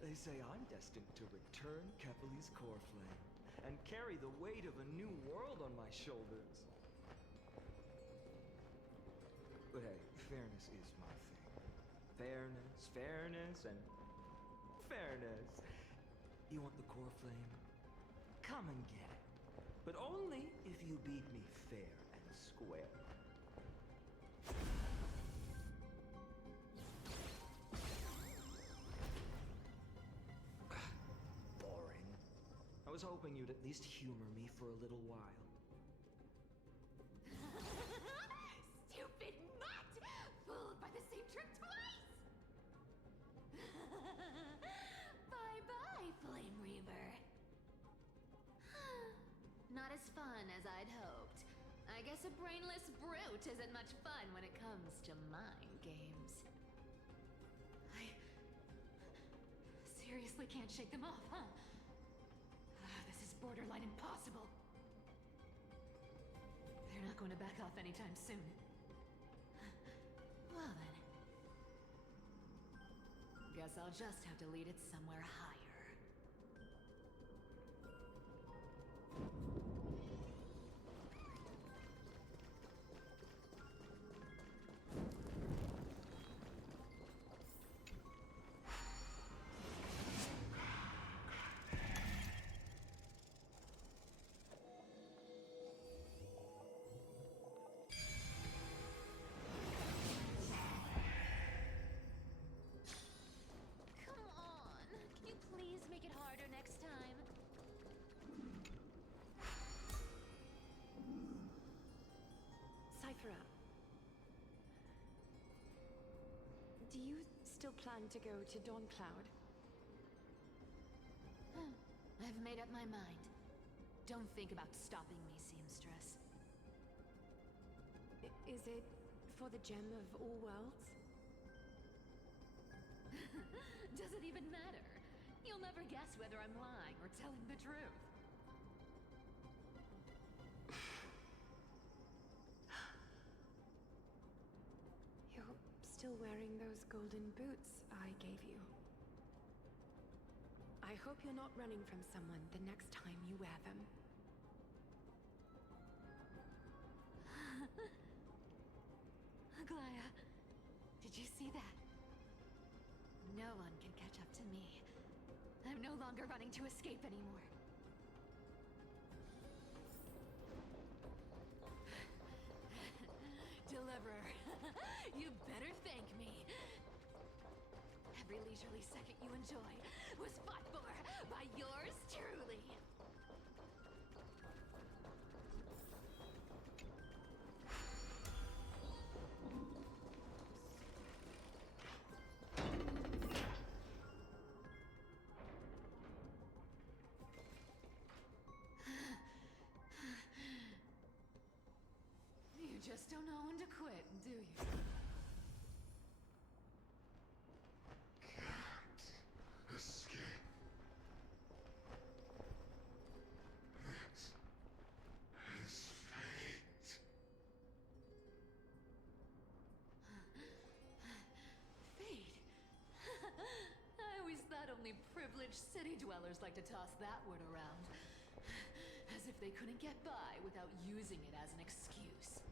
They say I'm destined to return Kephalese Core Flame and carry the weight of a new world on my shoulders. But hey, fairness is my thing. Fairness, and fairness. You want the Core Flame? Come and get it. But only if you beat me fair and square. Boring. I was hoping you'd at least humor me for a little while. Stupid mutt! Fooled by the same trick twice! Bye-bye, Flame Reaver. Not as fun as I'd hoped. I guess guess a brainless brute isn't much fun when it comes to mind games. I seriously can't shake them off, huh? This is borderline impossible. They're not going to back off anytime soon. Well then. Guess I'll just have to lead it somewhere higher. Do you still plan to go to Dawncloud? I've made up my mind. Don't think about stopping me, seamstress. Is it for the gem of all worlds? Does it even matter? You'll never guess whether I'm lying or telling the truth. You're still wearing those golden boots I gave you. I hope you're not running from someone the next time you wear them. Aglaya, did you see that? No one can catch up to me. I'm no longer running to escape anymore. Deliverer, you better thank me. Every leisurely second you enjoy was fought for by yours truly. You just don't know when to quit, do you? Escape. It is fate. Fate? I always thought only privileged city dwellers like to toss that word around. As if they couldn't get by without using it as an excuse.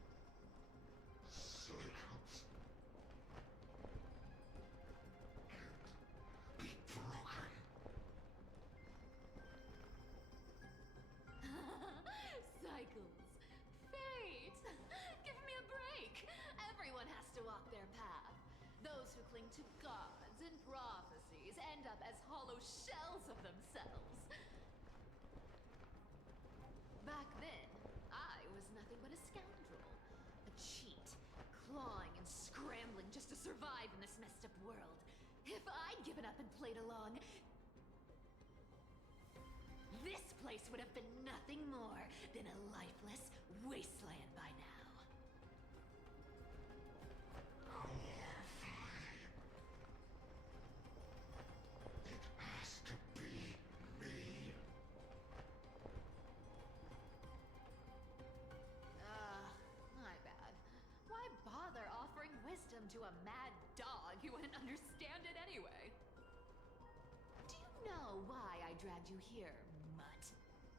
Cyclops can't be broken. Cycles. Fate! Give me a break! Everyone has to walk their path. Those who cling to gods and prophecies end up as hollow shells of themselves. Back then, I was nothing but a scoundrel. A cheat, clawing and scrambling just to survive in this messed up world. If I'd given up and played along, this place would have been nothing more than a lifeless wasteland by now. It has to be me. My bad. Why bother offering wisdom to a mad dog who wouldn't understand it anyway? Do you know why I dragged you here, mutt?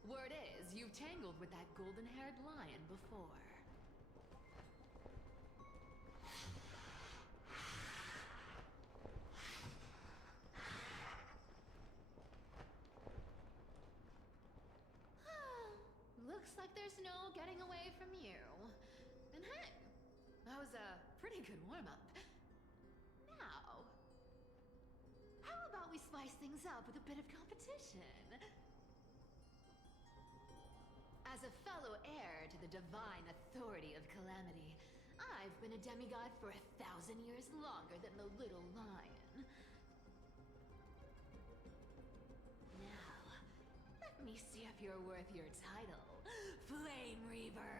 Word is, you've tangled with that golden-haired lion before. Looks like there's no getting away from you. And hey, that was a pretty good warm-up. Now, how about we spice things up with a bit of competition? As a fellow heir to the divine authority of Calamity, I've been a demigod for 1,000 years longer than the little lion. Now, let me see if you're worth your title, Flame Reaver.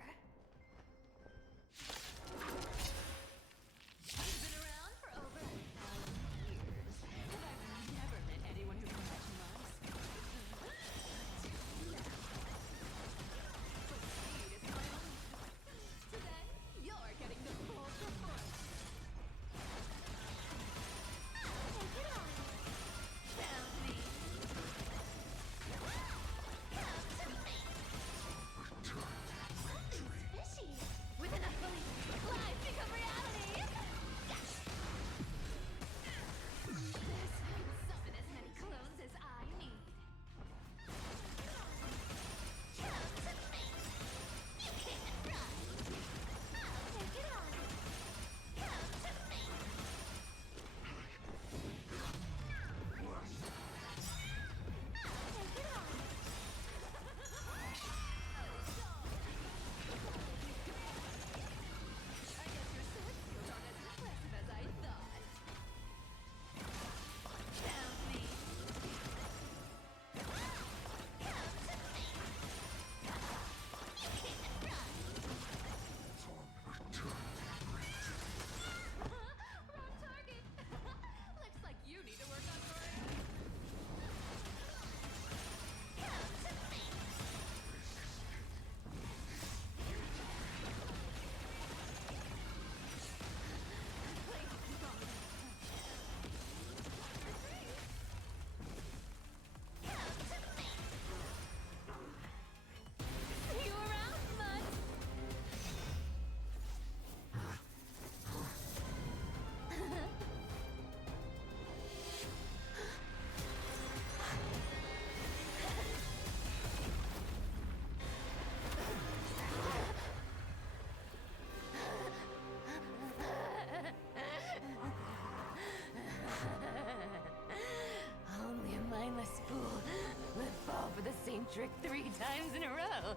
the same trick 3 times in a row.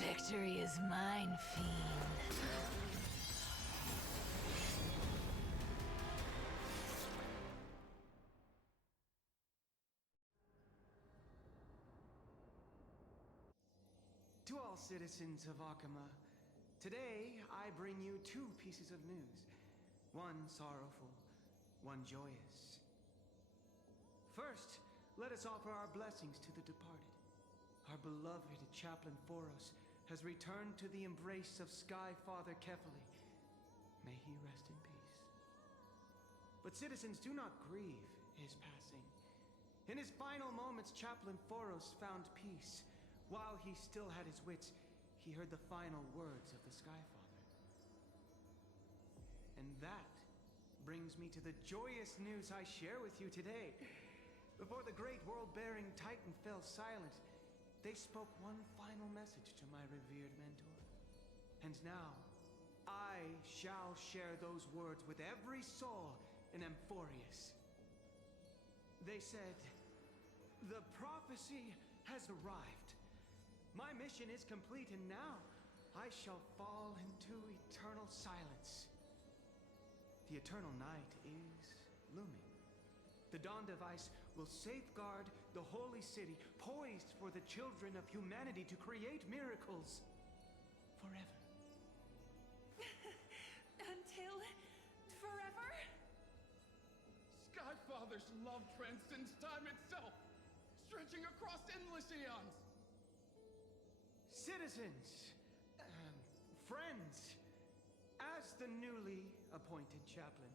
Victory is mine, fiend. To all citizens of Akama, today I bring you 2 pieces of news. One sorrowful, one joyous. First, let us offer our blessings to the departed. Our beloved Chaplain Foros has returned to the embrace of Sky Father Kefali. May he rest in peace. But citizens, do not grieve his passing. In his final moments, Chaplain Foros found peace. While he still had his wits, he heard the final words of the Sky Father. And that brings me to the joyous news I share with you today. Before the great world-bearing Titan fell silent, they spoke one final message to my revered mentor. And now, I shall share those words with every soul in Amphorius. They said, "The prophecy has arrived. My mission is complete, and now I shall fall into eternal silence." The eternal night is looming. The dawn device will safeguard the holy city, poised for the children of humanity to create miracles forever. Until forever? Skyfather's love transcends time itself, stretching across endless eons. Citizens, friends, as the newly appointed chaplain,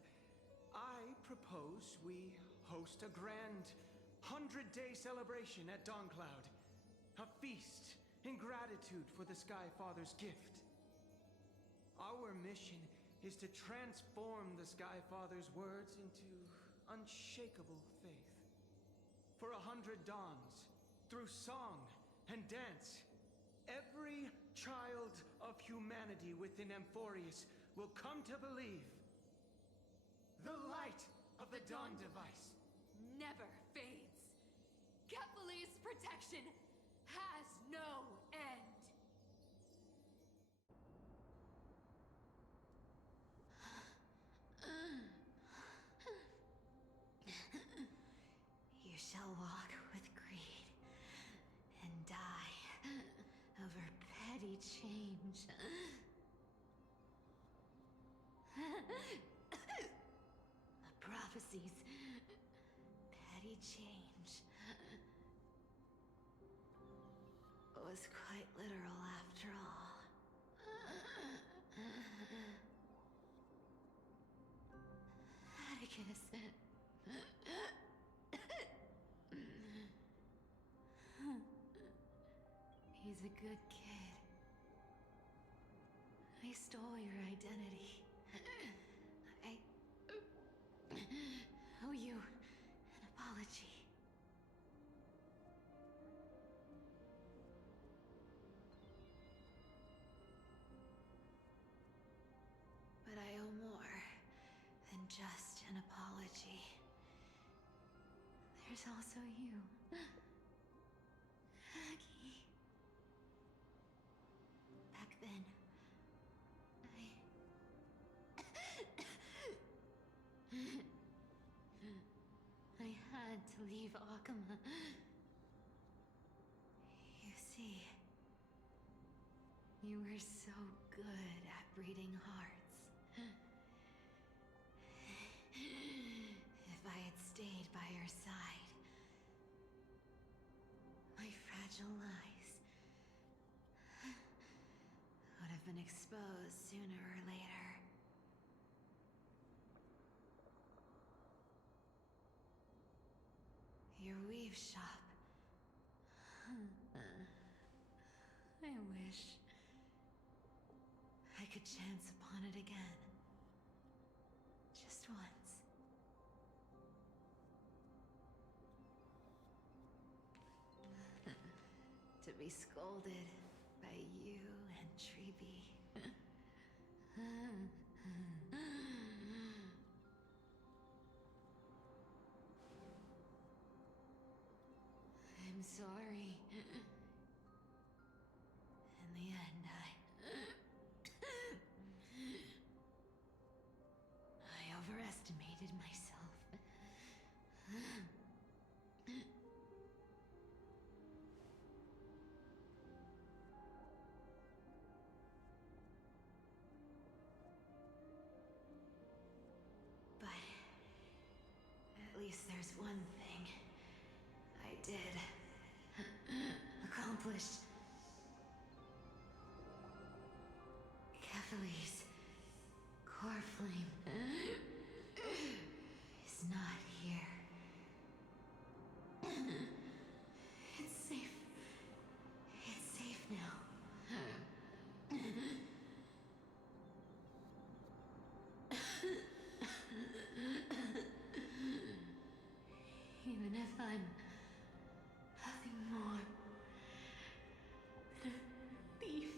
I propose we host a grand 100-day celebration at Dawncloud. A feast in gratitude for the Sky Father's gift. Our mission is to transform the Sky Father's words into unshakable faith. For 100 dawns, through song and dance, every child of humanity within Amphorius will come to believe the light of the Dawn Device Never fades. Kefali's protection has no end. You shall walk with greed and die over petty change. The prophecies, petty change, was quite literal after all. Atticus. He's a good kid. I stole your identity. I owe you an apology. But I owe more than just an apology. There's also you, Aggie. Back then, I had to leave Akama. You see, you were so good at breeding hearts. If I had stayed by your side, my fragile lies would have been exposed sooner or later. Your weave shop. I wish I could chance upon it again. Just once. To be scolded by you and Treeby. I'm sorry. In the end, I overestimated myself. But at least there's one thing I did accomplish. Kephalie's core flame is not here. It's safe. It's safe now. Even if I'm nothing more than a thief,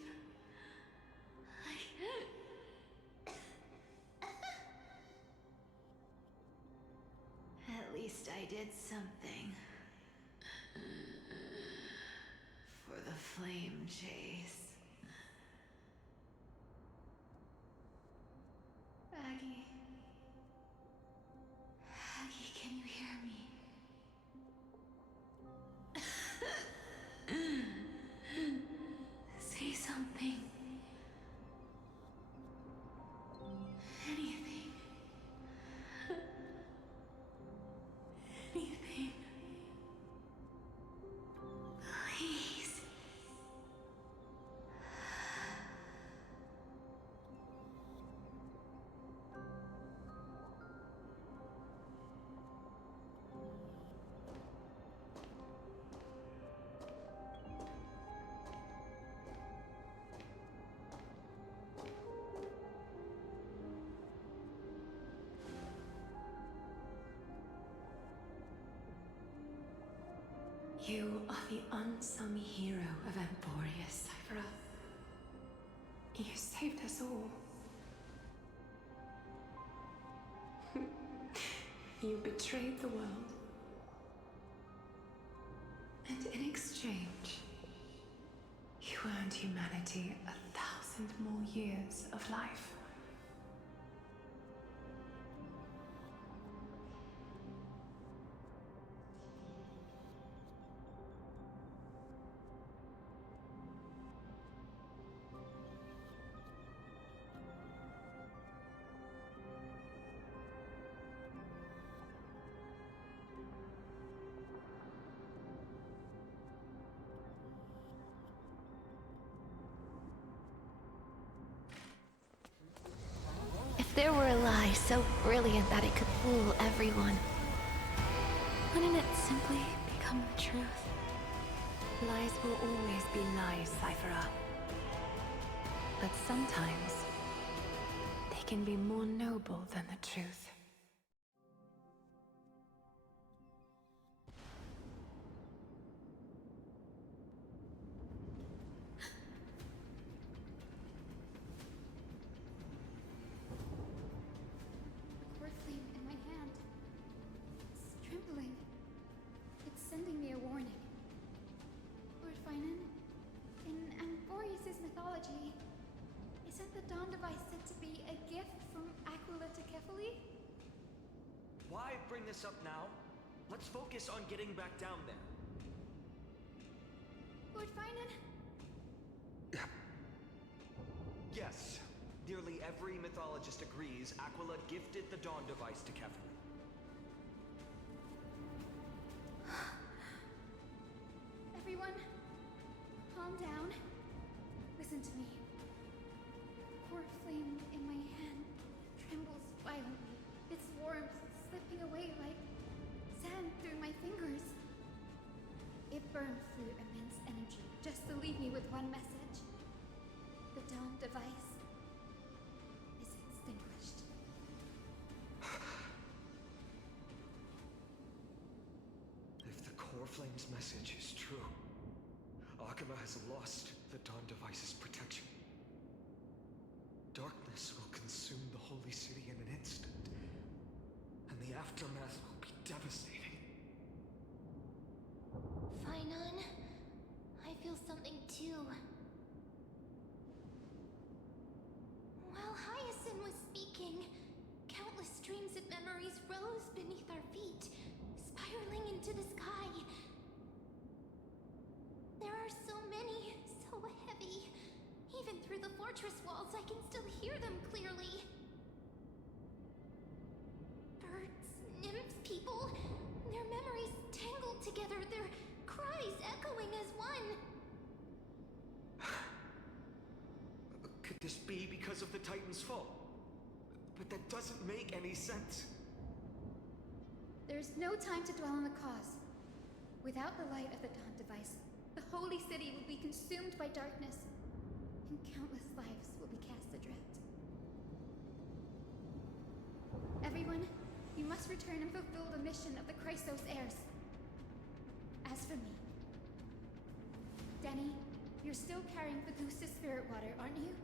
at least I did something for the flame chase. Aggie. Aggie, can you hear me? Say something. Anything. Anything. Please. You are the unsung hero of Emporia, Cypher. You saved us all. You betrayed the world. And in exchange, you earned humanity 1,000 more years of life. If there were a lie so brilliant that it could fool everyone, wouldn't it simply become the truth? Lies will always be lies, Cypher. But sometimes, they can be more noble than the truth. Core flame in my hand. It's trembling. It's sending me a warning. Lord Finan, in Amphorius' mythology, isn't the Dawn device said to be a gift from Aquila to Kephalie? Why bring this up now? Let's focus on getting back down there. Lord Finan? Yes. Nearly every mythologist agrees Aquila gifted the Dawn device to Kephalie. Everyone, calm down. Listen to me. The core flame in my hand trembles violently. Its warmth slipping away like sand through my fingers. It burned through immense energy just to leave me with one message. The Dawn device is extinguished. If the core flame's message is true, Akima has lost the Dawn device's protection. Darkness will consume the holy city in an instant, and the aftermath will be devastating. Finan? through the fortress walls, I can still hear them clearly. Birds, nymphs, people, their memories tangled together, their cries echoing as one. Could this be because of the Titan's fall? But that doesn't make any sense. There's no time to dwell on the cause. Without the light of the Dawn device, the holy city will be consumed by darkness, and countless lives will be cast adrift. Everyone, you must return and fulfill the mission of the Chrysos heirs. As for me, Denny, you're still carrying Medusa's spirit water, aren't you?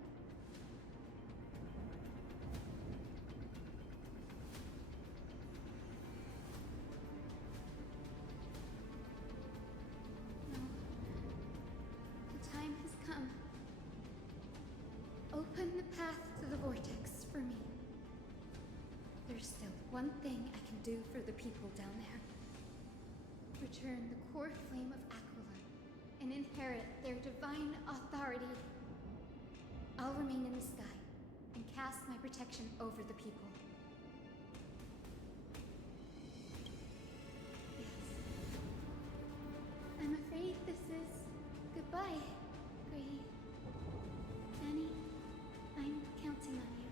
Open the path to the vortex for me. There's still one thing I can do for the people down there. Return the core flame of Aquila and inherit their divine authority. I'll remain in the sky and cast my protection over the people. Yes. I'm afraid this is goodbye, Grady. Danny, I'm counting on you.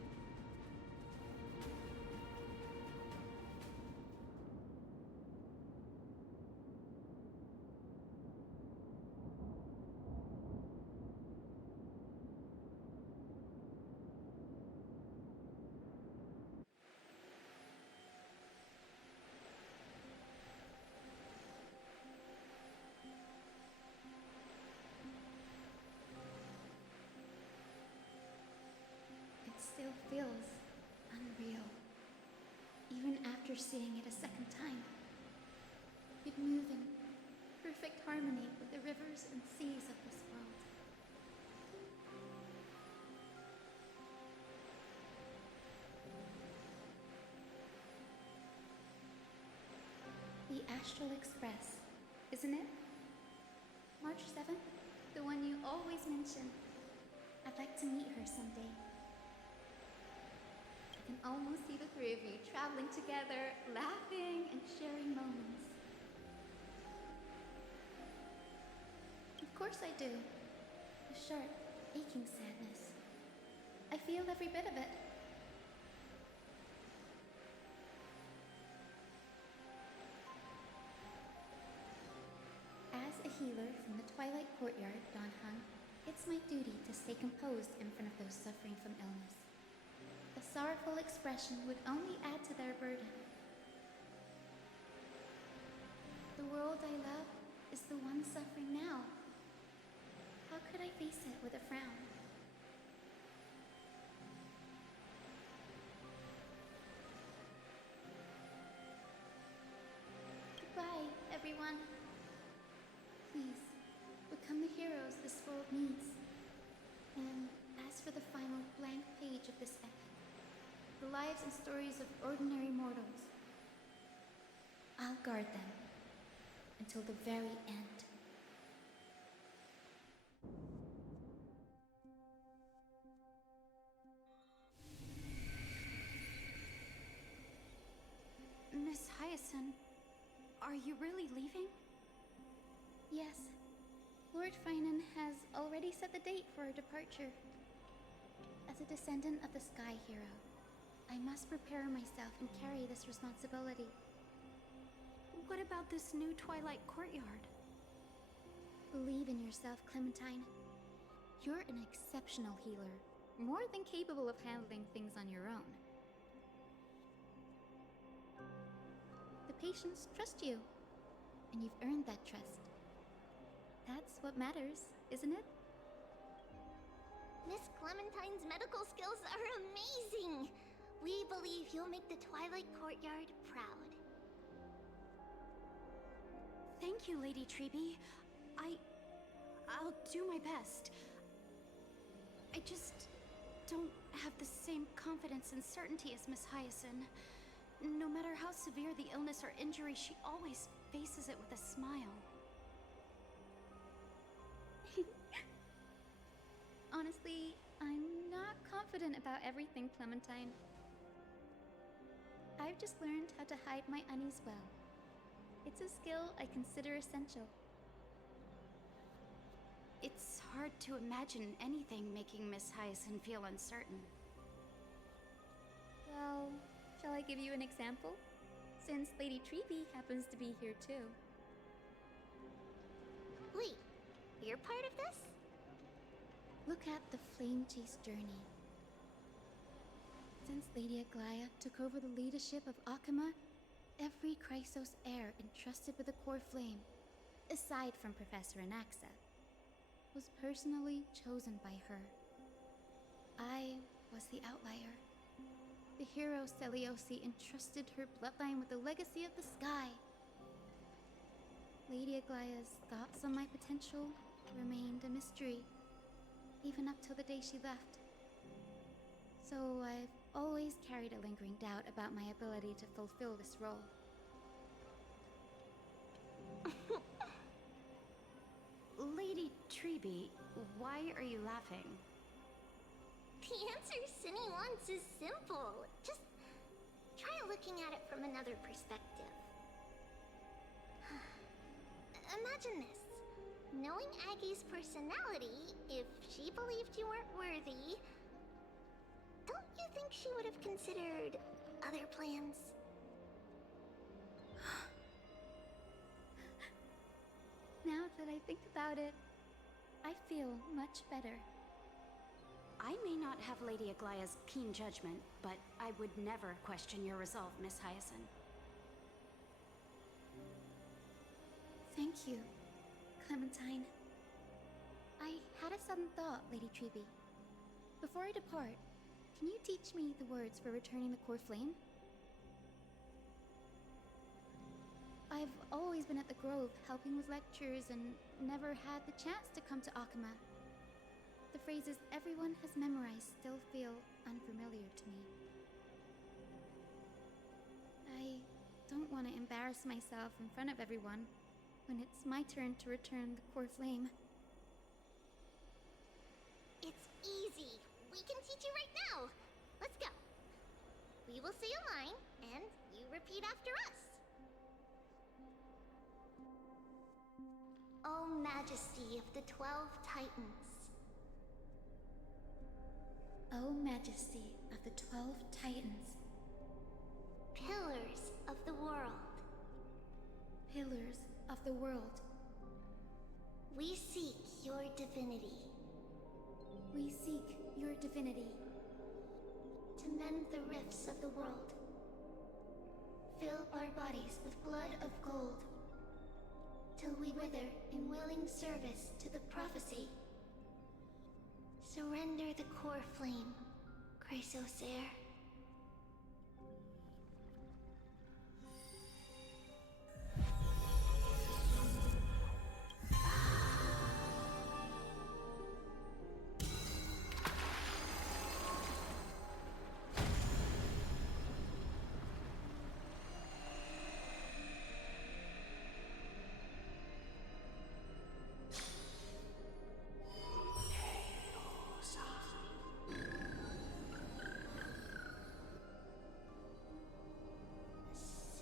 Still feels unreal, even after seeing it a second time. It moves in perfect harmony with the rivers and seas of this world. The Astral Express, isn't it? March 7th, the one you always mention. I'd like to meet her someday. I can almost see the three of you traveling together, laughing and sharing moments. Of course I do. A sharp, aching sadness. I feel every bit of it. As a healer from the Twilight Courtyard, Donghang, it's my duty to stay composed in front of those suffering from illness. A sorrowful expression would only add to their burden. The world I love is the one suffering now. How could I face it with a frown? Goodbye, everyone. Please, become the heroes this world needs. And as for the final blank page of this epic, the lives and stories of ordinary mortals, I'll guard them until the very end. Miss Hyacinth, are you really leaving? Yes. Lord Finan has already set the date for our departure. As a descendant of the Sky Hero, I must prepare myself and carry this responsibility. What about this new Twilight Courtyard? Believe in yourself, Clementine. You're an exceptional healer, more than capable of handling things on your own. The patients trust you, and you've earned that trust. That's what matters, isn't it? Miss Clementine's medical skills are amazing! We believe you'll make the Twilight Courtyard proud. Thank you, Lady Treby. I'll do my best. I just don't have the same confidence and certainty as Miss Hyacinth. No matter how severe the illness or injury, she always faces it with a smile. Honestly, confident about everything, Clementine. I've just learned how to hide my unease well. It's a skill I consider essential. It's hard to imagine anything making Miss Hyacinth feel uncertain. Well, shall I give you an example? Since Lady Treeby happens to be here too. Wait, you're part of this? Look at the Flame Chase journey. Since Lady Aglaya took over the leadership of Akama, every Chrysos heir entrusted with the core flame, aside from Professor Anaxa, was personally chosen by her. I was the outlier. The hero Celiosi entrusted her bloodline with the legacy of the sky. Lady Aglaya's thoughts on my potential remained a mystery, even up till the day she left. So I've always carried a lingering doubt about my ability to fulfill this role. Lady Treeby, why are you laughing? The answer Cindy wants is simple. Just try looking at it from another perspective. Imagine this. Knowing Aggie's personality, if she believed you weren't worthy, don't you think she would have considered other plans? Now that I think about it, I feel much better. I may not have Lady Aglaya's keen judgment, but I would never question your resolve, Miss Hyacinth. Thank you, Clementine. I had a sudden thought, Lady Treeby. Before I depart, can you teach me the words for returning the core flame? I've always been at the Grove helping with lectures and never had the chance to come to Akama. The phrases everyone has memorized still feel unfamiliar to me. I don't want to embarrass myself in front of everyone when it's my turn to return the core flame. It's easy. We can teach you right now. Let's go. We will say a line, and you repeat after us. O Majesty of the 12 Titans. O Majesty of the 12 Titans. Pillars of the world. Pillars of the world. We seek your divinity. We seek your divinity. To mend the rifts of the world. Fill our bodies with blood of gold. Till we wither in willing service to the prophecy. Surrender the core flame, Chrysos heir.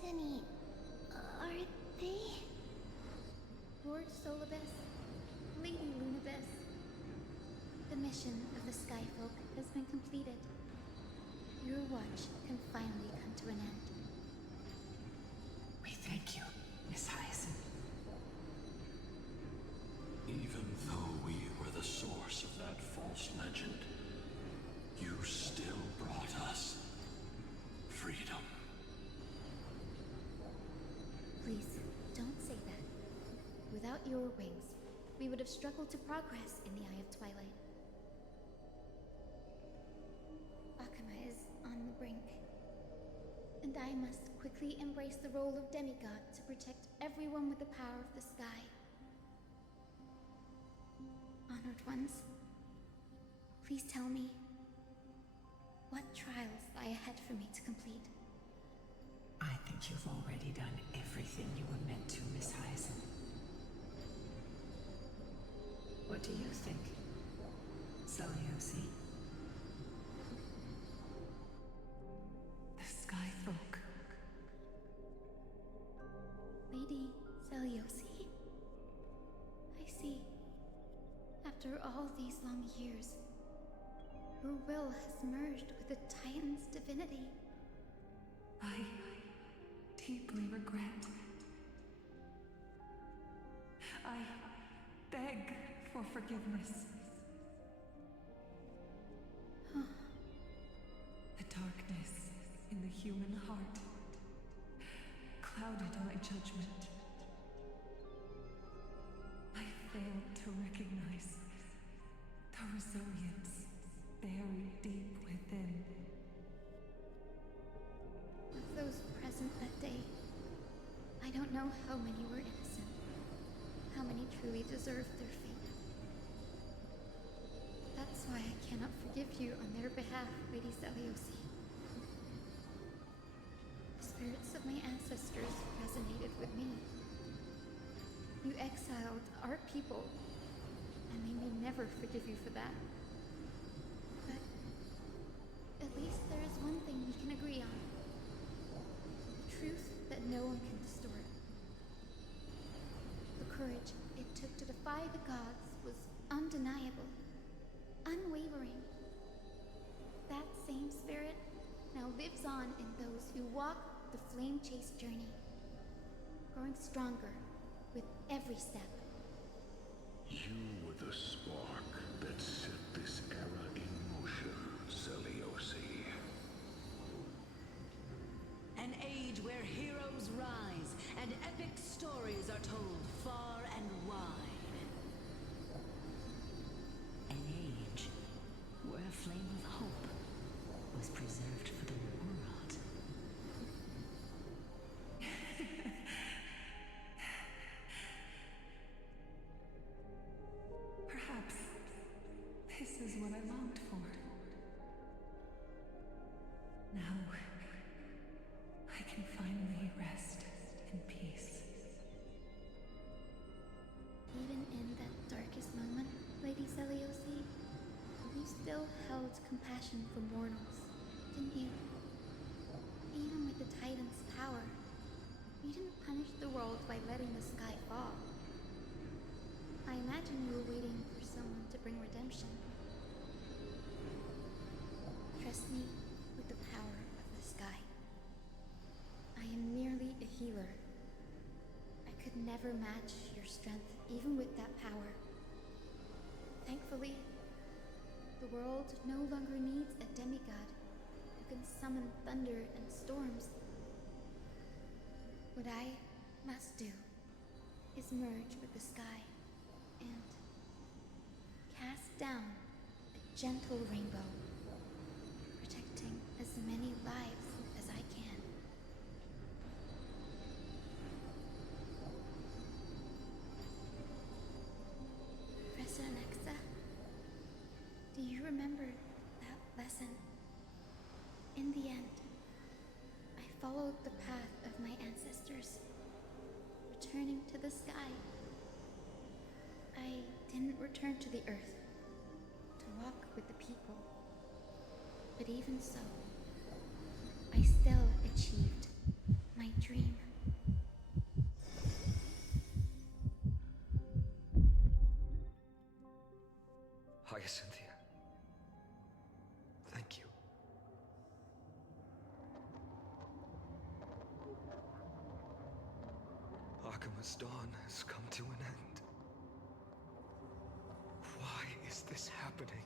Cindy, are they? Lord Solibus, Lady Lunabis. The mission of the Skyfolk has been completed. Your watch can finally come to an end. We thank you, Miss Hyacinth. Even though we were the source of that false legend, you still brought us freedom. Please, don't say that. Without your wings, we would have struggled to progress in the Eye of Twilight. Akama is on the brink, and I must quickly embrace the role of demigod to protect everyone with the power of the sky. Honored ones, please tell me, what trials lie ahead for me to complete? I think you've already done everything you were meant to, Miss Hyacinth. What do you think, Celiosi? After all these long years, her will has merged with the Titan's divinity. I deeply regret. I beg for forgiveness. The darkness in the human heart clouded my judgment. I failed to recognize the resilience buried deep within. Of those present that day, I don't know how many were innocent, how many truly deserved their fate. That's why I cannot forgive you on their behalf, Lady Zeliosi. The spirits of my ancestors resonated with me. You exiled our people, and they may never forgive you for that. But at least there is one thing we can agree on. The truth that no one can distort. The courage it took to defy the gods was undeniable, unwavering. That same spirit now lives on in those who walk the flame-chased journey, growing stronger with every step. You were the spark that set this era in motion, Zeliosi. An age where heroes rise and epic stories are told far and wide. An age where a flame of hope was preserved for the world. Perhaps this is what I longed for. Now, I can finally rest in peace. Even in that darkest moment, Lady Zeliosi, you still held compassion for mortals, didn't you? Even with the Titan's power, you didn't punish the world by letting the sky fall. I imagine you were waiting for someone to bring redemption. Trust me with the power of the sky. I am merely a healer. I could never match your strength even with that power. Thankfully, the world no longer needs a demigod who can summon thunder and storms. What I must do is merge with the sky and cast down a gentle rainbow, protecting as many lives as I can. Professor Nexa, do you remember that lesson? In the end, I followed the path of my ancestors, returning to the sky. I didn't return to the earth to walk with the people. But even so, I still achieved my dream. Hyacinthia. Thank you. Akima's dawn has come to an end. Why is this happening?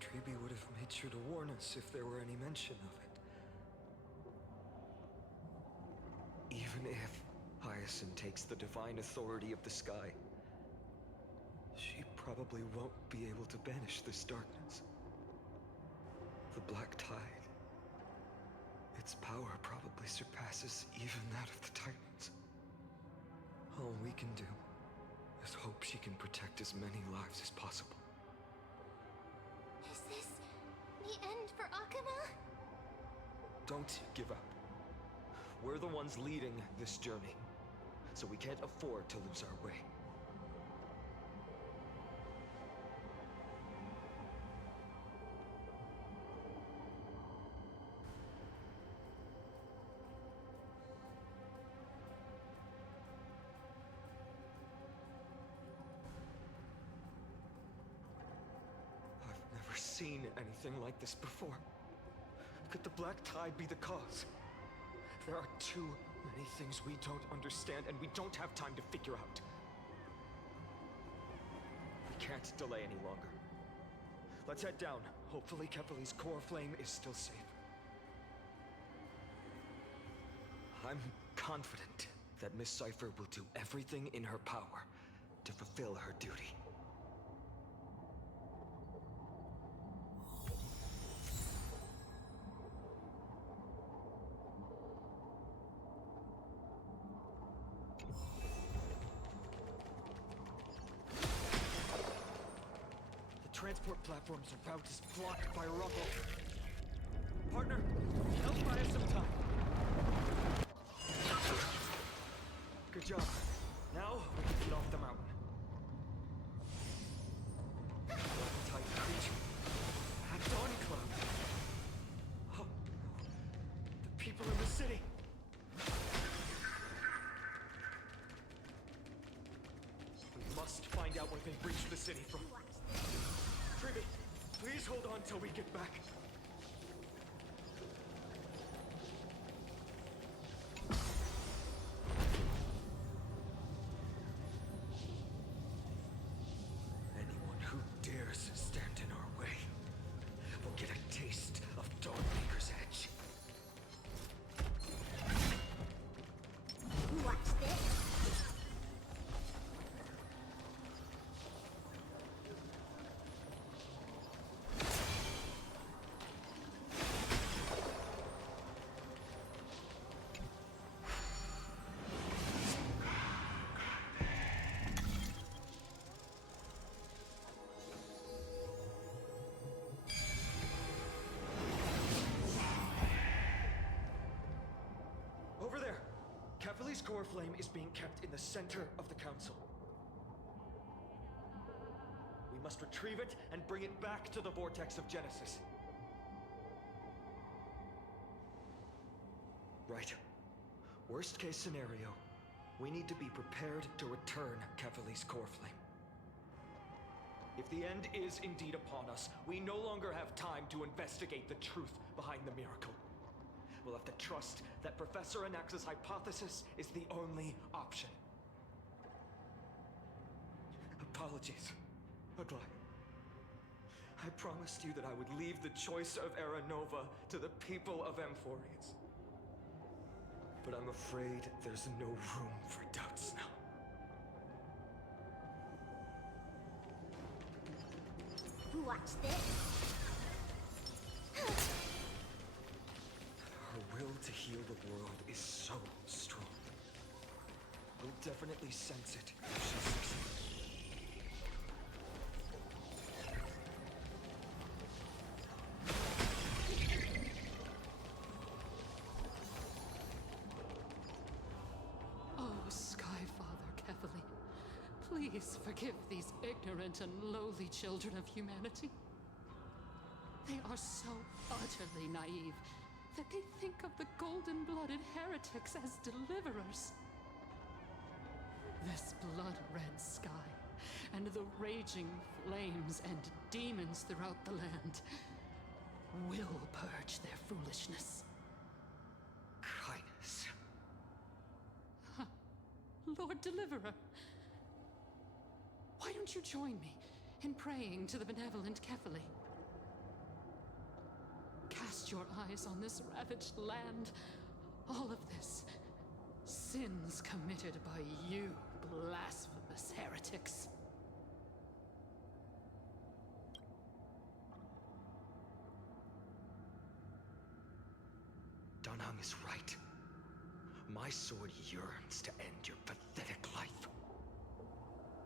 Treby would have made sure to warn us if there were any mention of it. Even if Hyacinth takes the divine authority of the sky, she probably won't be able to banish this darkness. The Black Tide. Its power probably surpasses even that of the Titans. All we can do is hope she can protect as many lives as possible. Is this the end for Akuma? Don't give up. We're the ones leading this journey, so we can't afford to lose our way. seen anything like this before. Could the Black Tide be the cause? There are too many things we don't understand, and we don't have time to figure out. We can't delay any longer. Let's head down. Hopefully Kefali's core flame is still safe. I'm confident that Miss Cipher will do everything in her power to fulfill her duty. The transport platform's route is blocked by rubble. Partner, help buy us some time. Good job. Now we can get off the mountain. Black-type creature. At Dawn Cloud. Oh, the people in the city. We must find out where they've reached the city from. Tribby, please hold on till we get back. Kefali's core flame is being kept in the center of the council. We must retrieve it and bring it back to the vortex of Genesis. Right. Worst case scenario, we need to be prepared to return Kefali's core flame. If the end is indeed upon us, we no longer have time to investigate the truth behind the miracle. We'll have to trust that Professor Anax's hypothesis is the only option. Apologies, Agli. I promised you that I would leave the choice of Era Nova to the people of Amphorians. But I'm afraid there's no room for doubts now. Watch this. Her will to heal the world is so strong. We'll definitely sense it if she succeeds. Oh, Skyfather Kefali, please forgive these ignorant and lowly children of humanity. They are so utterly naive that they think of the golden-blooded heretics as deliverers. This blood-red sky, and the raging flames and demons throughout the land will purge their foolishness. Kindness. Huh. Lord Deliverer, why don't you join me in praying to the benevolent Kefali? Cast your eyes on this ravaged land. All of this. Sins committed by you, blasphemous heretics. Danheng is right. My sword yearns to end your pathetic life.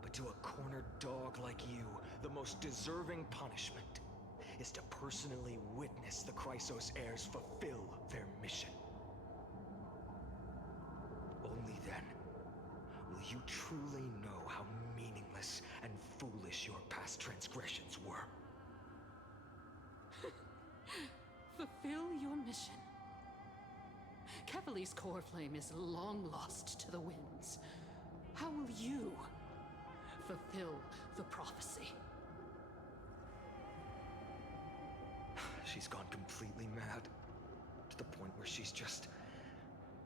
But to a cornered dog like you, the most deserving punishment is to personally witness the Chrysos heirs fulfill their mission. Only then will you truly know how meaningless and foolish your past transgressions were. Fulfill your mission. Kefali's core flame is long lost to the winds. How will you fulfill the prophecy? she's gone completely mad. To the point where she's just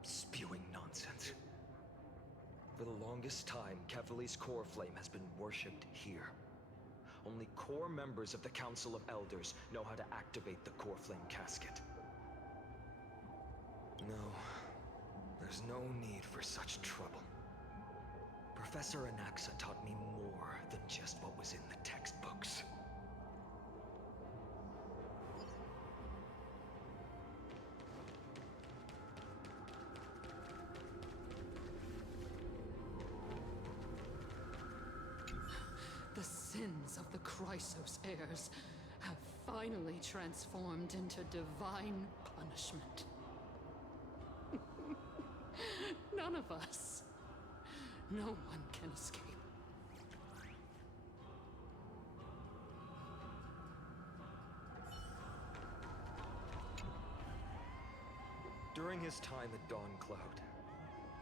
spewing nonsense. For the longest time, Kefali's core flame has been worshipped here. Only core members of the Council of Elders know how to activate the core flame casket. No, there's no need for such trouble. Professor Anaxa taught me more than just what was in the textbooks. The sins of the Chrysos heirs have finally transformed into divine punishment. None of us, no one can escape. During his time at Dawn Cloud,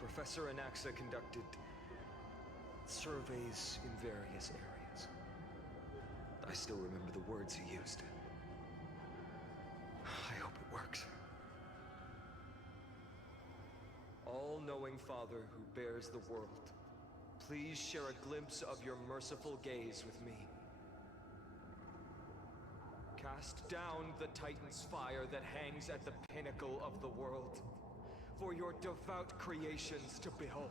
Professor Anaxa conducted surveys in various areas. I still remember the words he used. I hope it works. All-knowing Father who bears the world, please share a glimpse of your merciful gaze with me. Cast down the Titan's fire that hangs at the pinnacle of the world, for your devout creations to behold.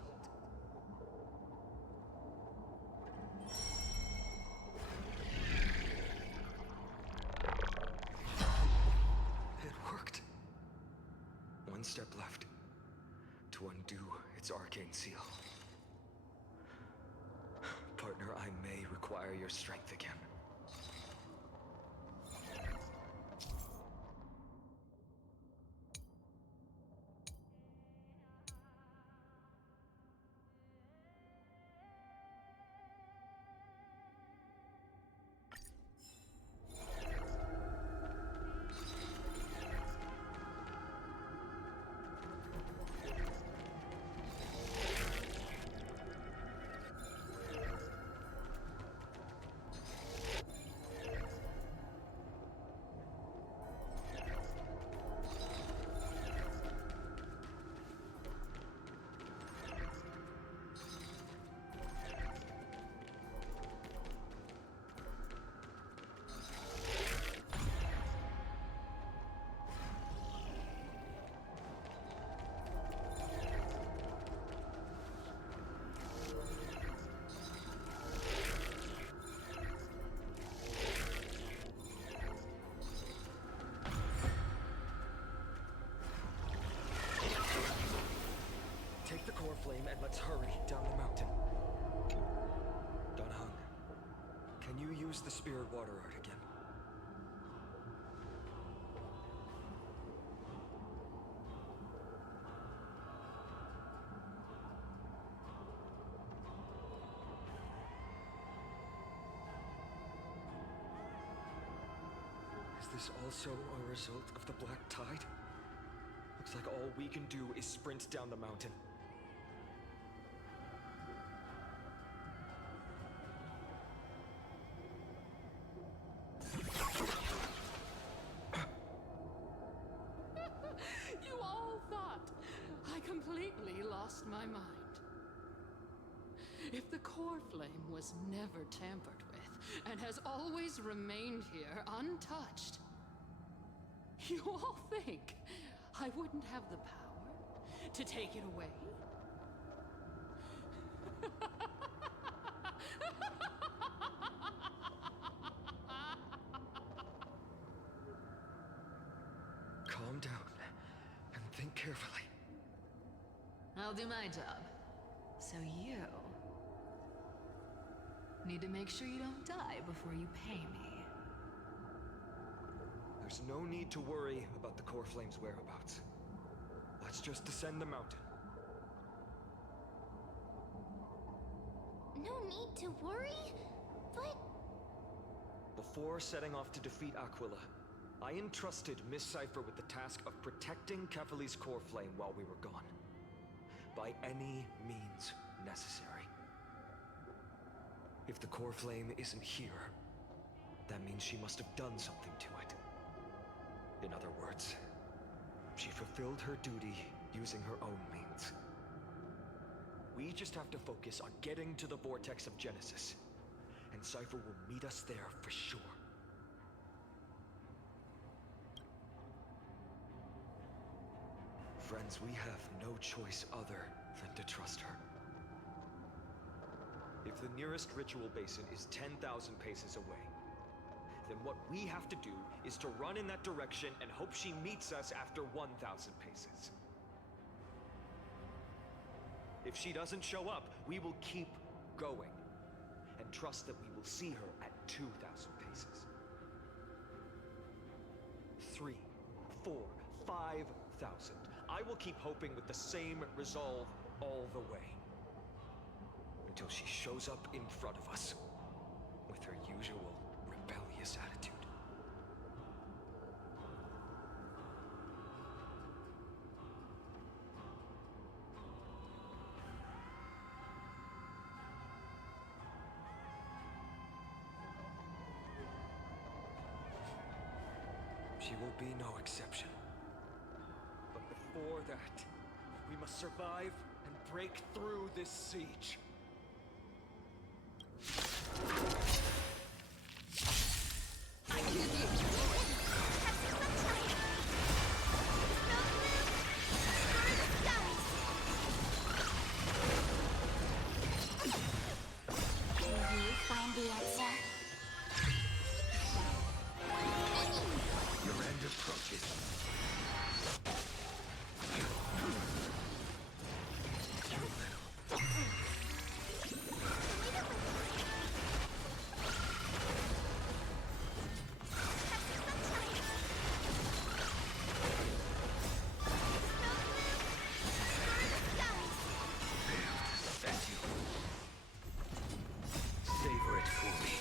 It worked. One step left to undo its arcane seal. Partner, I may require your strength again. Take the core flame and let's hurry down the mountain. Donahung, can you use the spirit water art again? Is this also a result of the Black Tide? Looks like all we can do is sprint down the mountain. You all thought I completely lost my mind. If the core flame was never tampered with and has always remained here untouched, you all think I wouldn't have the power to take it away? Calm down and think carefully. I'll do my job. So you need to make sure you don't die before you pay me. There's no need to worry about the core flame's whereabouts. Let's just descend the mountain. No need to worry? But... Before setting off to defeat Aquila, I entrusted Miss Cipher with the task of protecting Kefali's core flame while we were gone. By any means necessary. If the core flame isn't here, that means she must have done something to it. In other words, she fulfilled her duty using her own means. We just have to focus on getting to the vortex of Genesis, and Cypher will meet us there for sure. Friends, we have no choice other than to trust her. If the nearest ritual basin is 10,000 paces away, then what we have to do is to run in that direction and hope she meets us after 1,000 paces. If she doesn't show up, we will keep going and trust that we will see her at 2,000 paces. 3, 4, 5,000. I will keep hoping with the same resolve all the way. Until she shows up in front of us with her usual rebellious attitude. She will be no exception. But before that, we must survive and break through this siege. I give you! Can you find the answer? Your end approaches. Savor it fully.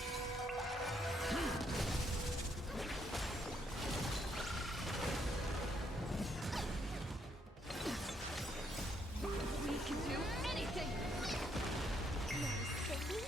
We can do anything! No sticking?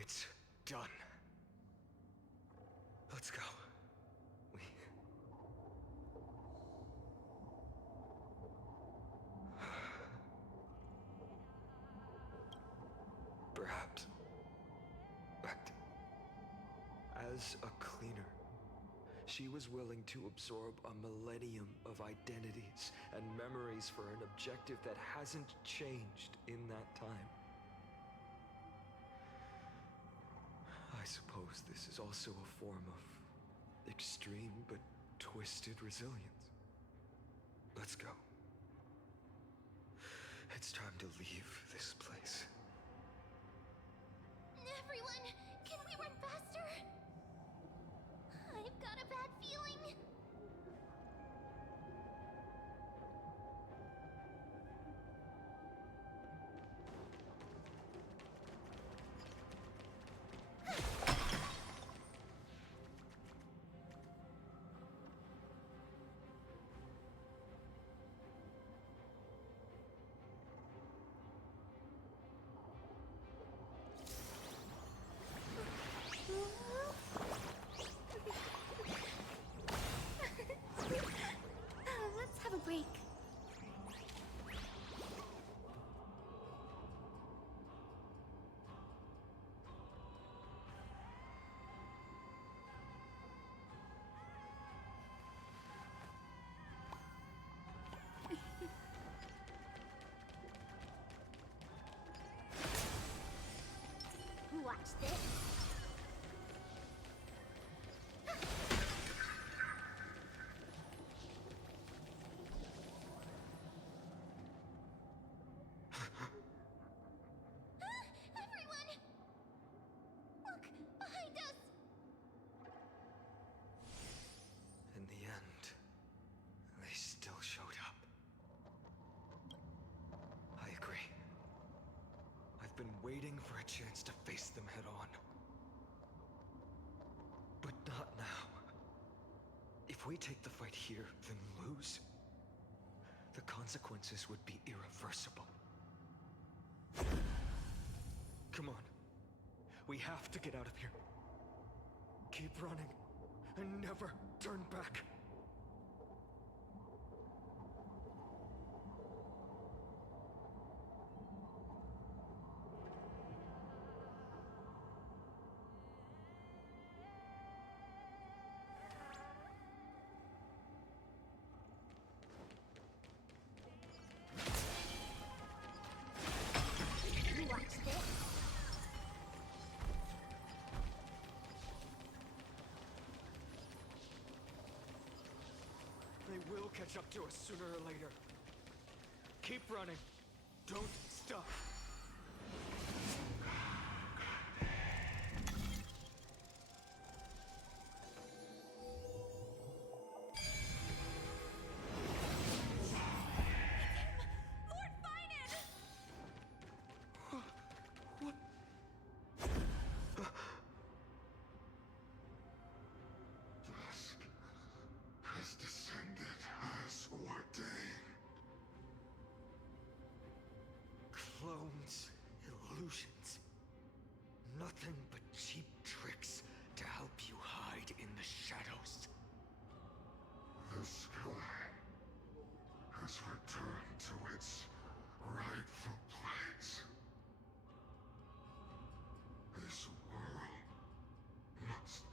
It's done. Let's go. Perhaps. But as a cleaner, she was willing to absorb a millennium of identities and memories for an objective that hasn't changed in that time. I suppose this is also a form of extreme but twisted resilience. Let's go. It's time to leave this place. Everyone, can we run faster? I've got a bad feeling. Let's have a break. Watch this. Everyone! Look, behind us! In the end, they still showed up. I agree. for a chance to face them head on. But not now. If we take the fight here, then lose, the consequences would be irreversible. Come on. We have to get out of here. Keep running, and never turn back. Watch this. They will catch up to us sooner or later. Keep running. Don't stop. Lord Finan! Dusk has descended as ordained. Clones, illusions. Nothing but cheap tricks to help you hide in the shadows. The sky has returned to its rightful place. This world must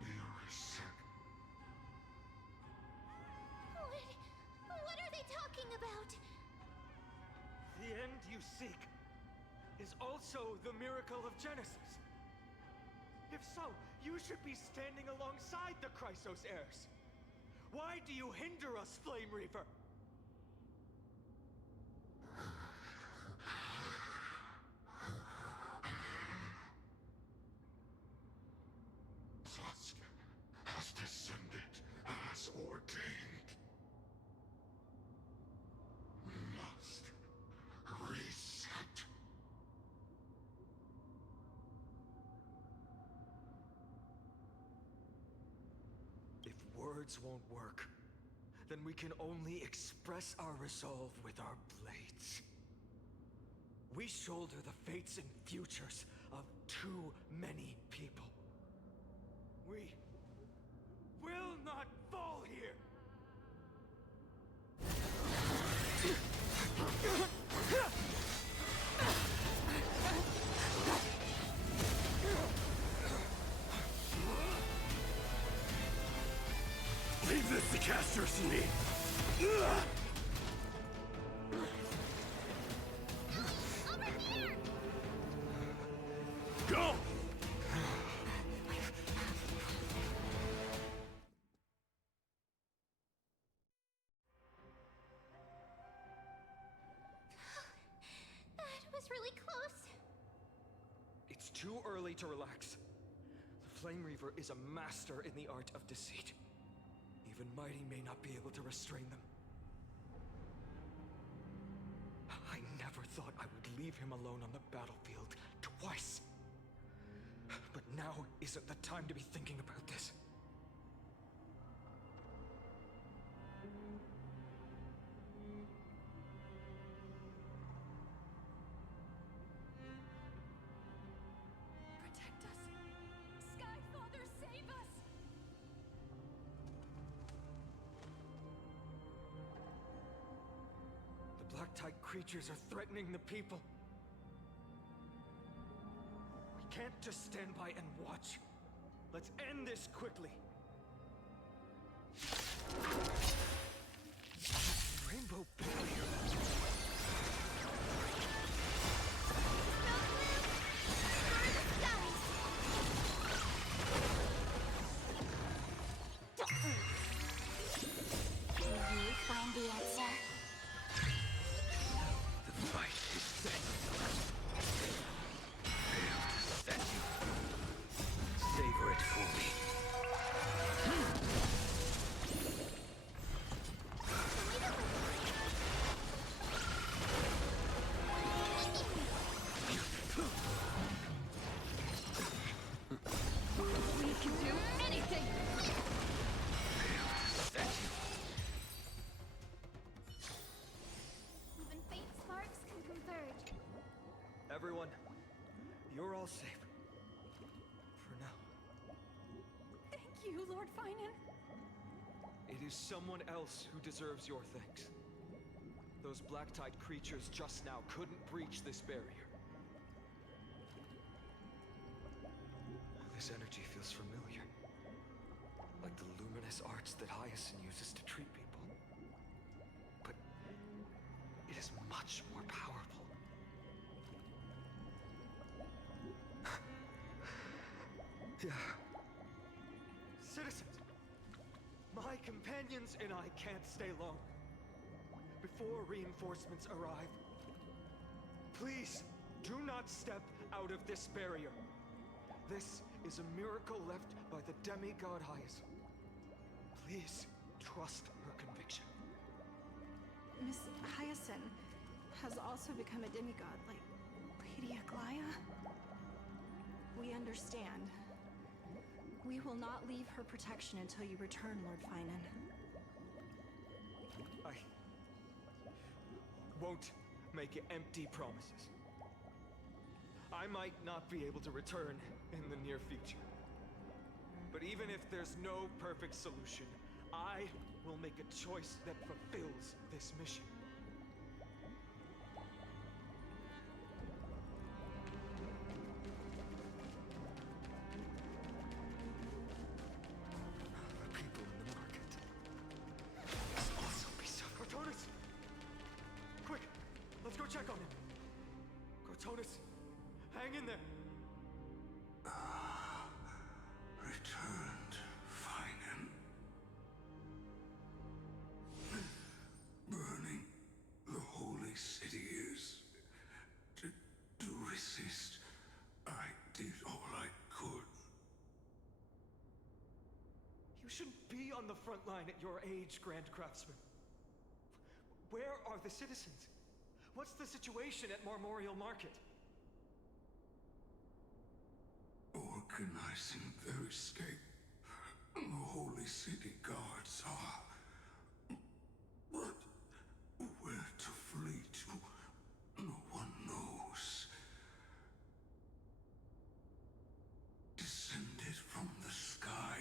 be reset. What are they talking about? The end you seek is also the miracle of Genesis. If so, you should be standing alongside the Chrysos heirs. Why do you hinder us, Flame Reaver? Dusk has descended as ordained. We must reset. If words won't work, then we can only express our resolve with our blades. We shoulder the fates and futures of too many people. We will not fall here! Leave this to Castros and me. Go! That was really close. It's too early to relax. The Flame Reaver is a master in the art of deceit. Even Mighty may not be able to restrain them. I never thought I would leave him alone on the battlefield twice. But now isn't the time to be thinking about this. Protect us. Sky Father, save us! The Black Tide creatures are threatening the people. We can't just stand by and watch. Let's end this quickly. Rainbow barrier. Will you find the answer? The fight is set. Fail to set you. Savor it for me. everyone. You're all safe. For now. Thank you, Lord Finan. It is someone else who deserves your thanks. Those black-tide creatures just now couldn't breach this barrier. This energy feels familiar. Like the luminous arts that Hyacinth uses to treat people. But it is much more powerful. Yeah. Citizens! My companions and I can't stay long. Before reinforcements arrive, please do not step out of this barrier. This is a miracle left by the demigod Hyacinth. Please trust her conviction. Miss Hyacinth has also become a demigod, like Lady Aglaya. We understand. We will not leave her protection until you return, Lord Finan. I won't make empty promises. I might not be able to return in the near future. But even if there's no perfect solution, I will make a choice that fulfills this mission. The people in the market must also be suffering. Cortonis! Quick, let's go check on him. Cortonis, hang in there. Returned, Finan. Burning the holy city is. To resist, I did all I could. You shouldn't be on the front line at your age, Grand Craftsman. Where are the citizens? What's the situation at Marmorial Market? Organizing their escape. The holy city guards are. But where to flee to, no one knows. Descended from the sky,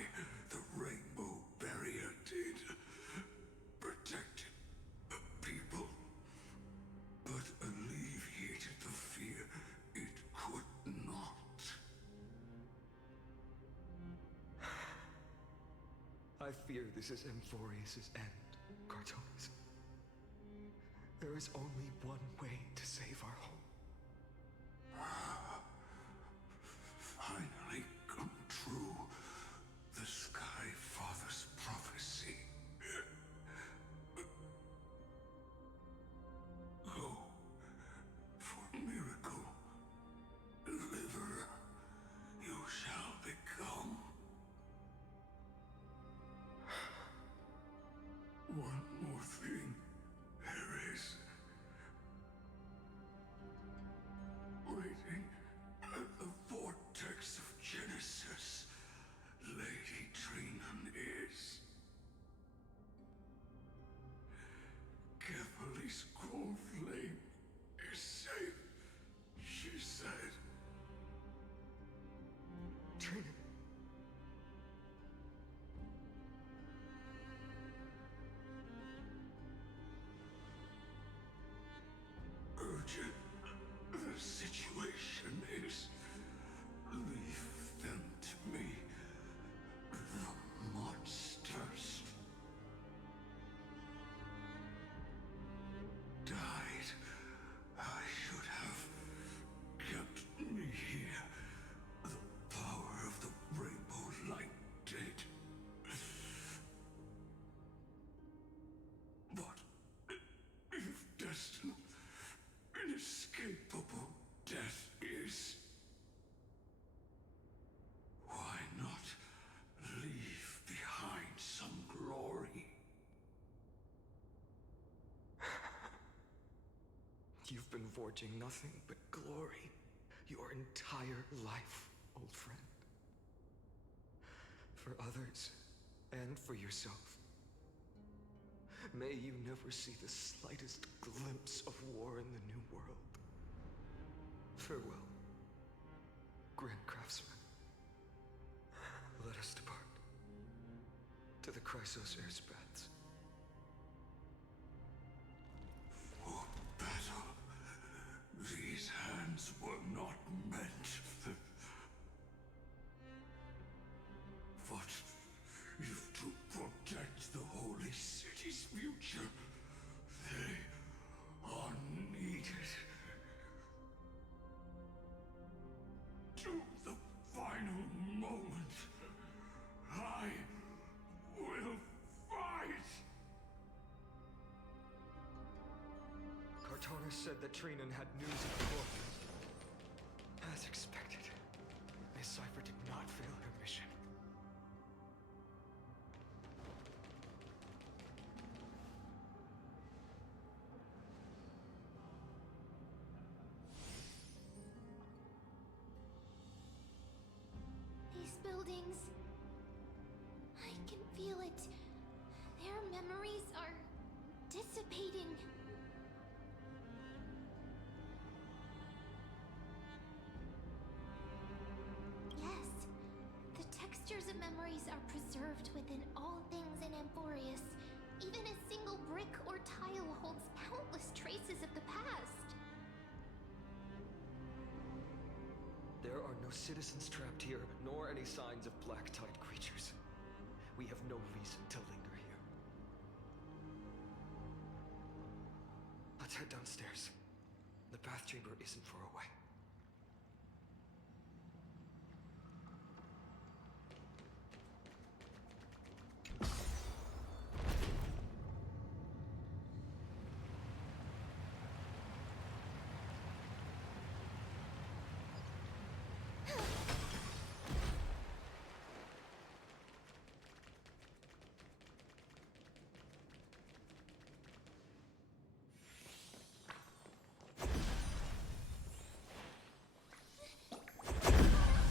the rainbow barrier did. Protected people, but alleviated the fear it could not. I fear this is Amphorius' end, Cartonis. There is only one way to save our home. Finally come true. The Sky Father's prophecy. Go for miracle. Deliverer, you shall become. One more thing, Ares. Waiting at the vortex of Genesis, Lady Trinan is. Kephale's cold flame is safe, she said. Trinan. Urgent. The situation is. Leave them to me. The monsters. Died. I should have kept me here. The power of the rainbow light did. But if destined, inescapable death is, why not leave behind some glory? You've been forging nothing but glory your entire life, old friend. For others, and for yourself. May you never see the slightest glimpse of war in the New World. Farewell, Grand Craftsman. Let us depart to the Chrysos Heir's paths. For battle, these hands were not meant. But if to protect the holy city's future, they are needed. To the final moment, I will fight! Cartanis said that Trinan had news of the court. As expected, Miss Cipher did not fail her mission. These buildings. I can feel it. Their memories are dissipating. Yes, the textures of memories are preserved within all things in Amphorius. Even a single brick or tile holds countless traces of the past. There are no citizens trapped here, nor any signs of black tide creatures. We have no reason to linger here. Let's head downstairs. The bath chamber isn't far away.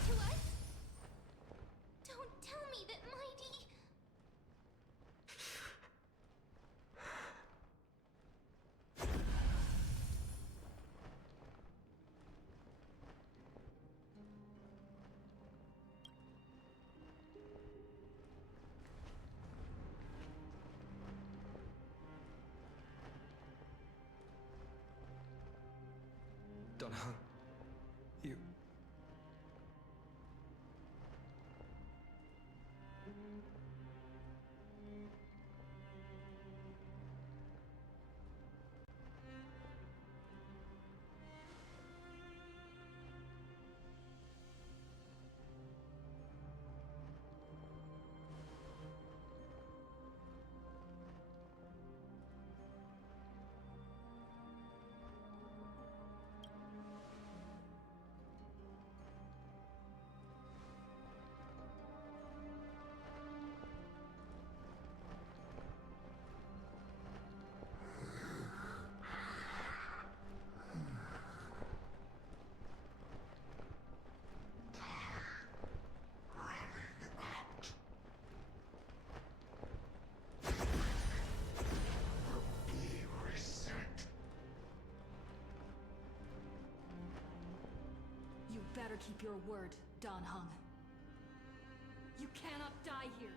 To us? Don't tell me that Mighty... Dunhun, you... You better keep your word, Dan Heng. You cannot die here.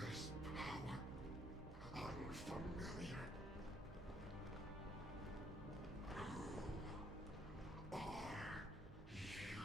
This power, unfamiliar. Who are you?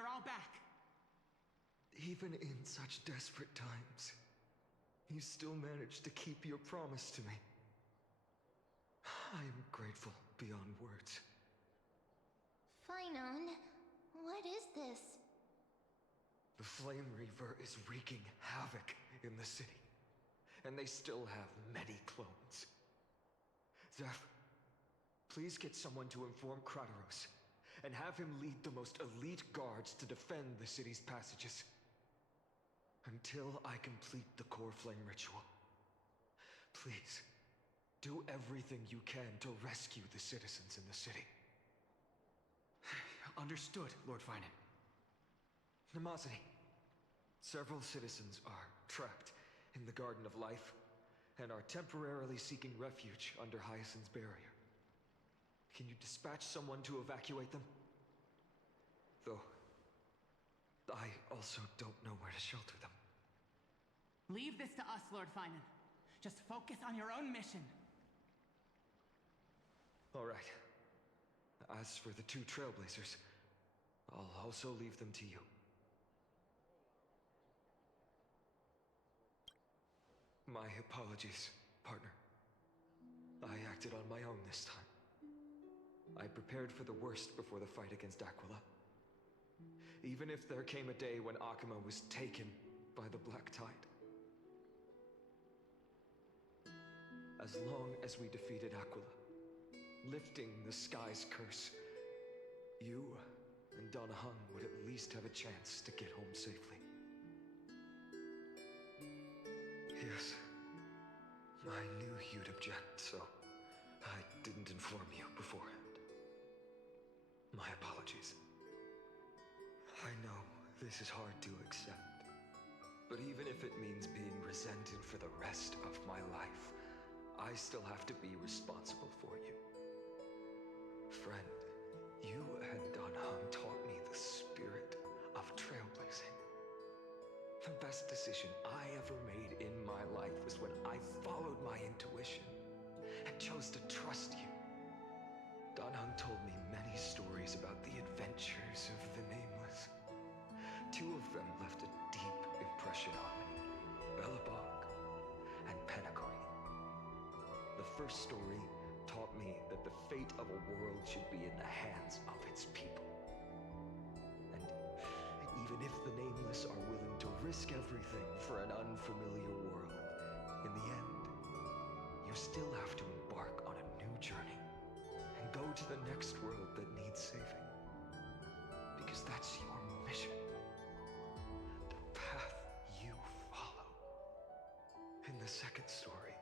you're all back. Even in such desperate times, you still managed to keep your promise to me. I am grateful beyond words. Finon, what is this? The Flame Reaver is wreaking havoc in the city, and they still have many clones. Zeph, please get someone to inform Kratos, and have him lead the most elite guards to defend the city's passages. Until I complete the Core Flame ritual. Please, do everything you can to rescue the citizens in the city. Understood, Lord Finan. Nemazini, several citizens are trapped in the Garden of Life and are temporarily seeking refuge under Hyacinth's barrier. Can you dispatch someone to evacuate them? Though, I also don't know where to shelter them. Leave this to us, Lord Finan. Just focus on your own mission. All right. As for the two Trailblazers, I'll also leave them to you. My apologies, partner. I acted on my own this time. I prepared for the worst before the fight against Aquila. Even if there came a day when Akuma was taken by the Black Tide. As long as we defeated Aquila, lifting the sky's curse, you and Donahung would at least have a chance to get home safely. Yes, I knew you'd object, so I didn't inform you beforehand. My apologies. I know this is hard to accept, but even if it means being resented for the rest of my life, I still have to be responsible for you. Friend, you and Donahung taught me the spirit of trailblazing. The best decision I ever made in my life was when I followed my intuition and chose to trust you. Donahung told me many stories about the adventures of the Nameless. Two of them left a deep impression on me. Belobog and Penacony. The first story taught me that the fate of a world should be in the hands of its people. And even if the Nameless are willing to risk everything for an unfamiliar world, in the end, you still have to embark on a new journey and go to the next world that needs saving. Because that's your mission. The path you follow. In the second story,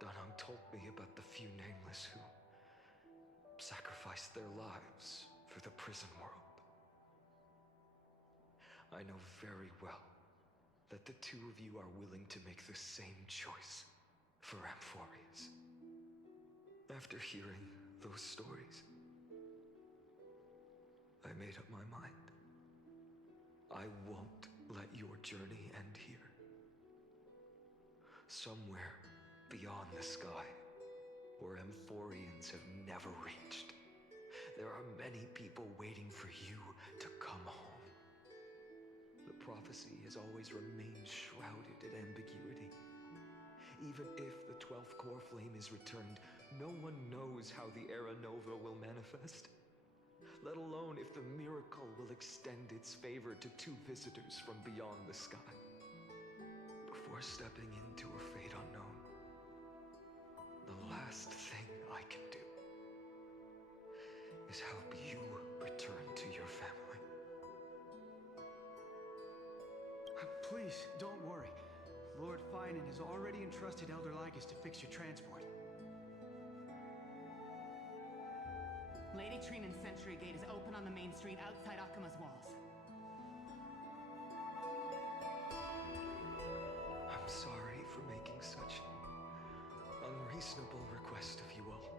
Donahung told me about the few Nameless who sacrificed their lives for the prison world. I know very well that the two of you are willing to make the same choice for Amphorius. After hearing those stories, I made up my mind. I won't let your journey end here. Somewhere beyond the sky, where Amphorians have never reached, there are many people waiting for you to come home. The prophecy has always remained shrouded in ambiguity. Even if the 12th core flame is returned, no one knows how the Era Nova will manifest. Let alone if the miracle will extend its favor to two visitors from beyond the sky. Before stepping into a fate unknown, the last thing I can do is help you return to your family. Please, don't worry. Lord Finan has already entrusted Elder Lycus to fix your transport. Lady Trinan's sentry gate is open on the main street outside Akuma's walls. I'm sorry for making such an unreasonable request of you all.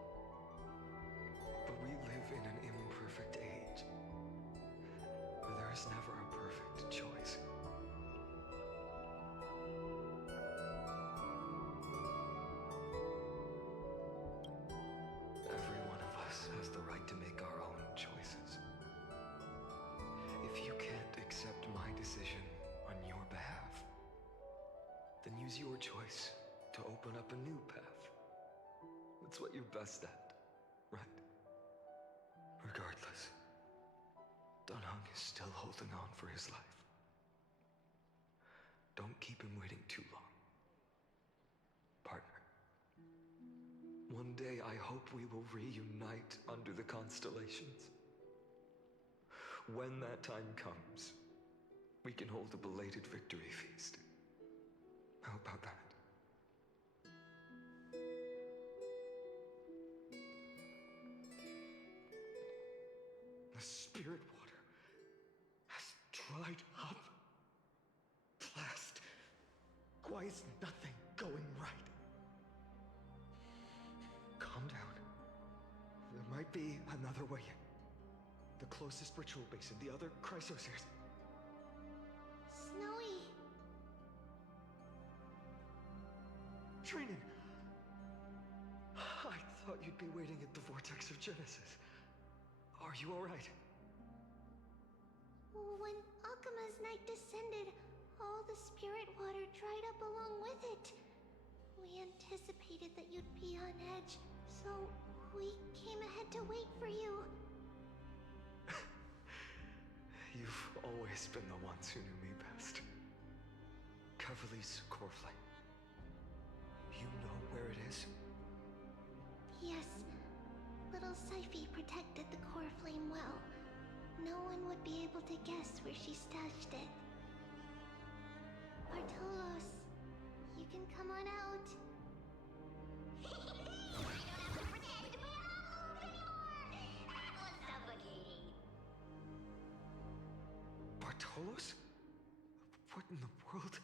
But we live in an imperfect age, where there is never a perfect choice. Every one of us has the right to make our own choices. decision on your behalf. Then use your choice to open up a new path. That's what you're best at, right? Regardless, Dunhung is still holding on for his life. Don't keep him waiting too long. Partner. One day I hope we will reunite under the constellations. When that time comes, we can hold a belated victory feast. How about that? The spirit water has dried up. Blast. Why is nothing going right? Calm down. There might be another way in. The closest ritual basin, the other chrysospheres. Snowy. Trinan! I thought you'd be waiting at the vortex of Genesis. Are you alright? When Akuma's night descended, all the spirit water dried up along with it. We anticipated that you'd be on edge, so we came ahead to wait for you. You've always been the ones who knew me best. Kevali's core flame. You know where it is? Yes. Little Syphie protected the core flame well. No one would be able to guess where she stashed it. Bartolos, you can come on out. I don't have to pretend to be alone anymore! That was suffocating. Bartolos? What in the world?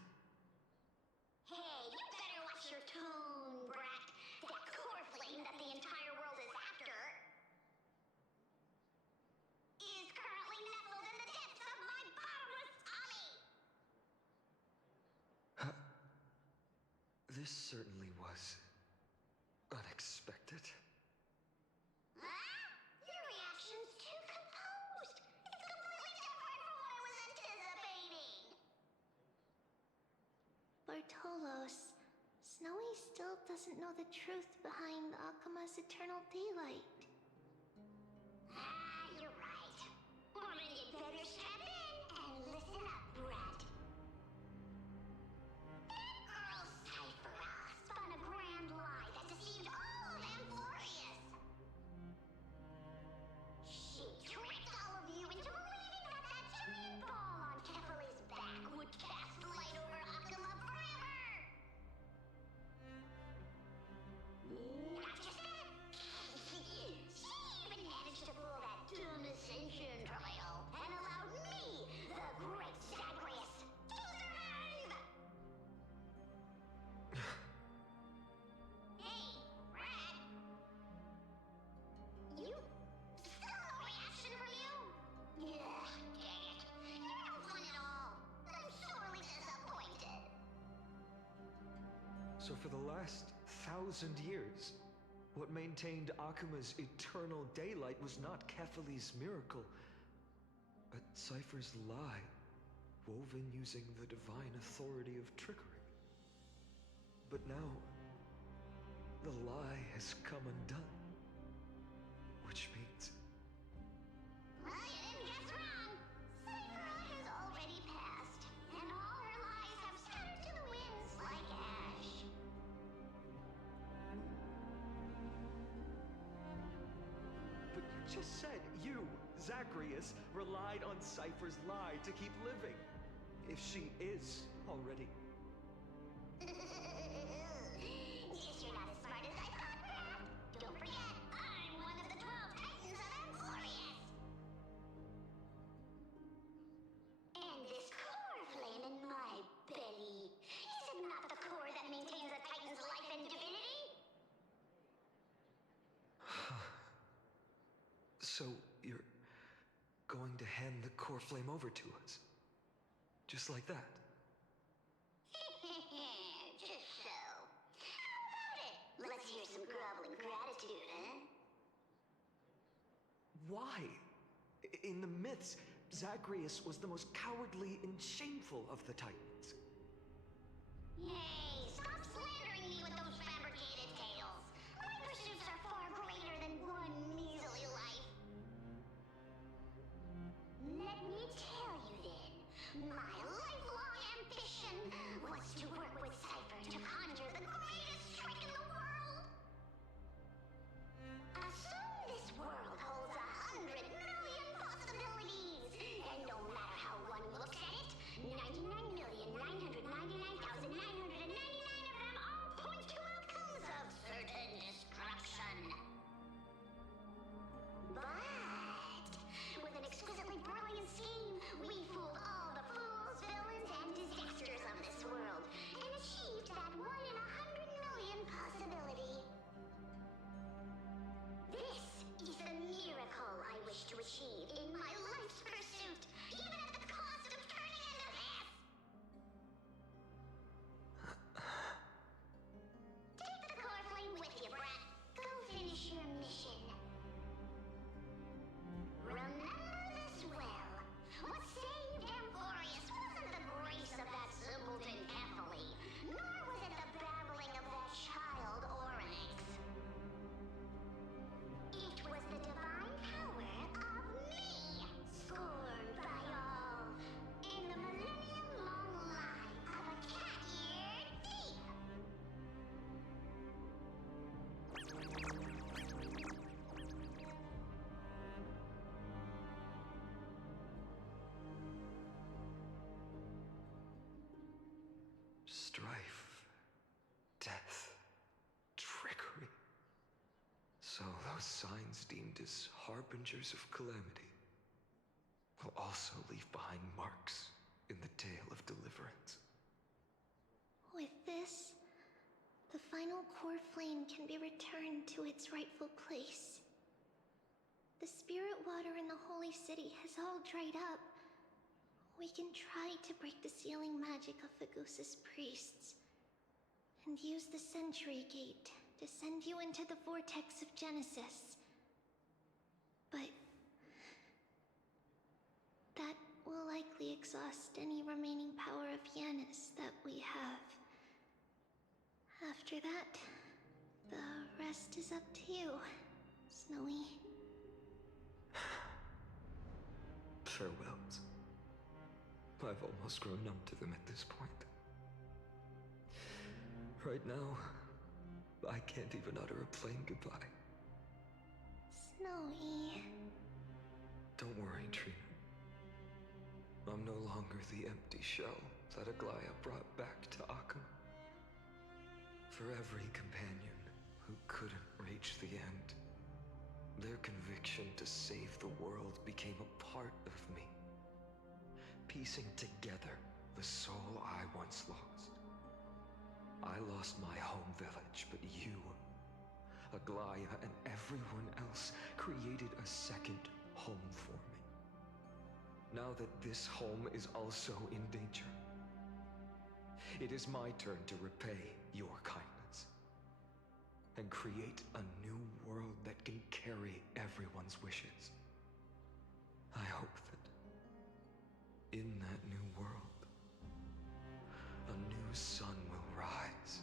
Hey, you better watch your tone, brat. That core flame that the entire world is after is currently nestled in the depths of my bottomless tummy! This certainly was unexpected. Huh? Your reaction's too composed. It's completely different from what I was anticipating. Bartolos, Snowy still doesn't know the truth behind Akuma's eternal daylight. Ah, you're right. Woman, you'd better strap in and listen up, brat. That girl Cyphera spun a grand lie that deceived all of Amphorius. She tricked all of you into believing that that giant ball on Kefali's back would cast light over Akuma forever! Not just that! She even managed to pull that dumb ascension trial and allowed me, the Great Zagreus, to survive! Hey, Brad! You... still no reaction from you? Yeah, dang it. You're no fun at all. I'm sorely disappointed. So for the last 1,000 years, what maintained Akuma's eternal daylight was not Kefali's miracle, but Cypher's lie, woven using the divine authority of trickery. But now, the lie has come undone. Which means... Well, you didn't guess wrong. Cyphera has already passed, and all her lies have scattered to the winds like ash. But you just said you, Zagreus, relied on Cypher's lie to keep living. If she is already... Guess you're not as smart as I thought, Brad. Don't forget, I'm one of the 12 Titans of Amphorius. And this core flame in my belly, is it not the core that maintains a Titan's life and divinity? So you're going to hand the core flame over to us? Just like that? Just so. How about it? Let's hear some groveling gratitude, huh? Why? In the myths, Zagreus was the most cowardly and shameful of the Titans. Hey, stop slandering me with those fabricated tales. My pursuits are far greater than one measly life. Let me tell you then, my lifelong ambition was to work with Cypher to conjure the greatest trick in the world. Assume this world holds 100 million possibilities, and no matter how one looks at it, 99,999,999 of them all point to outcomes of certain destruction. But with an exquisitely brilliant scheme, we fooled all the fools, villains, and disasters of this world, and achieved that 1 in 100 million possibility. This is the miracle I wish to achieve in my life's pursuit, even at the cost of turning into this! Take the core flame with you, brat. Go finish your mission. Remember this well. What saved Amphorius wasn't the grace of that simpleton Ephyli, nor was it the babbling of that child Oryx. It was the divine power of me, scorned by all, in the millennium-long lie of a cat-eared thief. Strife, death, trickery. So those signs deemed as harbingers of calamity will also leave behind marks in the tale of deliverance. With this, the final core flame can be returned to its rightful place. The spirit water in the holy city has all dried up. We can try to break the sealing magic of Fagusa's priests, and use the Century Gate to send you into the vortex of Genesis. But that will likely exhaust any remaining power of Yanis that we have. After that, the rest is up to you, Snowy. Farewells. I've almost grown numb to them at this point. Right now, I can't even utter a plain goodbye. Snowy. Don't worry, Trina. I'm no longer the empty shell that Aglaya brought back to Akum. For every companion who couldn't reach the end, their conviction to save the world became a part of me, piecing together the soul I once lost. I lost my home village, but you, Aglaya, and everyone else created a second home for me. Now that this home is also in danger, it is my turn to repay your kindness and create a new world that can carry everyone's wishes. I hope that in that new world, a new sun will rise,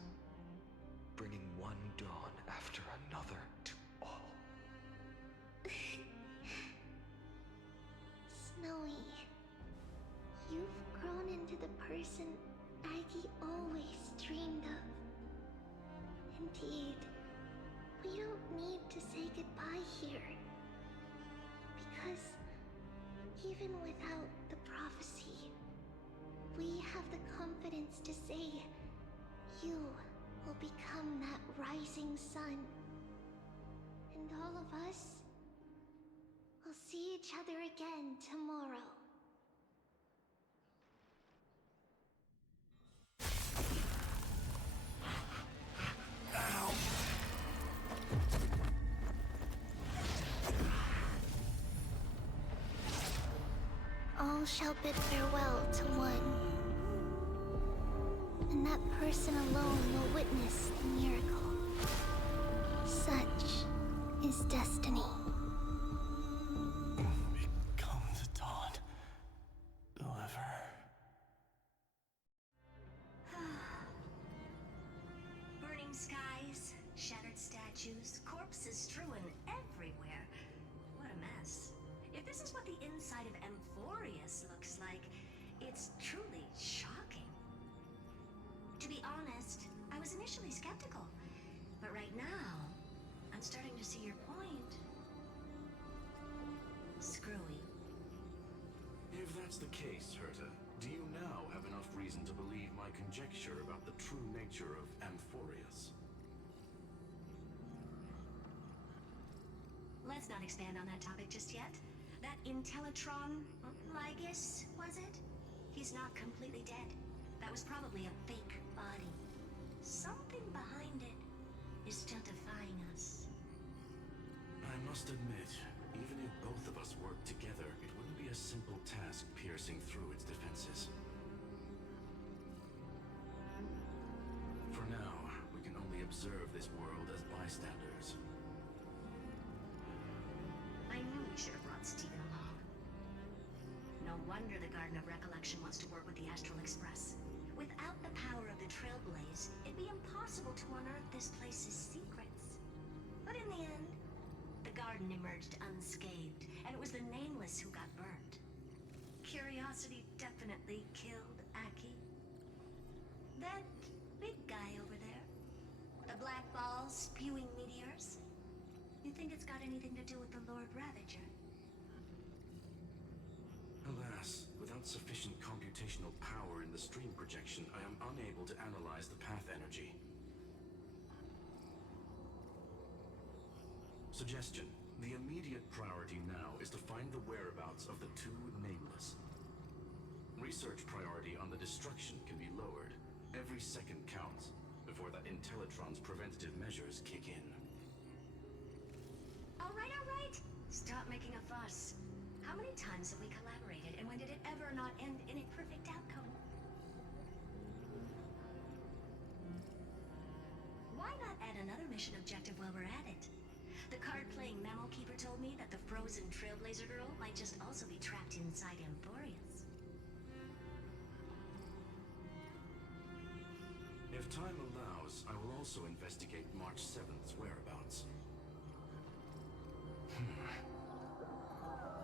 bringing one dawn after another to all. Snowy, you've grown into the person Aggie always dreamed of. Indeed, we don't need to say goodbye here. Because even without the prophecy, we have the confidence to say you will become that rising sun. And all of us will see each other again tomorrow. All shall bid farewell to one, and that person alone will witness the miracle. Such is destiny. Become the dawn spectacle. But right now, I'm starting to see your point. Screwy. If that's the case, Herta, do you now have enough reason to believe my conjecture about the true nature of Amphorius? Let's not expand on that topic just yet. That Intellitron, Lygus, was it? He's not completely dead. That was probably a fake body. Something behind it is still defying us. I must admit, even if both of us worked together, it wouldn't be a simple task piercing through its defenses. For now, we can only observe this world as bystanders. I knew we should have brought Stephen along. No wonder the Garden of Recollection wants to work with the Astral Express. Without the power of the Trailblaze, it'd be impossible to unearth this place's secrets. But in the end, the garden emerged unscathed, and it was the Nameless who got burnt. Curiosity definitely killed Aki. That big guy over there, the black ball spewing meteors, you think it's got anything to do with the Lord Ravager? Alas, without sufficient computational power in the stream projection, I am unable to analyze the path energy. Suggestion. The immediate priority now is to find the whereabouts of the two Nameless. Research priority on the destruction can be lowered. Every second counts before that Intellitron's preventative measures kick in. All right, all right. Stop making a fuss. How many times have we collaborated, and when did it ever not end in a perfect outcome? Why not add another mission objective while we're at it? The card-playing memo keeper told me that the frozen Trailblazer girl might just also be trapped inside Amphorius. If time allows, I will also investigate March 7th's whereabouts.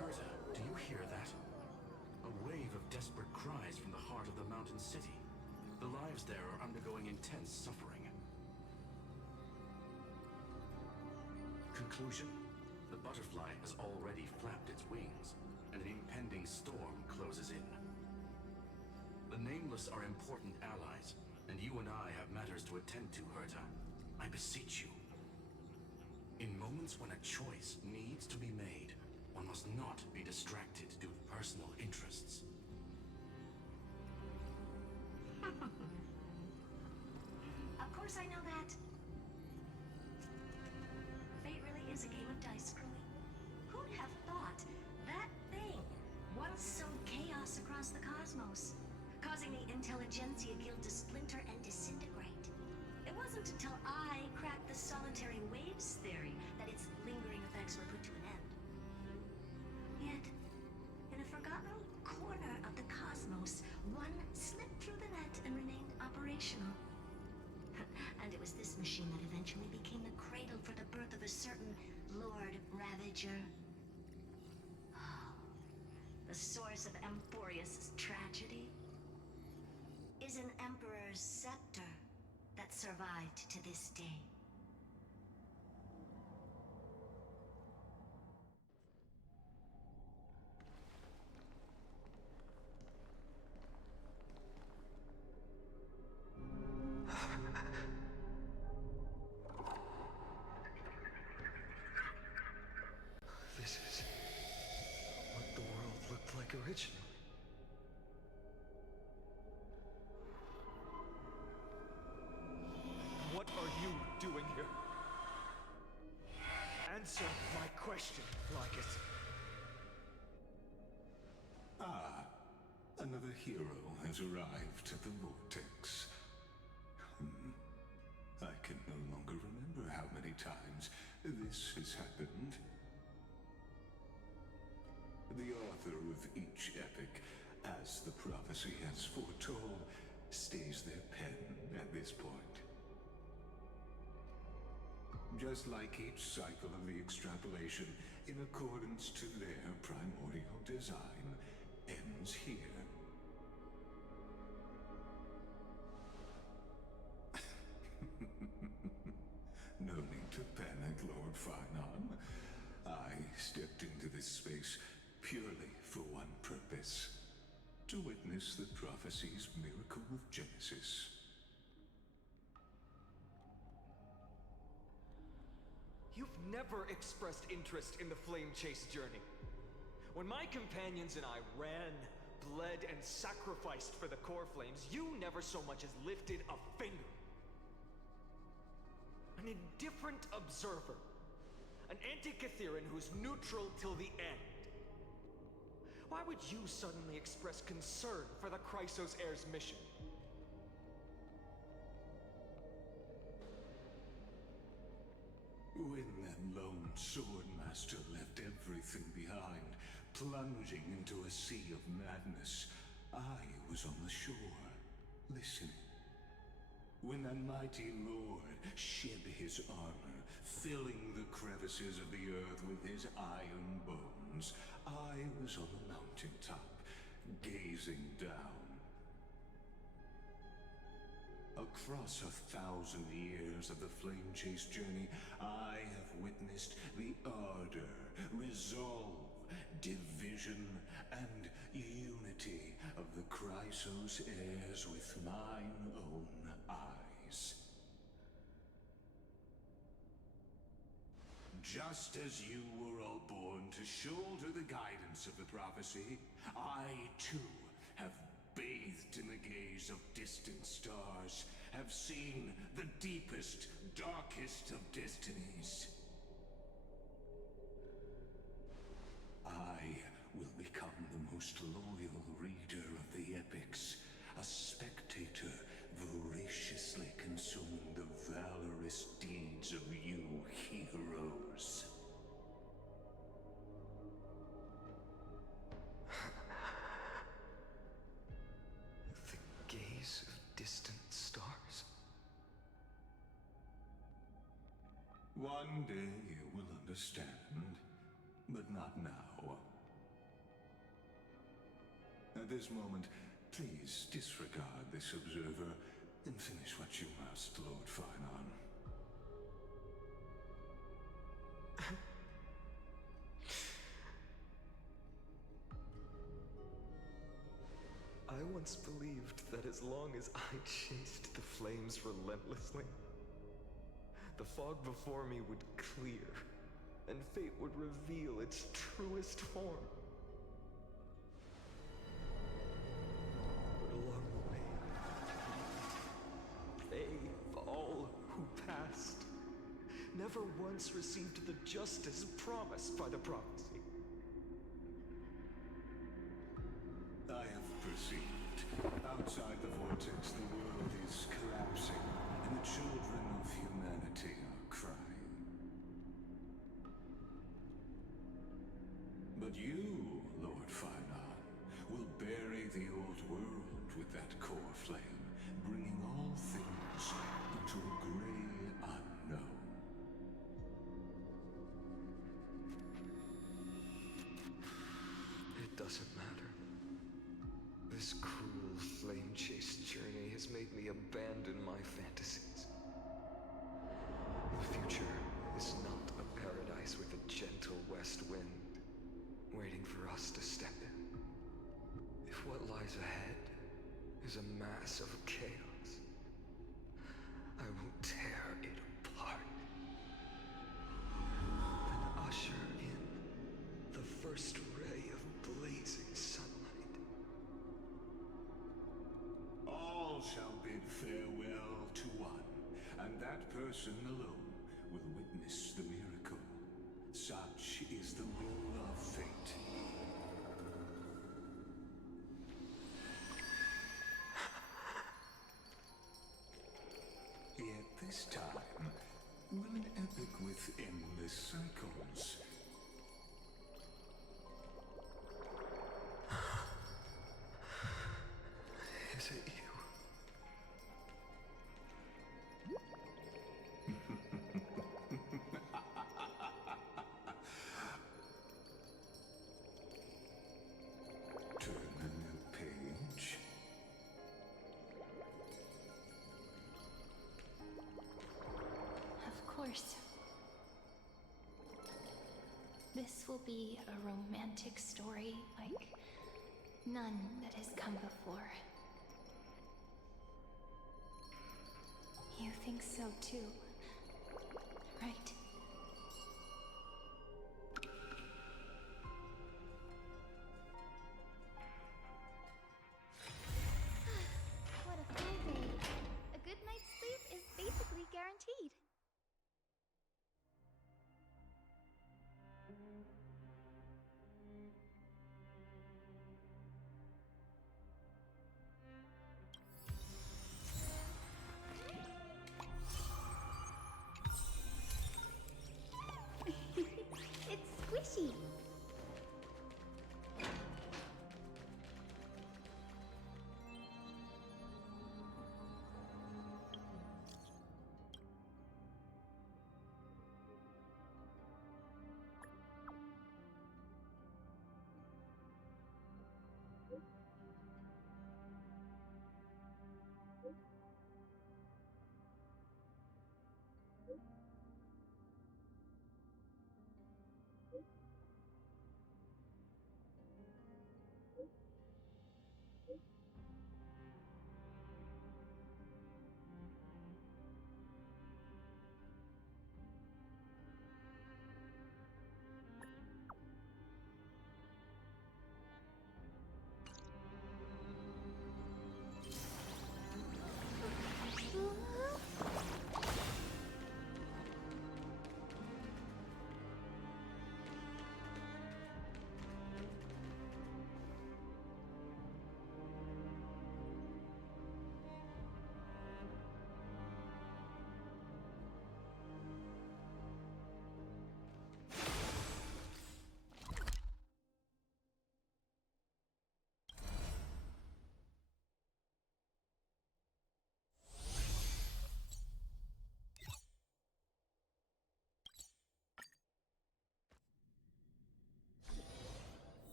Herta, do you hear that? A wave of desperate cries from the heart of the mountain city. The lives there are undergoing intense suffering. Conclusion. The butterfly has already flapped its wings, and an impending storm closes in. The Nameless are important allies, and you and I have matters to attend to, Herta. I beseech you. In moments when a choice needs to be made, one must not be distracted due to personal interests. Of course I know that. Fate really is a game of dice, Screwy. Who'd have thought that thing once sowed chaos across the cosmos, causing the Intelligentsia Guild to splinter and disintegrate? It wasn't until I cracked the solitary waves theory that its lingering effects were put to an end. Yet, in a forgotten corner of the cosmos, one slipped through the net and remained operational. And it was this machine that eventually became the cradle for the birth of a certain Lord Ravager. The source of Amphorius' tragedy is an Emperor's scepter that survived to this day. This is what the world looked like originally. What are you doing here? Answer my question, Lygus. Ah, another hero has arrived at the vortex. I can no longer remember how many times this has happened. The author of each epic, as the prophecy has foretold, stays their pen at this point. Just like each cycle of the extrapolation, in accordance to their primordial design, ends here. this space purely for one purpose. To witness the prophecy's miracle of Genesis. You've never expressed interest in the Flame Chase journey. When my companions and I ran, bled, and sacrificed for the core flames, you never so much as lifted a finger. An indifferent observer. An anti-Catharan who's neutral till the end. Why would you suddenly express concern for the Chrysos heir's mission? When that lone swordmaster left everything behind, plunging into a sea of madness, I was on the shore, listening. When that mighty lord shed his armor, filling the crevices of the earth with his iron bones, I was on the mountaintop, gazing down. Across 1,000 years of the Flame Chase journey, I have witnessed the ardor, resolve, division, and unity of the Chrysos heirs with mine own eyes. Just as you were all born to shoulder the guidance of the prophecy, I too have bathed in the gaze of distant stars, have seen the deepest, darkest of destinies. I will become the most loyal reader of the epics, a spectator voraciously consuming the valorous deeds of you heroes. The gaze of distant stars. One day you will understand, but not now. At this moment, please disregard this observer and finish what you must, Lord Finon. I once believed that as long as I chased the flames relentlessly, the fog before me would clear, and fate would reveal its truest form. But along the way, they, all who passed, never once received the justice promised by the prophecy. I have perceived. Outside the vortex, the world is collapsing, and the children of humanity are crying. But you, Lord Finon, will bury the old world with that core flame, bringing all things into a gray unknown. It doesn't matter. This cruel flame chase journey has made me abandon my fantasies. The future is not a paradise with a gentle west wind, waiting for us to step in. If what lies ahead is a mass of chaos, I will tear it apart. Then usher in the first ray of blazing sunlight. All shall bid farewell to one, and that person alone will witness the miracle. Such is the will of fate. Yet this time, will an epic with endless cycles? Is it you? Turn a new page. Of course. This will be a romantic story like none that has come before. You think so too, right? What a full day. A good night's sleep is basically guaranteed. It's squishy.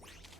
mistake.